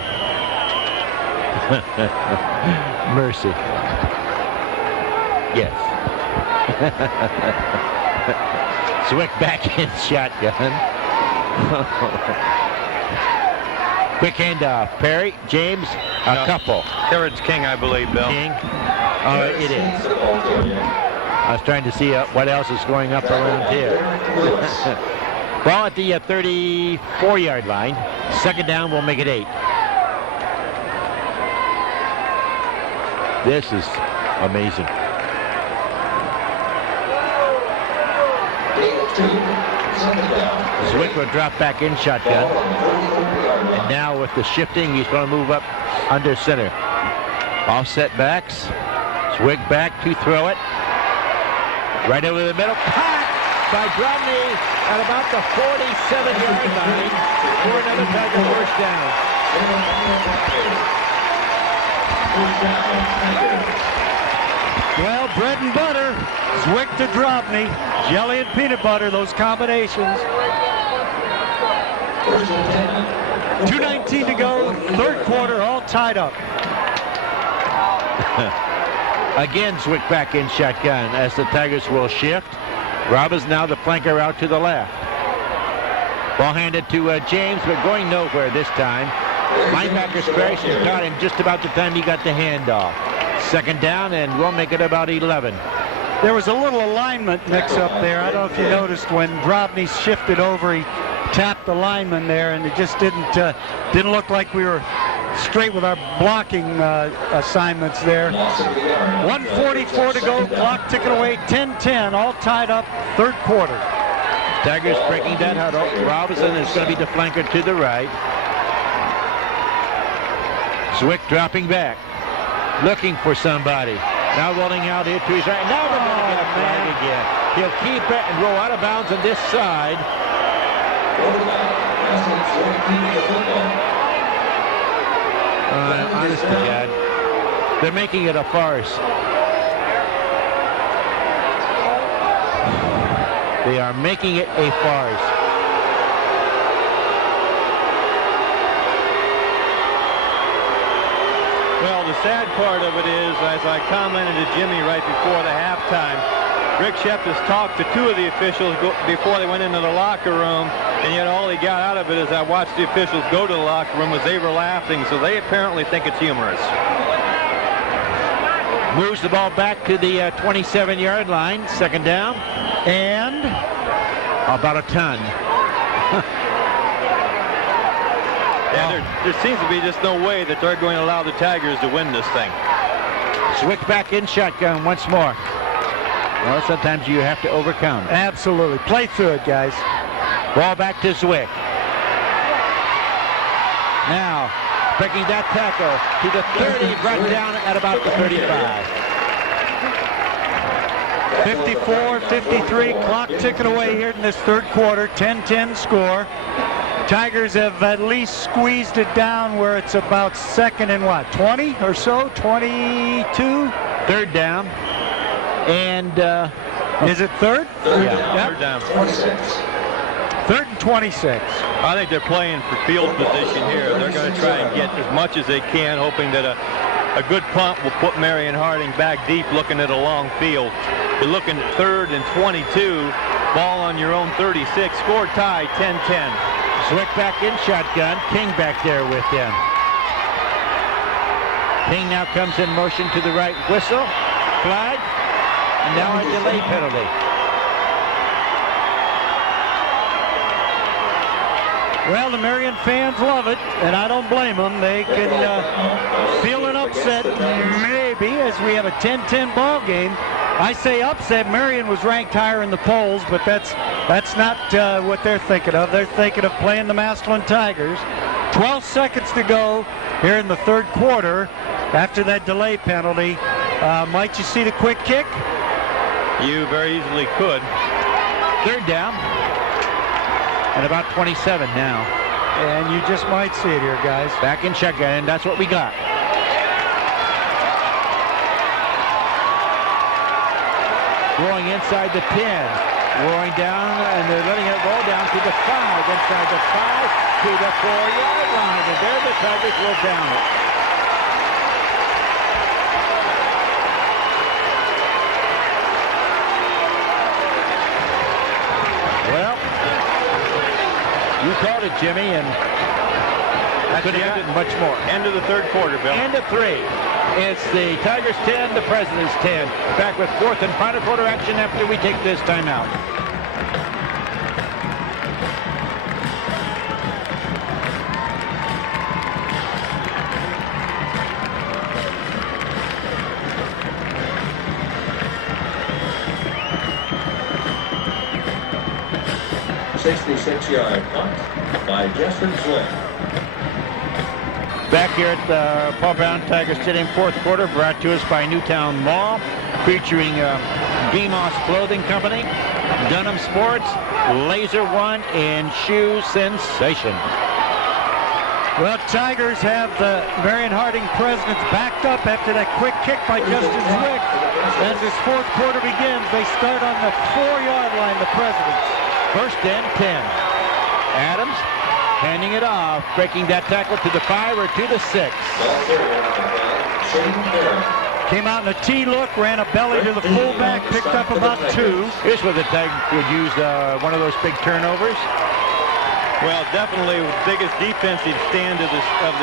Mercy. Yes. Zwick back in shotgun. Quick handoff. Perry, James, a couple. Here it's King, I believe, Bill. King. It is. I was trying to see what else is going up around here. Ball at the 34-yard line. Second down, we'll make it 8. This is amazing. Zwick will drop back in shotgun. And now with the shifting, he's going to move up under center. Offset backs. Zwick back to throw it. Right over the middle. Packed by Dromney at about the 47-yard line for another Tiger first down. Well, bread and butter. Zwick to Dromney. Jelly and peanut butter, those combinations. 2:19 to go. Third quarter, all tied up. Again, Zwick back in shotgun as the Tigers will shift. Rob is now the flanker out to the left. Ball handed to James, but going nowhere this time. Linebacker Sparrison caught him just about the time he got the handoff. Second down, and we'll make it about 11. There was a little alignment mix-up there. I don't know if you noticed when Dromney shifted over, he tapped the lineman there, and it just didn't look like we were straight with our blocking assignments there. 1:44 to go, clock ticking away, 10-10, all tied up, third quarter. Tigers breaking that huddle. Robinson is going to be the flanker to the right. Zwick dropping back, looking for somebody. Now rolling out here to his right. Now they're going to get a flag again. He'll keep it and roll out of bounds on this side. Honest to God, they're making it a farce. They are making it a farce. Well, the sad part of it is, as I commented to Jimmy right before the halftime, Rick Shepp has talked to two of the officials before they went into the locker room, and yet all he got out of it is I watched the officials go to the locker room as they were laughing, so they apparently think it's humorous. Moves the ball back to the 27-yard line, second down, and about a ton. Yeah, there seems to be just no way that they're going to allow the Tigers to win this thing. Zwick back in shotgun once more. Well, sometimes you have to overcome. Absolutely. Play through it, guys. Ball back to Zwick. Now, breaking that tackle to the 30, brought down at about the 35. 54-53, clock ticking away here in this third quarter, 10-10 score. Tigers have at least squeezed it down where it's about second and 20 or so, 22? Third down. And is it third? Yeah, third down. 3rd and 26. I think they're playing for field position here. They're going to try and get as much as they can, hoping that a good punt will put Marion Harding back deep, looking at a long field. You're looking at 3rd and 22. Ball on your own 36. Score tie, 10-10. Zwick back in shotgun. King back there with them. King now comes in motion to the right. Whistle. Flag. And now a delay penalty. Well, the Marion fans love it, and I don't blame them. They can feel an upset, maybe, as we have a 10-10 ball game. I say upset. Marion was ranked higher in the polls, but that's not what they're thinking of. They're thinking of playing the Massillon Tigers. 12 seconds to go here in the third quarter. after that delay penalty. Might you see the quick kick? You very easily could. Third down. And about 27 now. And you just might see it here, guys. Back in shotgun, and that's what we got. Going inside the 10. Rolling down, and they're letting it roll down to the 5. Inside the 5 to the 4-yard line. And there the Tigers will down it. Well, you called it, Jimmy, and I could have gotten much more. End of the third quarter, Bill. End of 3. It's the Tigers 10, the Presidents 10. Back with fourth and final quarter action after we take this timeout. .66-yard punt by Justin Swift. Back here at the Paul Brown Tiger Stadium fourth quarter, brought to us by Newtown Mall, featuring BMOS Clothing Company, Dunham Sports, Laser One, and Shoe Sensation. Well, Tigers have the Marion Harding Presidents backed up after that quick kick by Justin Zwick. As this fourth quarter begins, they start on the 4-yard line, the Presidents. First and 10. Adams handing it off, breaking that tackle to the 5 or to the 6. Came out in a T look, ran a belly to the fullback, picked up about 2. Here's where the Tigers would use one of those big turnovers. Well, definitely the biggest defensive stand of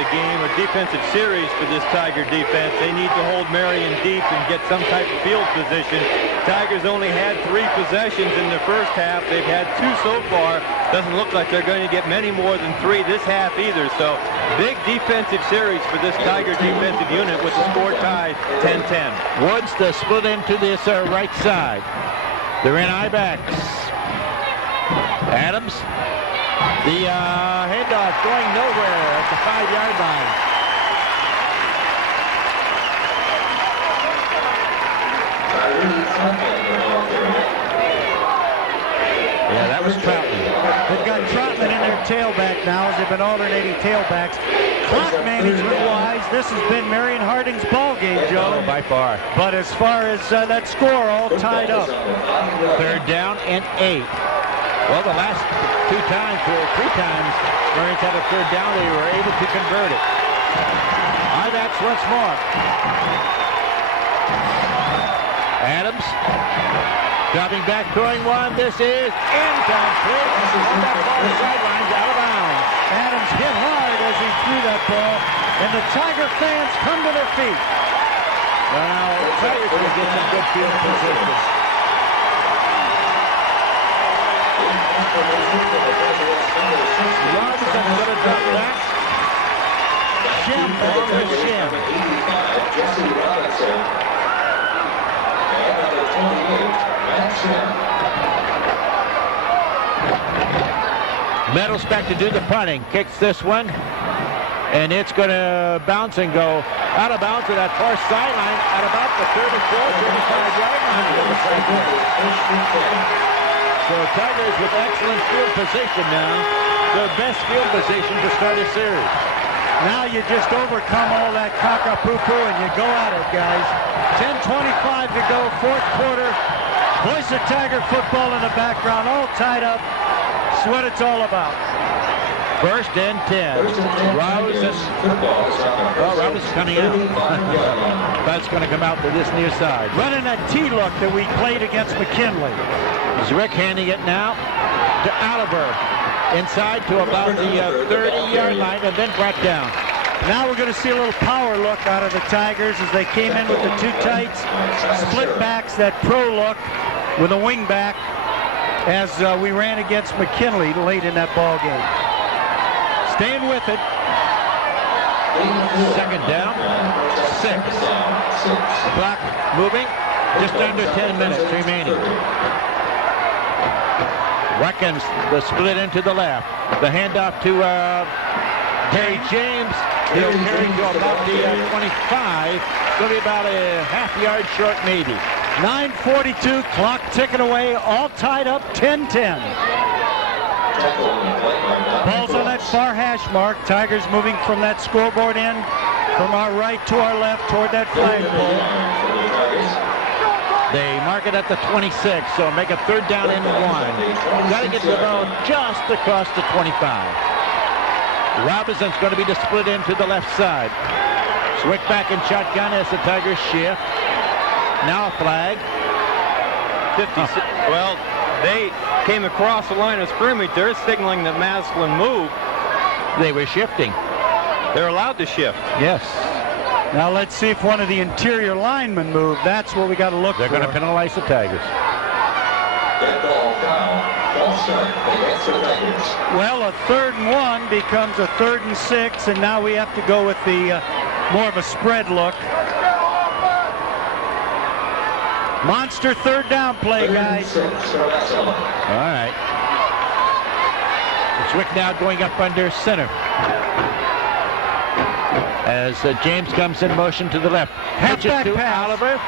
the game, or defensive series for this Tiger defense. They need to hold Marion deep and get some type of field position. Tigers only had 3 possessions in the first half. They've had 2 so far. Doesn't look like they're going to get many more than 3 this half either. So big defensive series for this Tiger defensive unit with the score tied 10-10. Woods to split into this right side. They're in I-backs. Adams. The handoff going nowhere at the 5-yard line. Yeah, that was Troutman. They've got Troutman in their tailback now as they've been alternating tailbacks. Clock management-wise, this has been Marion Harding's ball game, Joe. Oh, by far. But as far as that score, all tied up. Third down and 8. Well, the last 2 times, or 3 times, Marion had a third down, they were able to convert it. I-backs once more. Adams, dropping back, throwing one. This is incomplete. On that ball, the sidelines, out of bounds. Adams hit hard as he threw that ball, and the Tiger fans come to their feet. Well, now, the Tigers will get some good field position. Robinson going to drop back. Shem on the Shem. Jesse Robinson. And number 28, Matt Shem. Meadows back to do the punting. Kicks this one. And it's going to bounce and go out of bounds to that far sideline at about the 34-35-yard line. So Tigers with excellent field position now. Their best field position to start a series. Now you just overcome all that cock-a-poo-poo and you go at it, guys. 10:25 to go, fourth quarter. Voice of Tiger football in the background, all tied up. That's what it's all about. First and 10. Rouse coming out. That's going to come out to this near side. Running that T-look that we played against McKinley. Zwick handing it now to Oliver. Inside to about the 30-yard line and then brought down. Now we're going to see a little power look out of the Tigers as they came in with the 2 tights. Split backs, that pro look with a wing back as we ran against McKinley late in that ball game. Staying with it. Second down, 6. Clock moving, just under 10 minutes remaining. Watkins, the split into the left. The handoff to Terry James. He'll carry to about the 25. Going to be about a half-yard short, maybe. 9:42, clock ticking away, all tied up, 10-10. Ball's on that far hash mark. Tigers moving from that scoreboard end, from our right to our left, toward that flagpole. They mark it at the 26, so make a third down and 1. Got to get the ball just across the 25. Robinson's going to be to split into the left side. Swick back and shotgun as the Tigers shift. Now a flag. 56. Well, they came across the line of scrimmage. They're signaling that Massillon moved. They were shifting. They're allowed to shift. Yes. Now let's see if one of the interior linemen move. That's what we got to look for. They're going to penalize the Tigers. Well, a 3rd and 1 becomes a 3rd and 6, and now we have to go with the more of a spread look. Monster 3rd down play, guys. All right. Swick now going up under center. As James comes in motion to the left. Halfback to pass. Oliver.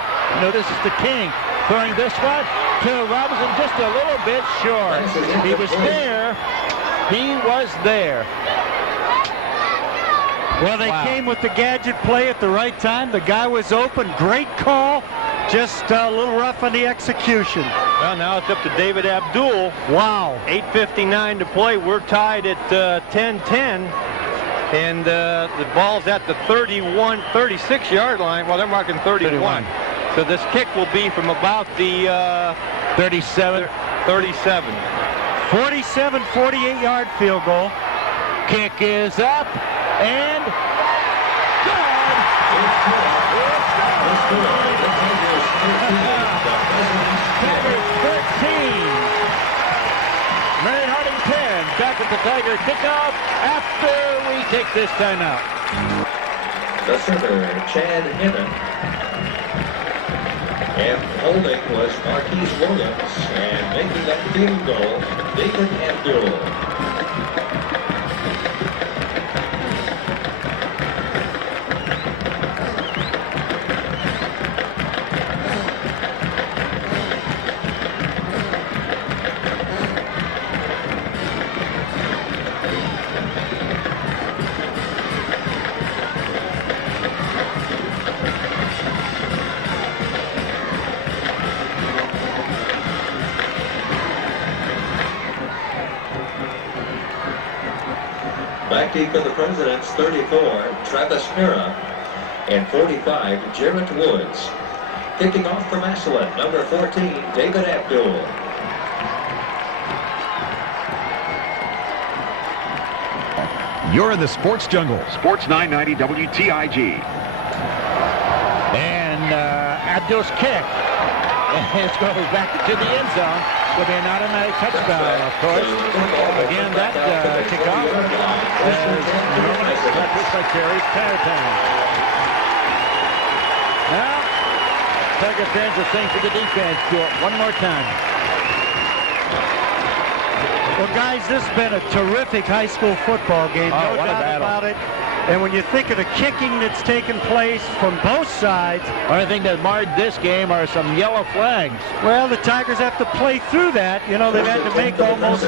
No, this is the King. Throwing this one to Robinson just a little bit short. He was there. He was there. Well, they came with the gadget play at the right time. The guy was open. Great call. Just a little rough on the execution. Well, now it's up to David Abdul. Wow. 8:59 to play. We're tied at 10-10. And the ball's at the 36-yard line. Well, they're marking 31. So this kick will be from about the 37. 48-yard field goal. Kick is up and Tigers 13. Marion Harding 10. Back at the Tiger kickoff after we take this timeout. The center, Chad Hinnon. And holding was Marquise Williams. And making that field goal, David Abdul. Back deep for the Presidents, 34, Travis Mira, and 45, Jarrett Woods. Kicking off for Massillon, number 14, David Abdul. You're in the Sports Jungle. Sports 990 WTIG. And Abdul's kick. It goes back to the end zone. Will be an automatic touchdown, of course. Again, that kickoff is normally practiced by Terry Paratown. Now, Tiger fans are saying to the defense, do it one more time. Well, guys, this has been a terrific high school football game. No doubt about it. And when you think of the kicking that's taken place from both sides. Only thing that marred this game are some yellow flags. Well, the Tigers have to play through that. You know, they've had to make almost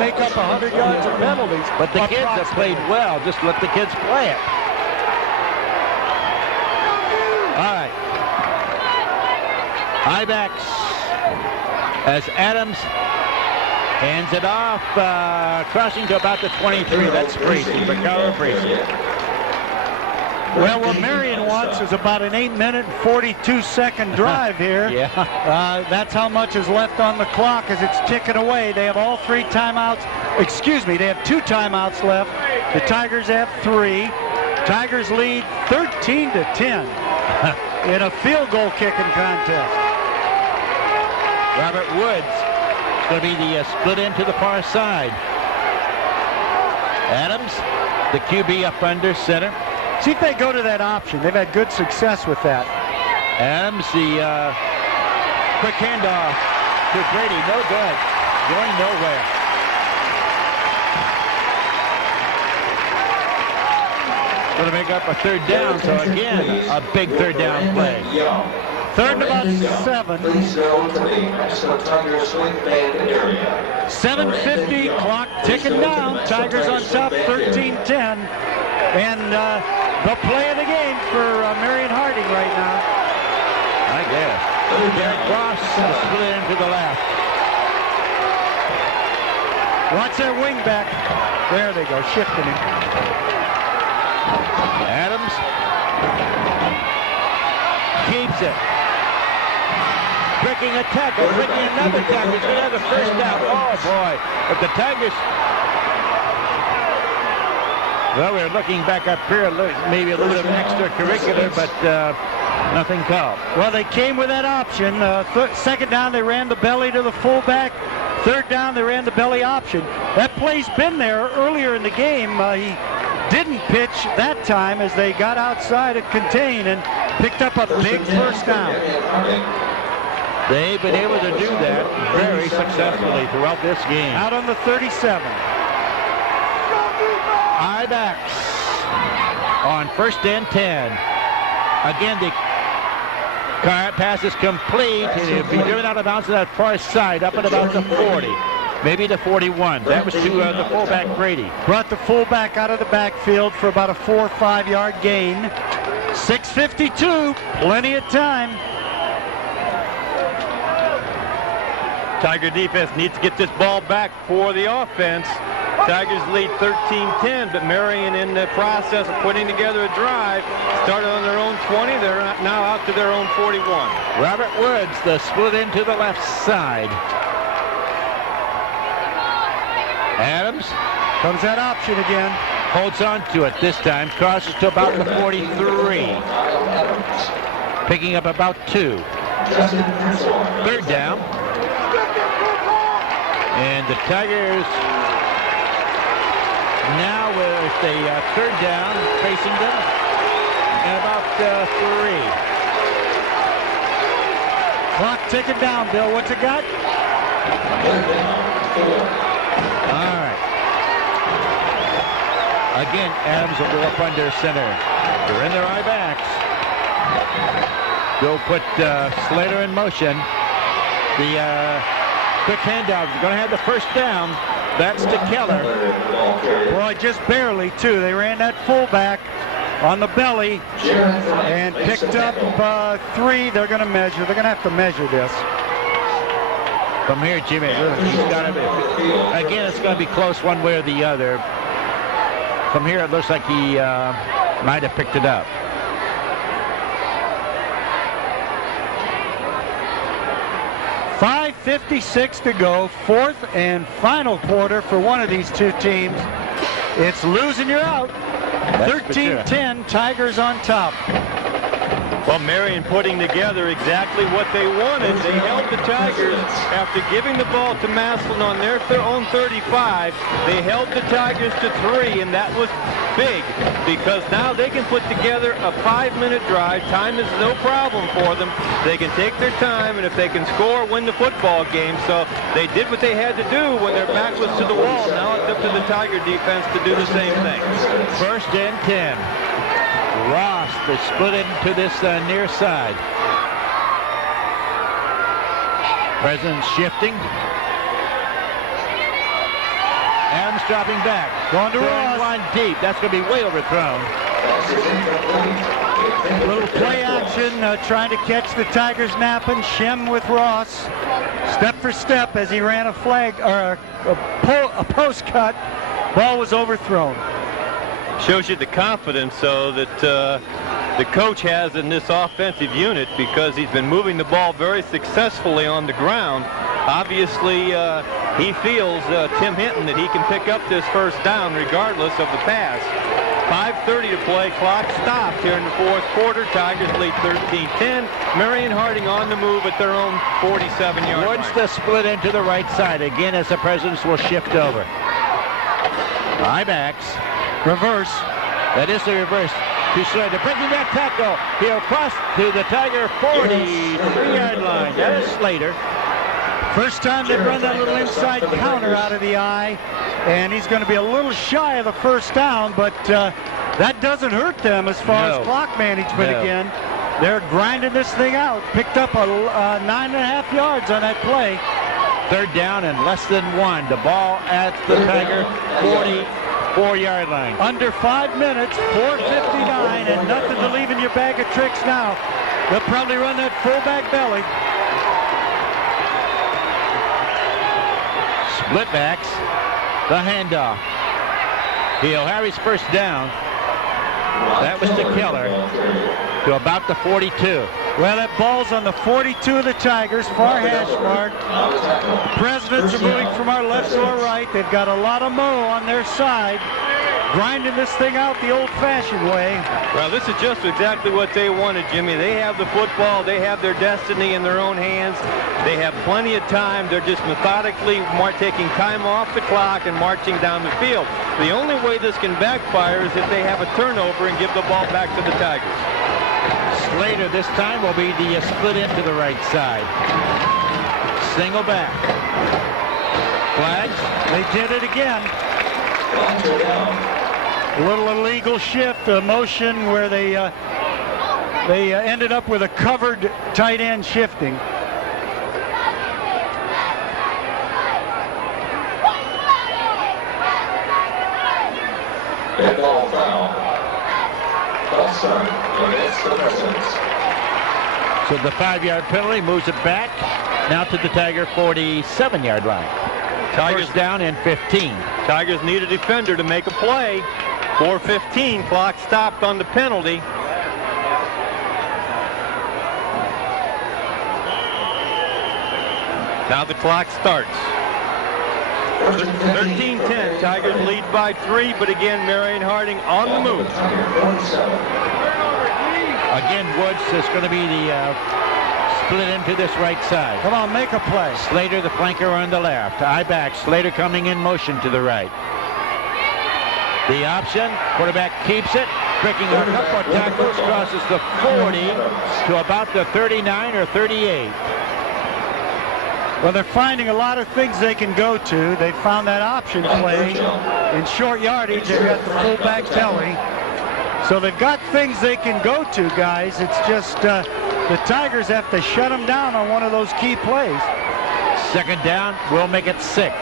make up 100 yards of penalties. But the kids have played well. Just let the kids play it. All right. High backs as Adams hands it off, crossing to about the 23. That's Bracey, Ricardo Bracey. Well, what Marion wants is about an 8-minute and 42-second drive here. Yeah. That's how much is left on the clock as it's ticking away. They have all 3 timeouts. Excuse me, they have 2 timeouts left. The Tigers have 3. Tigers lead 13-10 in a field goal kicking contest. Robert Woods going to be the split into the far side. Adams, the QB up under center. See if they go to that option. They've had good success with that. Adams, the quick handoff to Brady. No good. Going nowhere. going to make up a third down. So again, a big third down play. Third and about 7. Please go to the Massillon Tigers swing band area. 7:50, clock ticking down. Tigers on top, 13-10. And the play of the game for Marion Harding right now. I guess. Cross split into the left. Watch their wing back. There they go, shifting him. Adams keeps it. Breaking a tackle, breaking another tackle. He's going to have the first down. Oh, boy. But the Tigers... Well, we're looking back up here, maybe a little bit of extracurricular, but nothing called. Well, they came with that option. Second down, they ran the belly to the fullback. Third down, they ran the belly option. That play's been there earlier in the game. He didn't pitch that time as they got outside and contain and picked up a big first down. They've been able to do that very successfully throughout this game. Out on the 37. I-backs on 1st and 10. Again, the pass is complete, and it'll be driven out of bounds to that far side, up at about the 40, maybe the 41. That was to the fullback, Brady. Brought the fullback out of the backfield for about a 4 or 5 yard gain. 6:52, plenty of time. Tiger defense needs to get this ball back for the offense. Tigers lead 13-10, but Marion in the process of putting together a drive started on their own 20. They're now out to their own 41. Robert Woods, the split into the left side. Adams comes that option again. Holds on to it this time. Crosses to about the 43. Picking up about 2. Third down. And the Tigers now with the third down facing them. And about 3. Clock ticking down, Bill. What's it got? All right. Again, Adams will go up under center. They're in their I-backs. They'll put Slater in motion. The quick handout. We're going to have the first down. That's to Keller. Boy, just barely, too. They ran that fullback on the belly and picked up 3. They're going to measure. They're going to have to measure this. From here, Jimmy, he's got to be. Again, it's going to be close one way or the other. From here, it looks like he might have picked it up. .56 to go, 4th and final quarter for one of these two teams. It's losing, you're out. 13-10, Tigers on top. Well, Marion putting together exactly what they wanted. They held the Tigers after giving the ball to Massillon on their own 35. They held the Tigers to 3, and that was big because now they can put together a 5-minute drive. Time is no problem for them. They can take their time, and if they can score, win the football game. So they did what they had to do when their back was to the wall. Now it's up to the Tiger defense to do the same thing. 1st and 10. Ross to split into this near side. President shifting. Adams dropping back. Going to Ross. One deep. That's going to be way overthrown. A little play action, trying to catch the Tigers napping. Shem with Ross. Step for step as he ran a flag or a post cut. Ball was overthrown. Shows you the confidence, though, that the coach has in this offensive unit because he's been moving the ball very successfully on the ground. Obviously, he feels, Tim Hinton, that he can pick up this first down regardless of the pass. 5:30 to play. Clock stopped here in the 4th quarter. Tigers lead 13-10. Marion Harding on the move at their own 47-yard line. Woods to split into the right side. Again, as the Presidents will shift over. I-backs. Reverse. That is the reverse. To Slater. Breaking that tackle. He'll cross to the Tiger 43-yard line. That is Slater. First time they've run that little inside counter out of the eye, and he's going to be a little shy of the first down, but that doesn't hurt them as far as clock management again. They're grinding this thing out. Picked up a 9.5 yards on that play. Third down and less than 1. The ball at the Tiger 44-yard line. Under 5 minutes, 4:59, and nothing to leave in your bag of tricks now. They'll probably run that fullback belly. Split backs. The handoff. He'll have his first down. That was to Keller. To about the 42. Well, that ball's on the 42 of the Tigers, far hash mark. The Presidents are moving from our left to our right. They've got a lot of mo on their side, grinding this thing out the old-fashioned way. Well, this is just exactly what they wanted, Jimmy. They have the football. They have their destiny in their own hands. They have plenty of time. They're just methodically taking time off the clock and marching down the field. The only way this can backfire is if they have a turnover and give the ball back to the Tigers. Slater this time will be the split into the right side. Single back. Flags. They did it again. A little illegal shift, a motion where they ended up with a covered tight end shifting. Dead ball foul. False start against the Presidents. So the 5-yard penalty moves it back now to the Tiger 47-yard line. Tigers down in 15. Tigers need a defender to make a play. 4:15, clock stopped on the penalty. Now the clock starts. 13-10, Tigers lead by 3, but again, Marion Harding on the move. Again, Woods is going to be the split into this right side. Come on, make a play. Slater, the flanker, on the left. Eye back. Slater coming in motion to the right. The option. Quarterback keeps it. Breaking a couple of tackles. Crosses the 40 to about the 39 or 38. Well, they're finding a lot of things they can go to. They found that option play in short yardage. They've got the fullback belly. So they've got things they can go to, guys. It's just the Tigers have to shut them down on one of those key plays. Second down, we'll make it 6.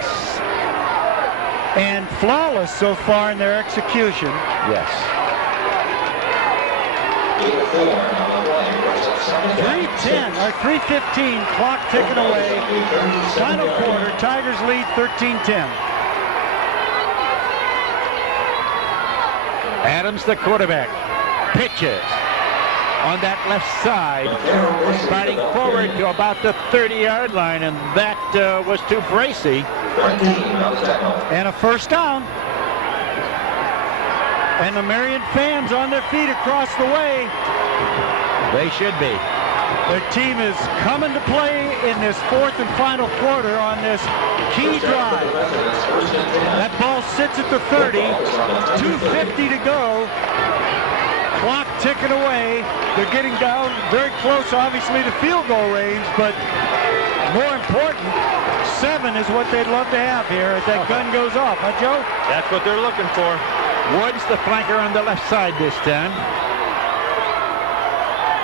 And flawless so far in their execution. Yes. 3:10 or 3:15, clock ticking away. Final quarter, Tigers lead 13-10. Adams, the quarterback, pitches on that left side, sliding forward to about the 30-yard line, and that was too bracy. And a first down. And the Marion fans on their feet across the way. They should be. Their team is coming to play in this fourth and final quarter on this key drive. That ball sits at the 30, 2:50 to go. Clock ticking away. They're getting down very close, obviously, to field goal range, but more important, 7 is what they'd love to have here as that gun goes off, huh, Joe? That's what they're looking for. Woods, the flanker, on the left side this time.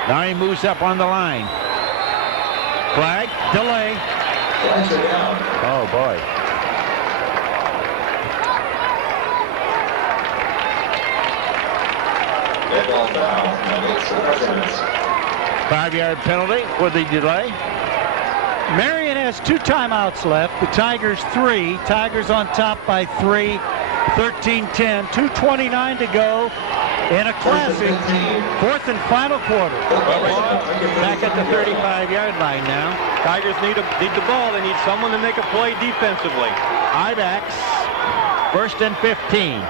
Now he moves up on the line. Flag, delay. Oh, boy. Dead ball foul against the Presidents. 5-yard penalty for the delay. Marion has 2 timeouts left. The Tigers 3. Tigers on top by 3. 13-10. 2:29 to go in a classic fourth and final quarter. Back at the 35-yard line now. Tigers need the ball. They need someone to make a play defensively. I-backs. First and 15.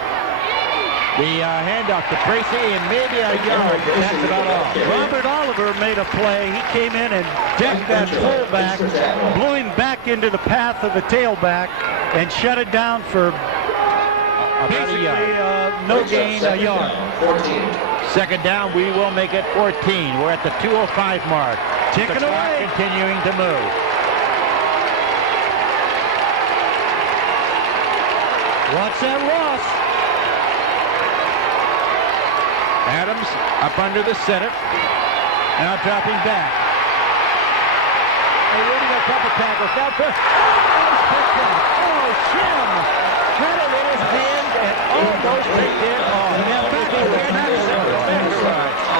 The handoff to Tracy and maybe a yard. That's about all. Robert Oliver made a play. He came in and decked that fullback, blew him back into the path of the tailback, and shut it down for basically no gain, a yard. Second down, we will make it 14. We're at the 2:05 mark. Ticking away. Continuing to move. Watch that, Ross. Adams up under the center. Now dropping back. Eluding a couple tackles. Now picked up. Oh, Jim had it in his hand and almost picked it off.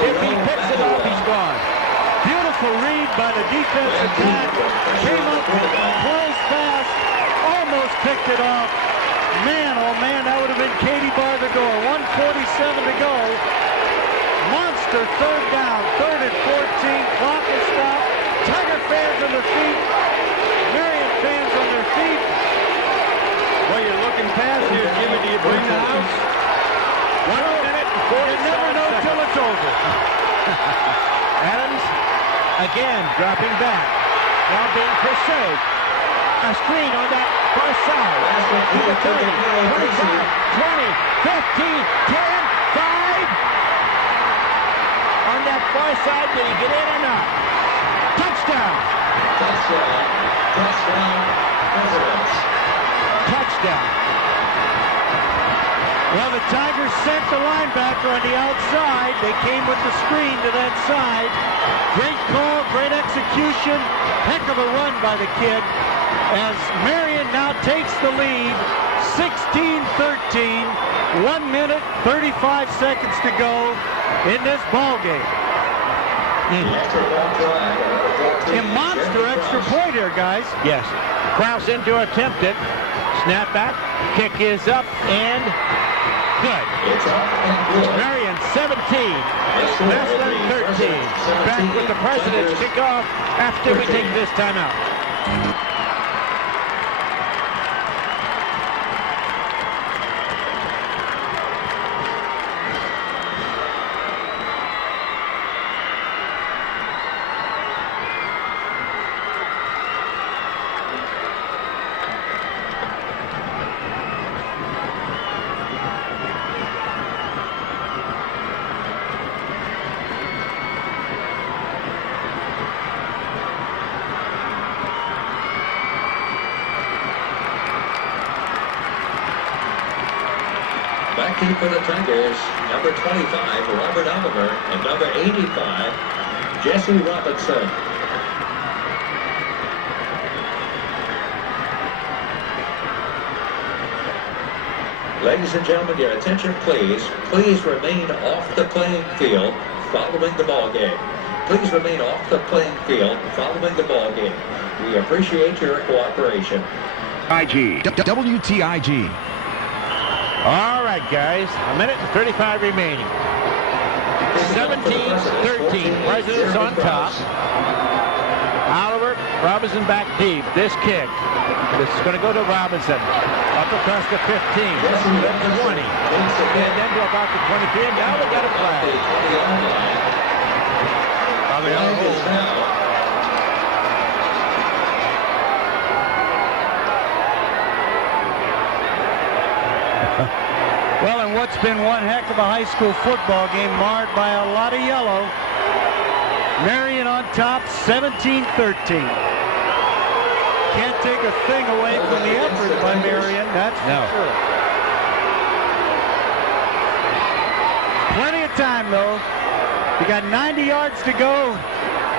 If he picks it off, he's gone. Beautiful read by the defensive back. Came up, closed fast, almost picked it off. Man, oh man, that would have been Katie Bargador. 1:47 to go. Monster third down, 3rd and 14. Clock is stopped. Tiger fans on their feet. Marion fans on their feet. Well, you're looking past here, Jimmy. Do you bring the house? 1 minute and 40 You never know till it's over. Adams again dropping back. Now being pursued. A screen on that far side. To the 30, 25, 20, 15, 10, 5. On that far side, did he get in or not? Touchdown! Touchdown. Touchdown. Presidents. Touchdown. Well, the Tigers sent the linebacker on the outside. They came with the screen to that side. Great call, great execution. Heck of a run by the kid. As Marion now takes the lead, 16-13, 1 minute, 35 seconds to go in this ball game. A monster extra point here, guys. Yes. Kraus in to attempt it. Snap back. Kick is up and good. Marion 17. Massillon 13. Back with the President's kickoff after we take this timeout. Back in for the Tigers, number 25, Robert Oliver, and number 85, Jesse Robinson. Ladies and gentlemen, your attention please. Please remain off the playing field following the ball game. Please remain off the playing field following the ball game. We appreciate your cooperation. WTIG. All right, guys. 1 minute and 35 remaining. 17-13. President's on top. Oliver, Robinson back deep. This kick. This is going to go to Robinson. Up across the 15. Then the 20. And then to about the 23. And now we got a flag. Probably on hold. Well, and what's been one heck of a high school football game marred by a lot of yellow. Marion on top, 17-13. Can't take a thing away from the effort by Marion, that's for sure. Plenty of time, though. You got 90 yards to go.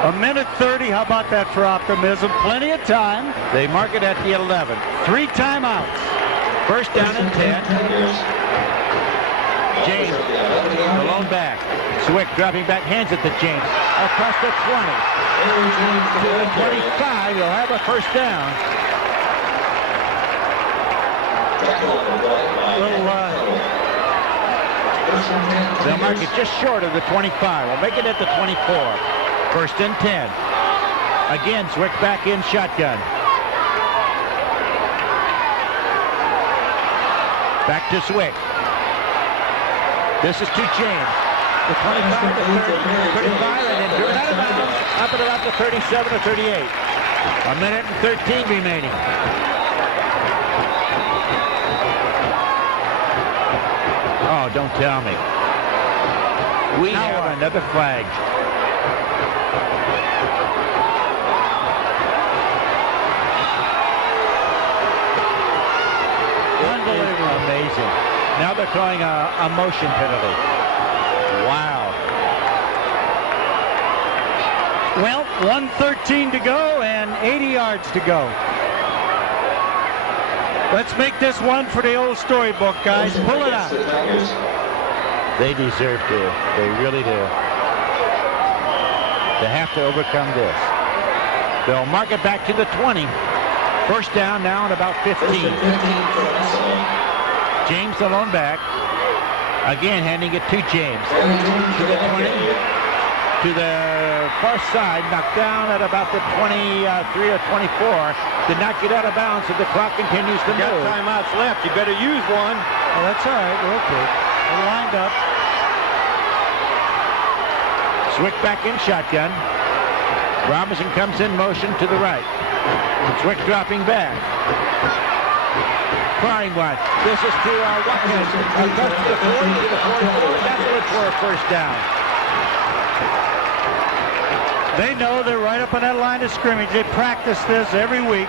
1 minute 30. How about that for optimism? Plenty of time. They mark it at the 11. 3 timeouts. First down and 10. James, the lone back. Swick dropping back, hands it to James. Across the 20. To the 25, he'll have a first down. They'll mark it just short of the 25. We'll make it at the 24. First and 10. Again, Swick back in shotgun. Back to Swick. This is to James. The 25, the 30, 35, and then driven out of bounds up at about the 37 or 38. 1 minute and 13 remaining. Oh, don't tell me. We have another flag. Unbelievable. Now they're calling a motion penalty. Wow. Well, 1:13 to go and 80 yards to go. Let's make this one for the old storybook, guys. Pull it out. They deserve to. They really do. They have to overcome this. They'll mark it back to the 20. First down now at about 15. James the lone back. Again, handing it to James. To the 20. To the far side. Knocked down at about the 23 or 24. Did not get out of bounds, so the clock continues to move. Timeouts left. You better use one. Oh, that's all right. We're okay. We're lined up. Zwick back in shotgun. Robinson comes in motion to the right. Zwick dropping back. Firing one. This is to Watkins. Across to the 40, to the 44. That's what it's for a first down. They know they're right up on that line of scrimmage. They practice this every week.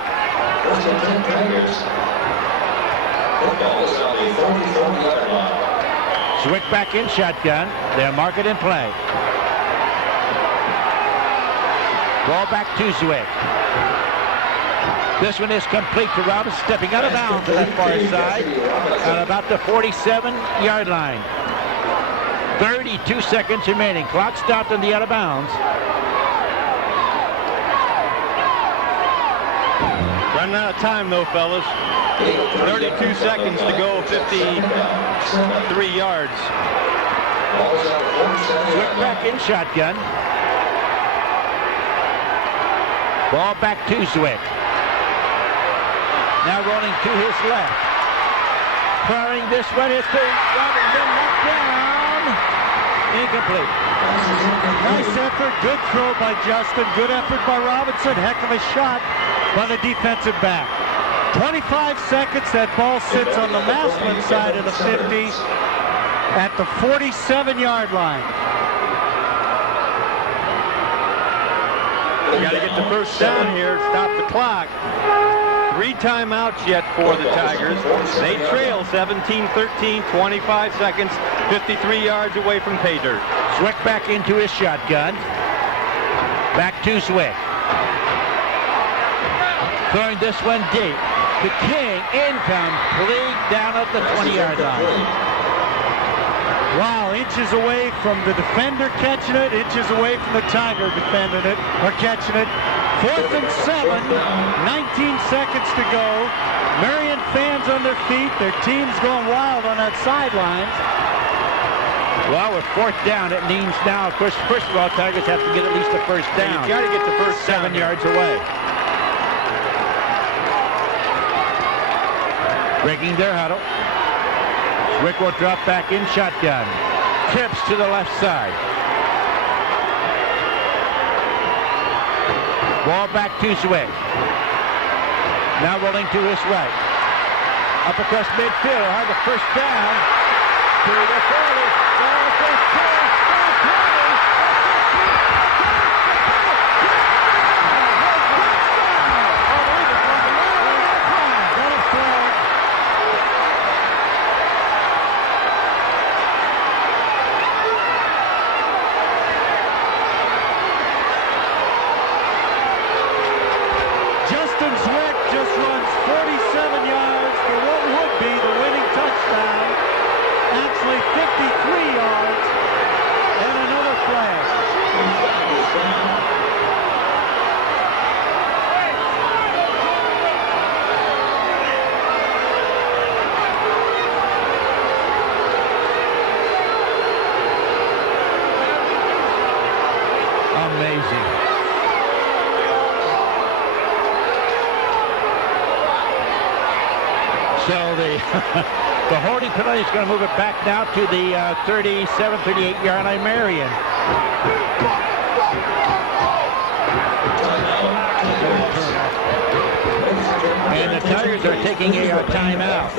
Zwick back in shotgun. They'll mark it in play. Ball back to Zwick. This one is complete to Robinson, stepping out of bounds to the far side at about the 47-yard line. 32 seconds remaining. Clock stopped on the out of bounds. Running out of time, though, fellas. 32 seconds to go, 53 yards. Zwick back in shotgun. Ball back to Zwick. Now rolling to his left. Firing this one is to Robinson, knocked down. Incomplete. Nice effort. Good throw by Justin. Good effort by Robinson. Heck of a shot by the defensive back. 25 seconds. That ball sits on the Massillon side of the 50 at the 47-yard line. You got to get the first down here. Stop the clock. 3 timeouts yet for the Tigers. They trail 17-13, 25 seconds, 53 yards away from pay dirt. Zwick back into his shotgun. Back to Zwick. Throwing this one deep. The King incomplete down at the 20-yard line. Wow, inches away from the defender catching it, inches away from the Tiger defending it, or catching it. 4th and 7, 19 seconds to go. Marion fans on their feet. Their team's going wild on that sidelines. Well, with 4th down, it means now, of course, first of all, Tigers have to get at least the first down. You got to get the first 7 yards away. Breaking their huddle. Zwick will drop back in shotgun. Tips to the left side. Ball back to Zwick. Now rolling to his right. Up across midfield. Have the first down. To the 40. Ball to 10. So the holding penalty is going to move it back now to the 37, 38-yard line, Marion. And the Tigers are taking a timeout.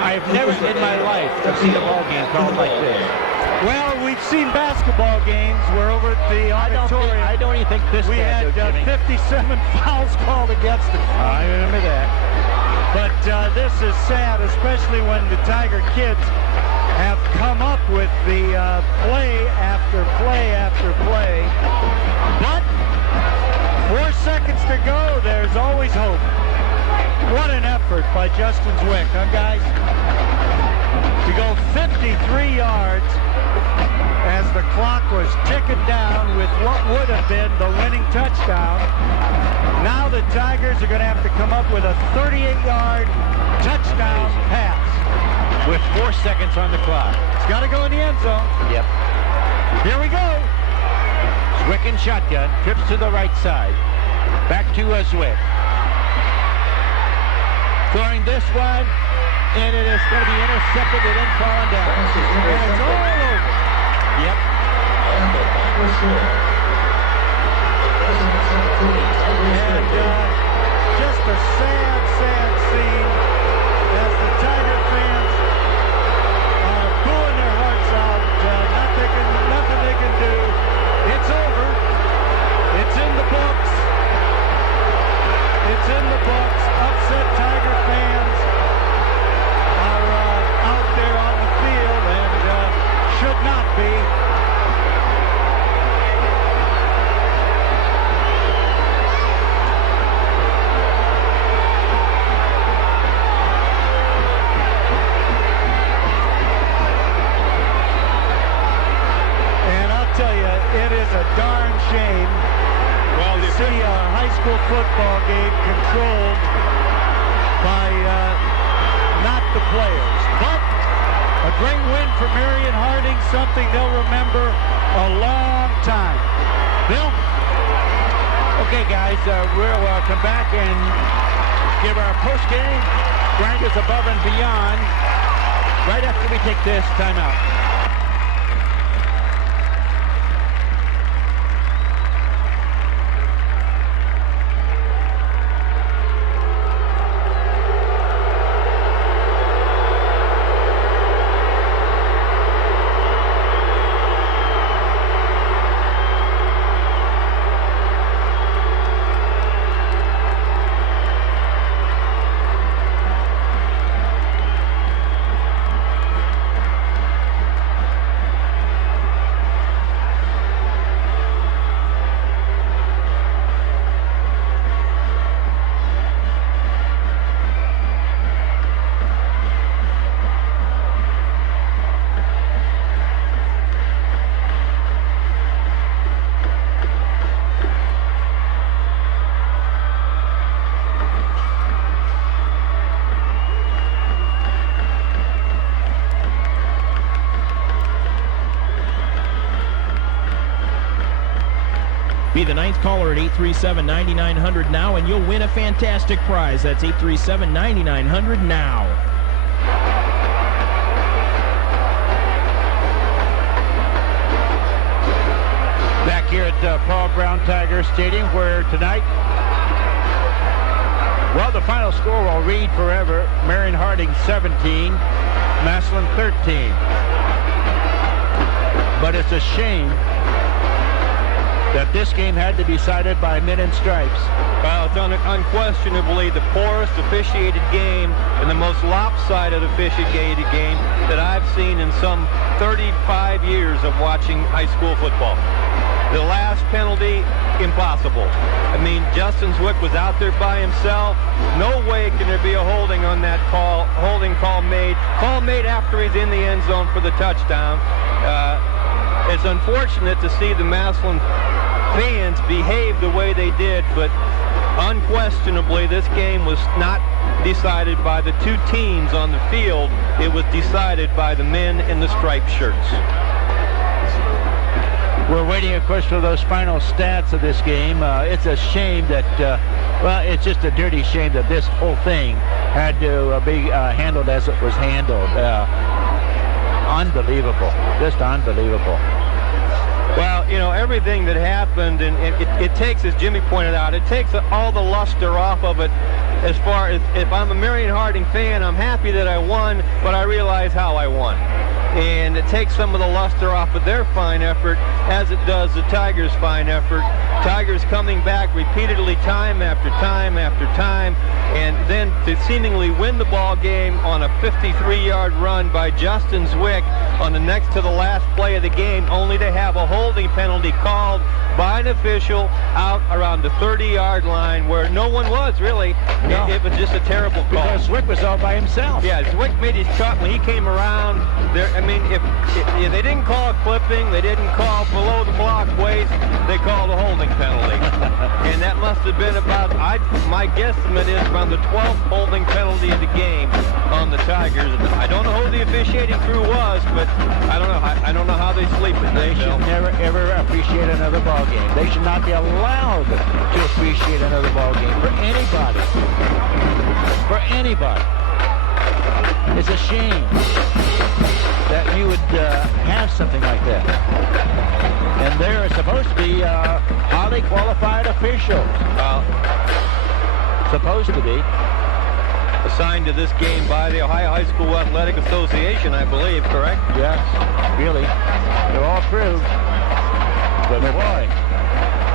I've never in my life seen a ball game called like this. Well, we've seen basketball games. We're over at the auditorium. I don't even think this. We had 57 fouls called against it. I remember that. But this is sad, especially when the Tiger kids have come up with the play after play after play. But 4 seconds to go, there's always hope. What an effort by Justin Zwick, huh, guys? To go 53 yards as the clock was ticking down with what would have been the winning touchdown. Now the Tigers are going to have to come up with a 38-yard touchdown pass with 4 seconds on the clock. It's got to go in the end zone. Yep. Here we go. Zwick in shotgun, trips to the right side. Back to Zwick. Throwing this one, and it is going to be intercepted and then falling down. And it's all over. Yep. And just a sad, sad scene as the Tiger fans are booing their hearts out. Nothing they can do. It's over. It's in the books. It's in the books. Upset Tiger fans are out there on the field and should not be. And I'll tell you, it is a darn shame to see a high school football game controlled by not the players. But a great win for Marion Harding, something they'll remember a long time. Bill? Okay, guys, we'll come back and give our post-game grinders above and beyond right after we take this timeout. Be the ninth caller at 837-9900 now, and you'll win a fantastic prize. That's 837-9900 now. Back here at Paul Brown Tiger Stadium, where tonight, well, the final score will read forever. Marion Harding 17, Massillon 13. But it's a shame that this game had to be decided by men in stripes. Well, it's unquestionably the poorest officiated game and the most lopsided officiated game that I've seen in some 35 years of watching high school football. The last penalty, impossible. I mean, Justin Zwick was out there by himself. No way can there be a holding on that call. Holding call made after he's in the end zone for the touchdown. It's unfortunate to see the Massillon fans behave the way they did, but unquestionably this game was not decided by the two teams on the field. It was decided by the men in the striped shirts. We're waiting, of course, for those final stats of this game. It's a shame that, well, it's just a dirty shame that this whole thing had to be handled as it was handled. Unbelievable, just unbelievable. Well, you know, everything that happened, and it takes, as Jimmy pointed out, it takes all the luster off of it. As far as, if I'm a Marion Harding fan, I'm happy that I won, but I realize how I won. And it takes some of the luster off of their fine effort, as it does the Tigers' fine effort, Tigers coming back repeatedly time after time after time, and then to seemingly win the ball game on a 53-yard run by Justin Zwick on the next to the last play of the game, only to have a holding penalty called by an official out around the 30-yard line where no one was really. No. It was just a terrible call. Because Zwick was all by himself. Yeah, Zwick made his cut when he came around. There, I mean, if they didn't call a clipping, they didn't call below the block waist, they called a holding penalty. And that must have been about, my guesstimate is around the 12th holding penalty of the game on the Tigers. I don't know who the officiating crew was, but I don't know how they sleep at They night. should never, ever appreciate another ball game. They should not be allowed to appreciate another ball game for anybody. For anybody. It's a shame that you would have something like that. And they're supposed to be highly qualified officials. Supposed to be. Assigned to this game by the Ohio High School Athletic Association, I believe, correct? Yes, really. They're all approved. But boy.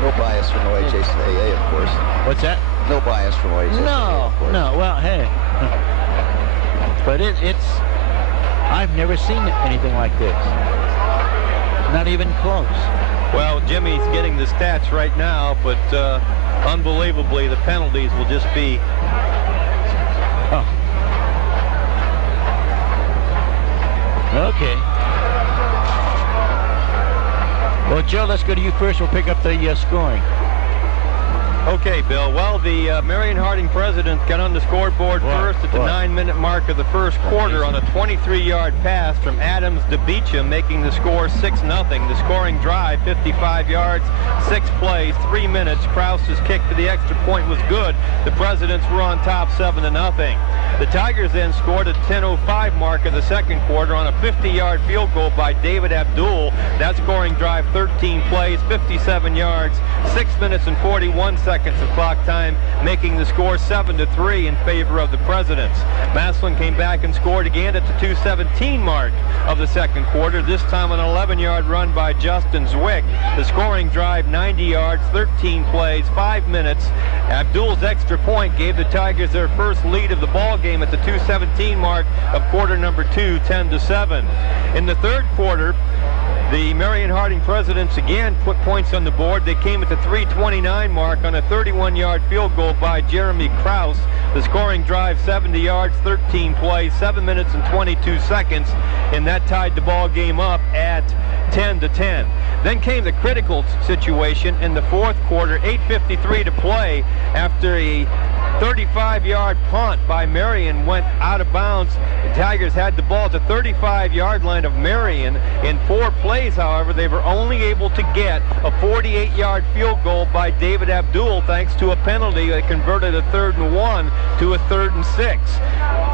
No bias from OHSAA, of course. What's that? No bias from OHSAA, No, of course. no. Well, hey. But it's... I've never seen anything like this. Not even close. Well, Jimmy's getting the stats right now, but unbelievably, the penalties will just be... Oh. Okay. Well, Joe, let's go to you first. We'll pick up the scoring. Okay, Bill. Well, the Marion Harding Presidents got on the scoreboard first at the 9-minute mark of the first quarter on a 23-yard pass from Adams to Beecham, making the score 6-0. The scoring drive, 55 yards, 6 plays, 3 minutes. Krause's kick for the extra point was good. The Presidents were on top 7-0. The Tigers then scored at 10:05 mark of the second quarter on a 50-yard field goal by David Abdul. That scoring drive, 13 plays, 57 yards, 6 minutes and 41 seconds of clock time, making the score 7-3 in favor of the Presidents. Massillon came back and scored again at the 2:17 mark of the second quarter, this time an 11-yard run by Justin Zwick. The scoring drive, 90 yards, 13 plays, 5 minutes. Abdul's extra point gave the Tigers their first lead of the ball game at the 2:17 mark of quarter number 2, 10-7. In the third quarter, the Marion Harding Presidents again put points on the board. They came at the 3:29 mark on a 31-yard field goal by Jeremy Krause. The scoring drive, 70 yards, 13 plays, 7 minutes and 22 seconds, and that tied the ball game up at 10-10. Then came the critical situation in the fourth quarter, 8:53 to play after a 35-yard punt by Marion went out of bounds. The Tigers had the ball at the 35-yard line of Marion. In 4 plays, however, they were only able to get a 48-yard field goal by David Abdul thanks to a penalty that converted a 3rd and 1 to a 3rd and 6.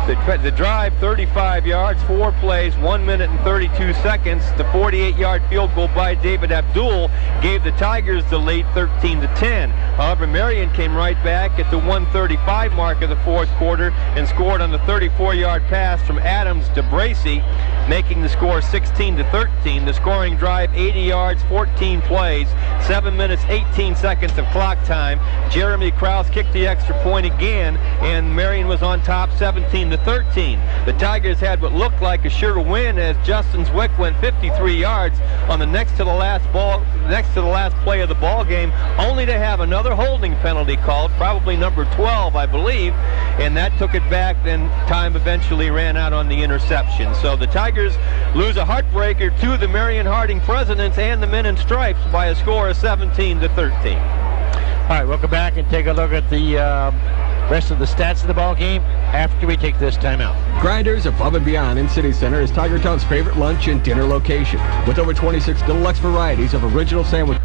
The drive, 35 yards, 4 plays, 1 minute and 32 seconds. The 48-yard field goal by David Abdul gave the Tigers the lead 13-10. However, Marion came right back at the 1:35 mark of the fourth quarter and scored on the 34-yard pass from Adams to Bracey, making the score 16-13. The scoring drive, 80 yards, 14 plays, 7 minutes, 18 seconds of clock time. Jeremy Krause kicked the extra point again, and Marion was on top 17-13. The Tigers had what looked like a sure win as Justin Zwick went 53 yards on the next to the last play of the ball game, only to have another holding penalty called, probably number 12, I believe, and that took it back. Then time eventually ran out on the interception. So the Tigers lose a heartbreaker to the Marion Harding Presidents and the Men in Stripes by a score of 17-13. All right, we'll come back and take a look at the rest of the stats of the ball game after we take this timeout. Grinders Above and Beyond in City Center is Tiger Town's favorite lunch and dinner location with over 26 deluxe varieties of original sandwiches.